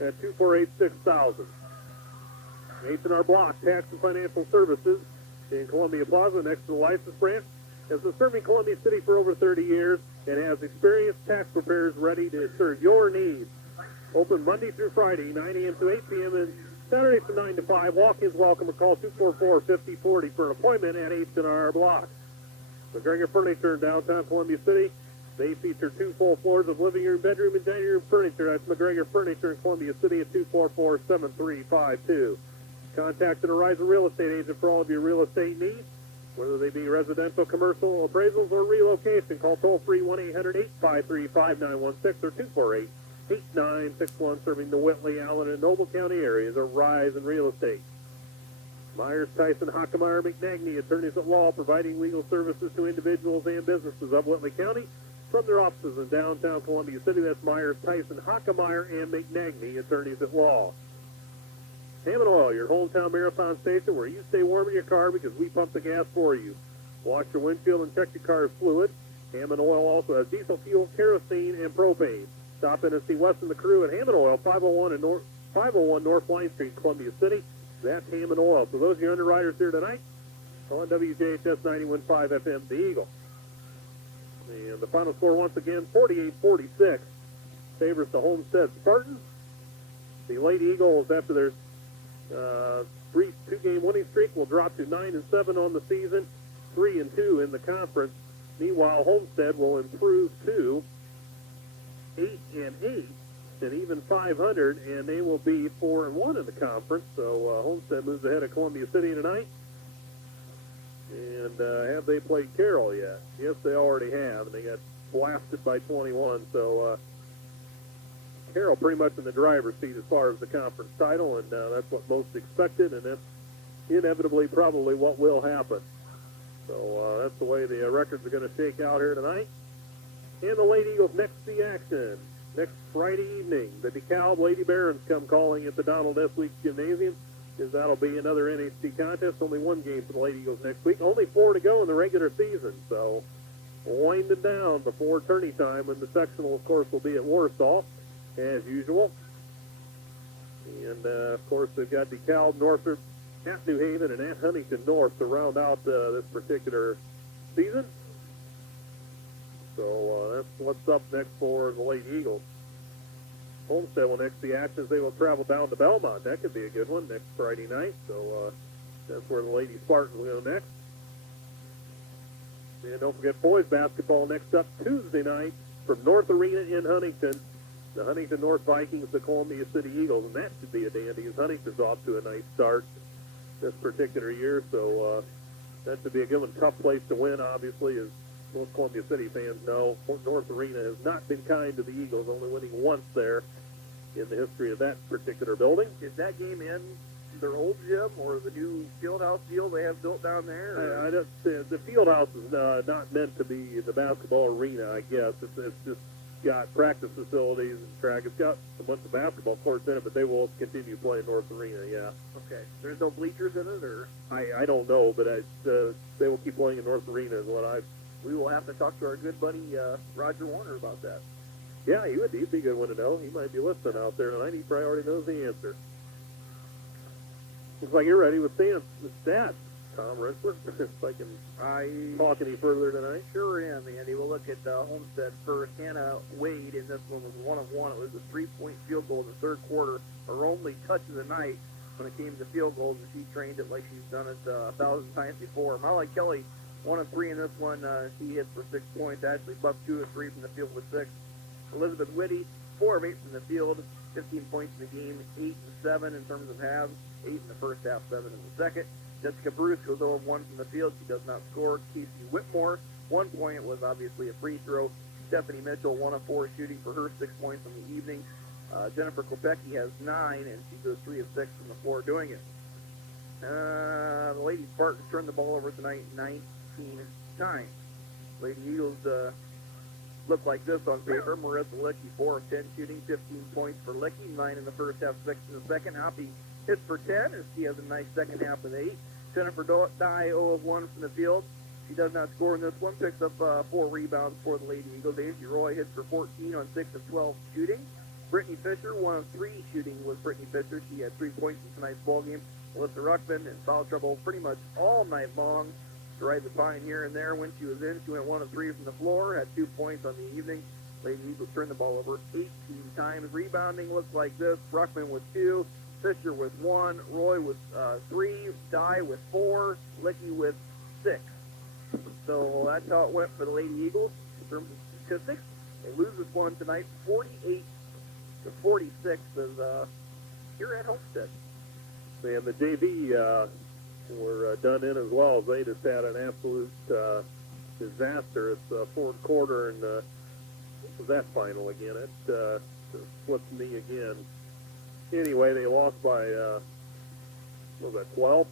at 248-6000. H&R Block, Tax and Financial Services in Columbia Plaza next to the license branch. Has been serving Columbia City for over 30 years and has experienced tax preparers ready to serve your needs. Open Monday through Friday, 9 a.m. to 8 p.m. and Saturday from 9 to 5. Walk-ins welcome or call 244-5040 for an appointment at H&R Block. McGregor Furniture in downtown Columbia City. They feature 2 full floors of living room, bedroom, and dining room furniture. That's McGregor Furniture in Columbia City at 244-7352. Contact an Horizon Real Estate agent for all of your real estate needs, whether they be residential, commercial, appraisals, or relocation. Call toll-free 1-800-853-5916 or 248-8961, serving the Whitley, Allen, and Noble County areas of Horizon Real Estate. Myers, Tyson, Hockemeyer, McNagny, attorneys at law, providing legal services to individuals and businesses of Whitley County from their offices in downtown Columbia City. That's Myers, Tyson, Hockemeyer, and McNagny, attorneys at law. Hammond Oil, your hometown marathon station where you stay warm in your car because we pump the gas for you. Wash your windshield and check your car's fluid. Hammond Oil also has diesel fuel, kerosene, and propane. Stop in and see Wes and the crew at Hammond Oil, 501 North Line Street, Columbia City. That's Hammond Oil. So those are your underwriters here tonight on WJHS 91.5 FM, The Eagle. And the final score once again, 48-46, favors the Homestead Spartans. The Lady Eagles, after their 2-game winning streak, will drop to 9-7 on the season, 3-2 in the conference. Meanwhile, Homestead will improve to 8-8 and even 500, and they will be 4-1 in the conference. So Homestead moves ahead of Columbia City tonight. And have they played Carroll yet? Yes, they already have, and they got blasted by 21. So Carroll pretty much in the driver's seat as far as the conference title, and that's what most expected, and that's inevitably probably what will happen. So that's the way the records are going to shake out here tonight. And the Lady Eagles next to the action. Next Friday evening, the DeKalb Lady Barons come calling at the Donald S. Leach Gymnasium, because that'll be another NHC contest. Only 1 game for the Lady Eagles next week. Only 4 to go in the regular season, so winding down before tourney time, and the sectional, of course, will be at Warsaw, as usual. And, of course, they've got DeKalb, Northrop, at New Haven, and at Huntington North to round out this particular season. So that's what's up next for the Lady Eagles. Homestead will next the action as they will travel down to Belmont. That could be a good one next Friday night. So that's where the Lady Spartans will go next. And don't forget boys basketball next up Tuesday night from North Arena in Huntington. The Huntington North Vikings, the Columbia City Eagles, and that should be a dandy as Huntington's off to a nice start this particular year. So that should be a good one. Tough place to win, obviously, as most Columbia City fans know. North Arena has not been kind to the Eagles, only winning once there in the history of that particular building. Is that game in their old gym or the new field house deal they have built down there? I don't. The field house is not meant to be the basketball arena, I guess. It's just got practice facilities and track. It's got a bunch of basketball courts in it, but they will continue playing North Arena, yeah. Okay. There's no bleachers in it, or? I don't know, but they will keep playing in North Arena is what I've... We will have to talk to our good buddy Roger Warner about that. Yeah, he'd be a good one to know. He might be listening out there tonight. He probably already knows the answer. Looks like you're ready with the stats, Tom Ritzler. If I can talk any further tonight. Sure am, Andy. We'll look at Homestead first. Hannah Wade in this one was 1 of 1. It was a 3-point field goal in the third quarter. Her only touch of the night when it came to field goals, and she trained it like she's done it 1,000 times before. Molly Kelly, 1 of 3 in this one. She hit for 6 points. Actually, bucked 2 of 3 from the field with 6. Elizabeth Whitty, 4 of 8 from the field, 15 points in the game, 8 and 7 in terms of halves, 8 in the first half, 7 in the second. Jessica Bruce goes 0 of 1 from the field. She does not score. Casey Whitmore, 1 point. It was obviously a free throw. Stephanie Mitchell, 1 of 4 shooting for her, 6 points on the evening. Jennifer Kopecki has 9, and she goes 3 of 6 from the floor doing it. The Lady Spartans turned the ball over tonight 19 times. Lady Eagles look like this on paper. Marissa Licky, 4 of 10 shooting, 15 points for Licky, 9 in the first half, 6 in the second. Hoppy hits for 10 as she has a nice second half with 8. Jennifer Dye, 0 of 1 from the field. She does not score in this one, picks up 4 rebounds for the Lady Eagles. Angie Roy hits for 14 on 6 of 12 shooting. Brittany Fisher, 1 of 3 shooting was Brittany Fisher. She had 3 points in tonight's ball game. Melissa Ruckman in foul trouble pretty much all night long. To ride the pine here and there. When she was in, she went 1 of 3 from the floor, had 2 points on the evening. Lady Eagles turned the ball over 18 times. Rebounding looks like this. Ruckman with 2, Fisher with 1, Roy with 3, Dye with 4, Licky with 6. So that's how it went for the Lady Eagles in terms of statistics. They lose this one tonight, 48 to 46, as here at Homestead. And the JV were done in as well. They just had an absolute disaster. It's the fourth quarter, and what was that final again? It flipped me again. Anyway, they lost by, what was that, 12?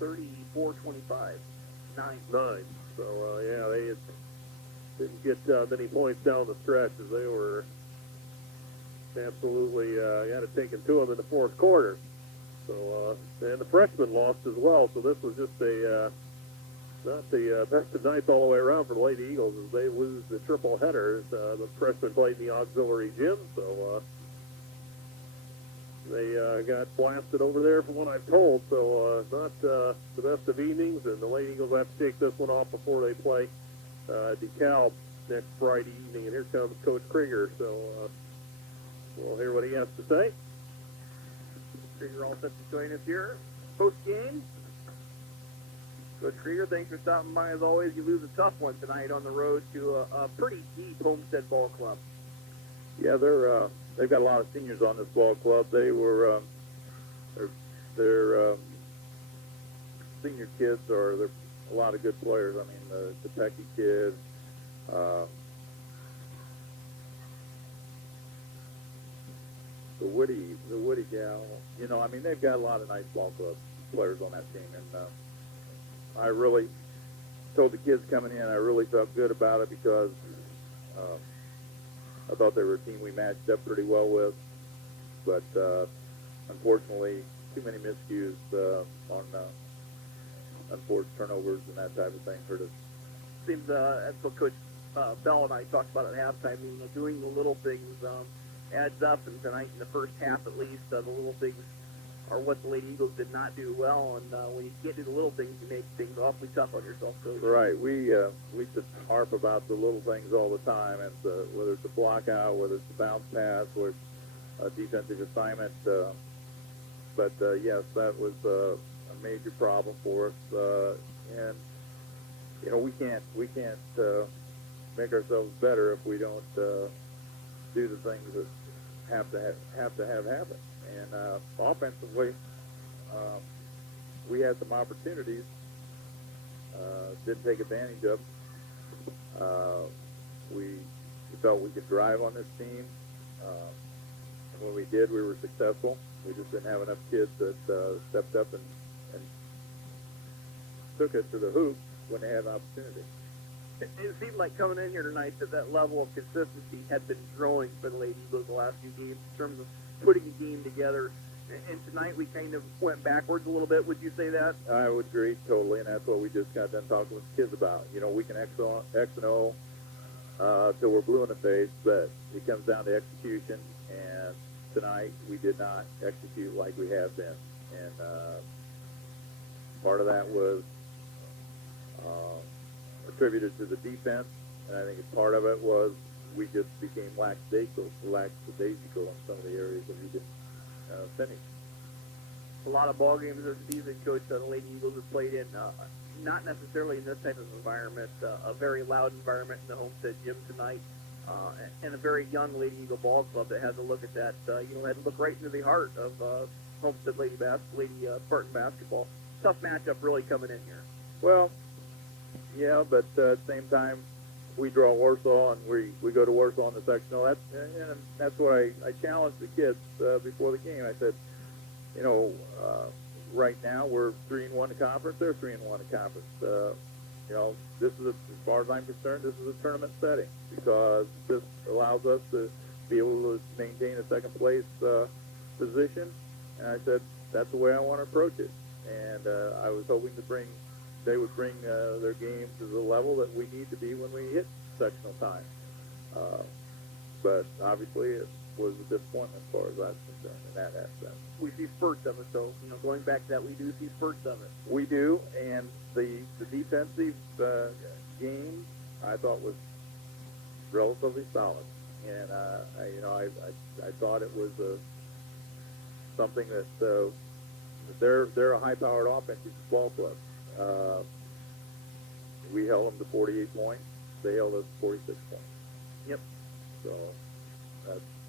34-25. 9. So, yeah, they didn't get many points down the stretch as they were absolutely had it taken to them in the fourth quarter. So, and the freshmen lost as well. So this was just not the best of nights all the way around for the Lady Eagles as they lose the triple header. The freshmen played in the auxiliary gym, so they got blasted over there from what I've told. So not the best of evenings, and the Lady Eagles have to take this one off before they play DeKalb next Friday evening. And here comes Coach Krieger. So we'll hear what he has to say. Krieger all set to join us here. Post-game. Coach Krieger, thanks for stopping by as always. You lose a tough one tonight on the road to a pretty deep Homestead ball club. Yeah, they've got a lot of seniors on this ball club. They were they're senior kids they're a lot of good players. I mean the Pecky kids. The Woody gal, you know, I mean, they've got a lot of nice ball club players on that team, and I really told the kids coming in, I really felt good about it because I thought they were a team we matched up pretty well with, but unfortunately, too many miscues on unforced turnovers and that type of thing hurt us. Seems that's what Coach Bell and I talked about at halftime. You know, doing the little things adds up, and tonight in the first half at least, the little things are what the Lady Eagles did not do well. And when you get to the little things, you make things awfully tough on yourself. Coach. Right. We just harp about the little things all the time, and whether it's a block out, whether it's a bounce pass, or it's a defensive assignment. But yes, that was a major problem for us, and you know we can't make ourselves better if we don't do the things that have to have happen. And offensively, we had some opportunities, didn't take advantage of them. We felt we could drive on this team. When we did, we were successful. We just didn't have enough kids that stepped up and took it to the hoop when they had an opportunity. It seemed like coming in here tonight that level of consistency had been growing for the Lady Eagles the last few games in terms of putting a game together. And tonight we kind of went backwards a little bit. Would you say that? I would agree totally, and that's what we just got done talking with the kids about. You know, we can X and O till we're blue in the face, but it comes down to execution. And tonight we did not execute like we have been, and part of that was attributed to the defense, and I think part of it was we just became lackadaisical in some of the areas that we didn't finish. A lot of ball games this season, Coach, the Lady Eagles have played in, not necessarily in this type of environment, a very loud environment in the Homestead gym tonight. and a very young Lady Eagle ball club that had to look at that. Had to look right into the heart of Homestead Lady Spartan basketball. Tough matchup really coming in here. Well, yeah, but at the same time, we draw Warsaw, and we go to Warsaw in the sectional. That's what I challenged the kids before the game. I said, right now we're 3-1 in conference. They're 3-1 in conference. This is, as far as I'm concerned, this is a tournament setting because this allows us to be able to maintain a second place position. And I said, that's the way I want to approach it. And I was hoping they would bring their game to the level that we need to be when we hit sectional time. But obviously it was a disappointment as far as I was concerned in that aspect. We see spurts of it, though. Going back to that, we do see spurts of it. We do, and the defensive game I thought was relatively solid, and I thought it was something that they're a high-powered offensive ball club. We held them to 48 points. They held us to 46 points. Yep. So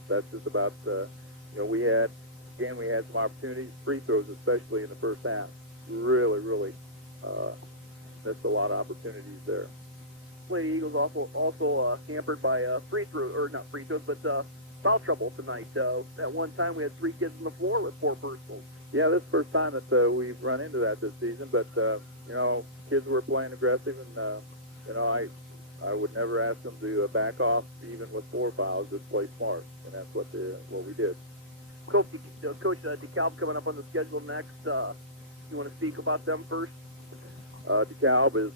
that's just about we had some opportunities, free throws especially in the first half. Really missed a lot of opportunities there. Lady Eagles also hampered by not free throws, but foul trouble tonight. At one time we had 3 kids on the floor with 4 personals. Yeah, this is the first time that we've run into that this season, but kids were playing aggressive, and I would never ask them to back off even with 4 fouls. Just play smart, and that's what we did. Coach DeKalb coming up on the schedule next. You want to speak about them first? DeKalb is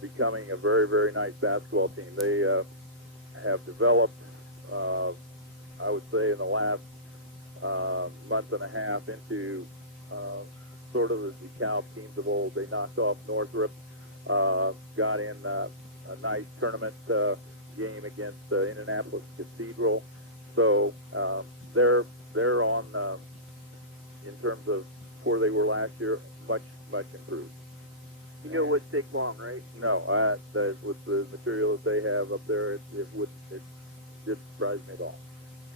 becoming a very, very nice basketball team. They have developed, I would say, in the last month and a half into sort of the DeKalb teams of old. They knocked off Northrop, got in a nice tournament game against Indianapolis Cathedral. So they're on, in terms of where they were last year, much improved. You know it would take long, right? No, with the material that they have up there, it didn't surprise me at all.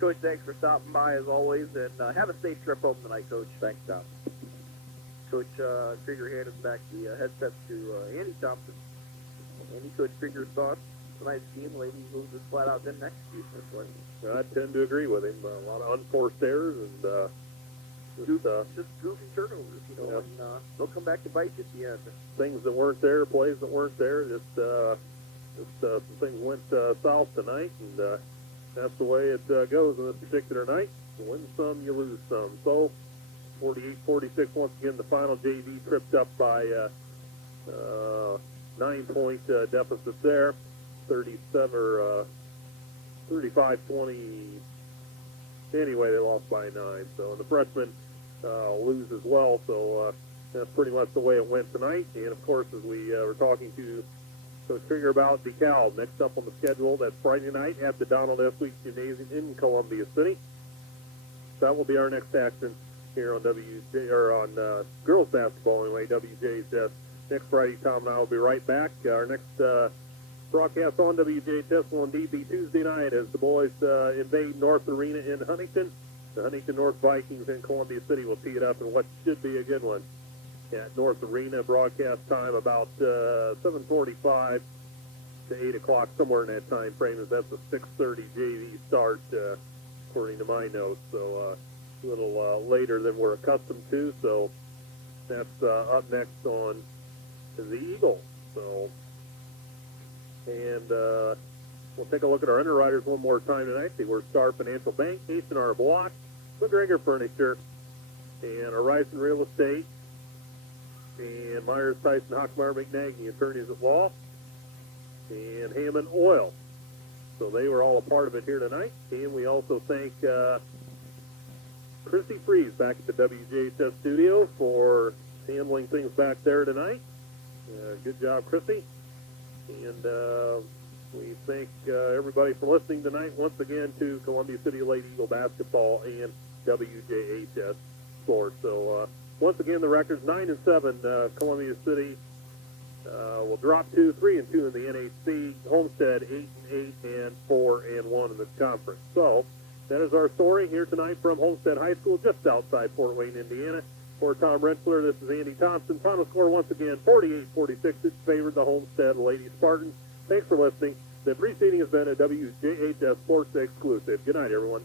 Coach, thanks for stopping by as always, and have a safe trip home tonight, Coach. Thanks, Tom. Coach Krieger handed back the headset to Andy Thompson. Andy, Coach Krieger's thoughts tonight's game. Lady Eagles just flat out didn't execute this one. I tend to agree with him. A lot of unforced errors and just goofy turnovers, yeah. And they'll come back to bite you at the end. Things that weren't there, plays that weren't there. Just some things went south tonight, and that's the way it goes on this particular night. You win some, you lose some. So 48-46 once again. The final JV tripped up by 9-point deficit there. 35-20. Anyway, they lost by 9. So the freshmen lose as well. So that's pretty much the way it went tonight. And of course, as we were talking to Coach Krieger about DeKalb, next up on the schedule, that's Friday night at the Donald S. Weeks Gymnasium in Columbia City. That will be our next action here on on girls basketball anyway, WJHS. Next Friday, Tom and I will be right back. Our next broadcast on WJHS will indeed be Tuesday night as the boys invade North Arena in Huntington. The Huntington North Vikings in Columbia City will tee it up in what should be a good one. At North Arena, broadcast time about 7:45 to 8 o'clock, somewhere in that time frame, as that's a 6:30 JV start, according to my notes. So a little later than we're accustomed to. So that's up next on the Eagles. So, and we'll take a look at our underwriters one more time tonight. They were Star Financial Bank, H&R Block, McGregor Furniture, and Horizon Real Estate, and Myers, Tyson, Hockmeyer, McNaghy, attorneys at law, and Hammond Oil. So they were all a part of it here tonight. And we also thank Chrissy Freeze back at the WJHS studio for handling things back there tonight. Good job, Chrissy. And we thank everybody for listening tonight once again to Columbia City Lady Eagle basketball and WJHS sports. So once again, the record's 9-7 Columbia City will drop to 3-2 in the NHC. Homestead 8-8 and 4-1 in the conference. So that is our story here tonight from Homestead High School, just outside Fort Wayne, Indiana. For Tom Rensselaer, this is Andy Thompson. Final score once again, 48-46. It favored the Homestead Lady Spartans. Thanks for listening. The preceding has been a WJHS Sports exclusive. Good night, everyone.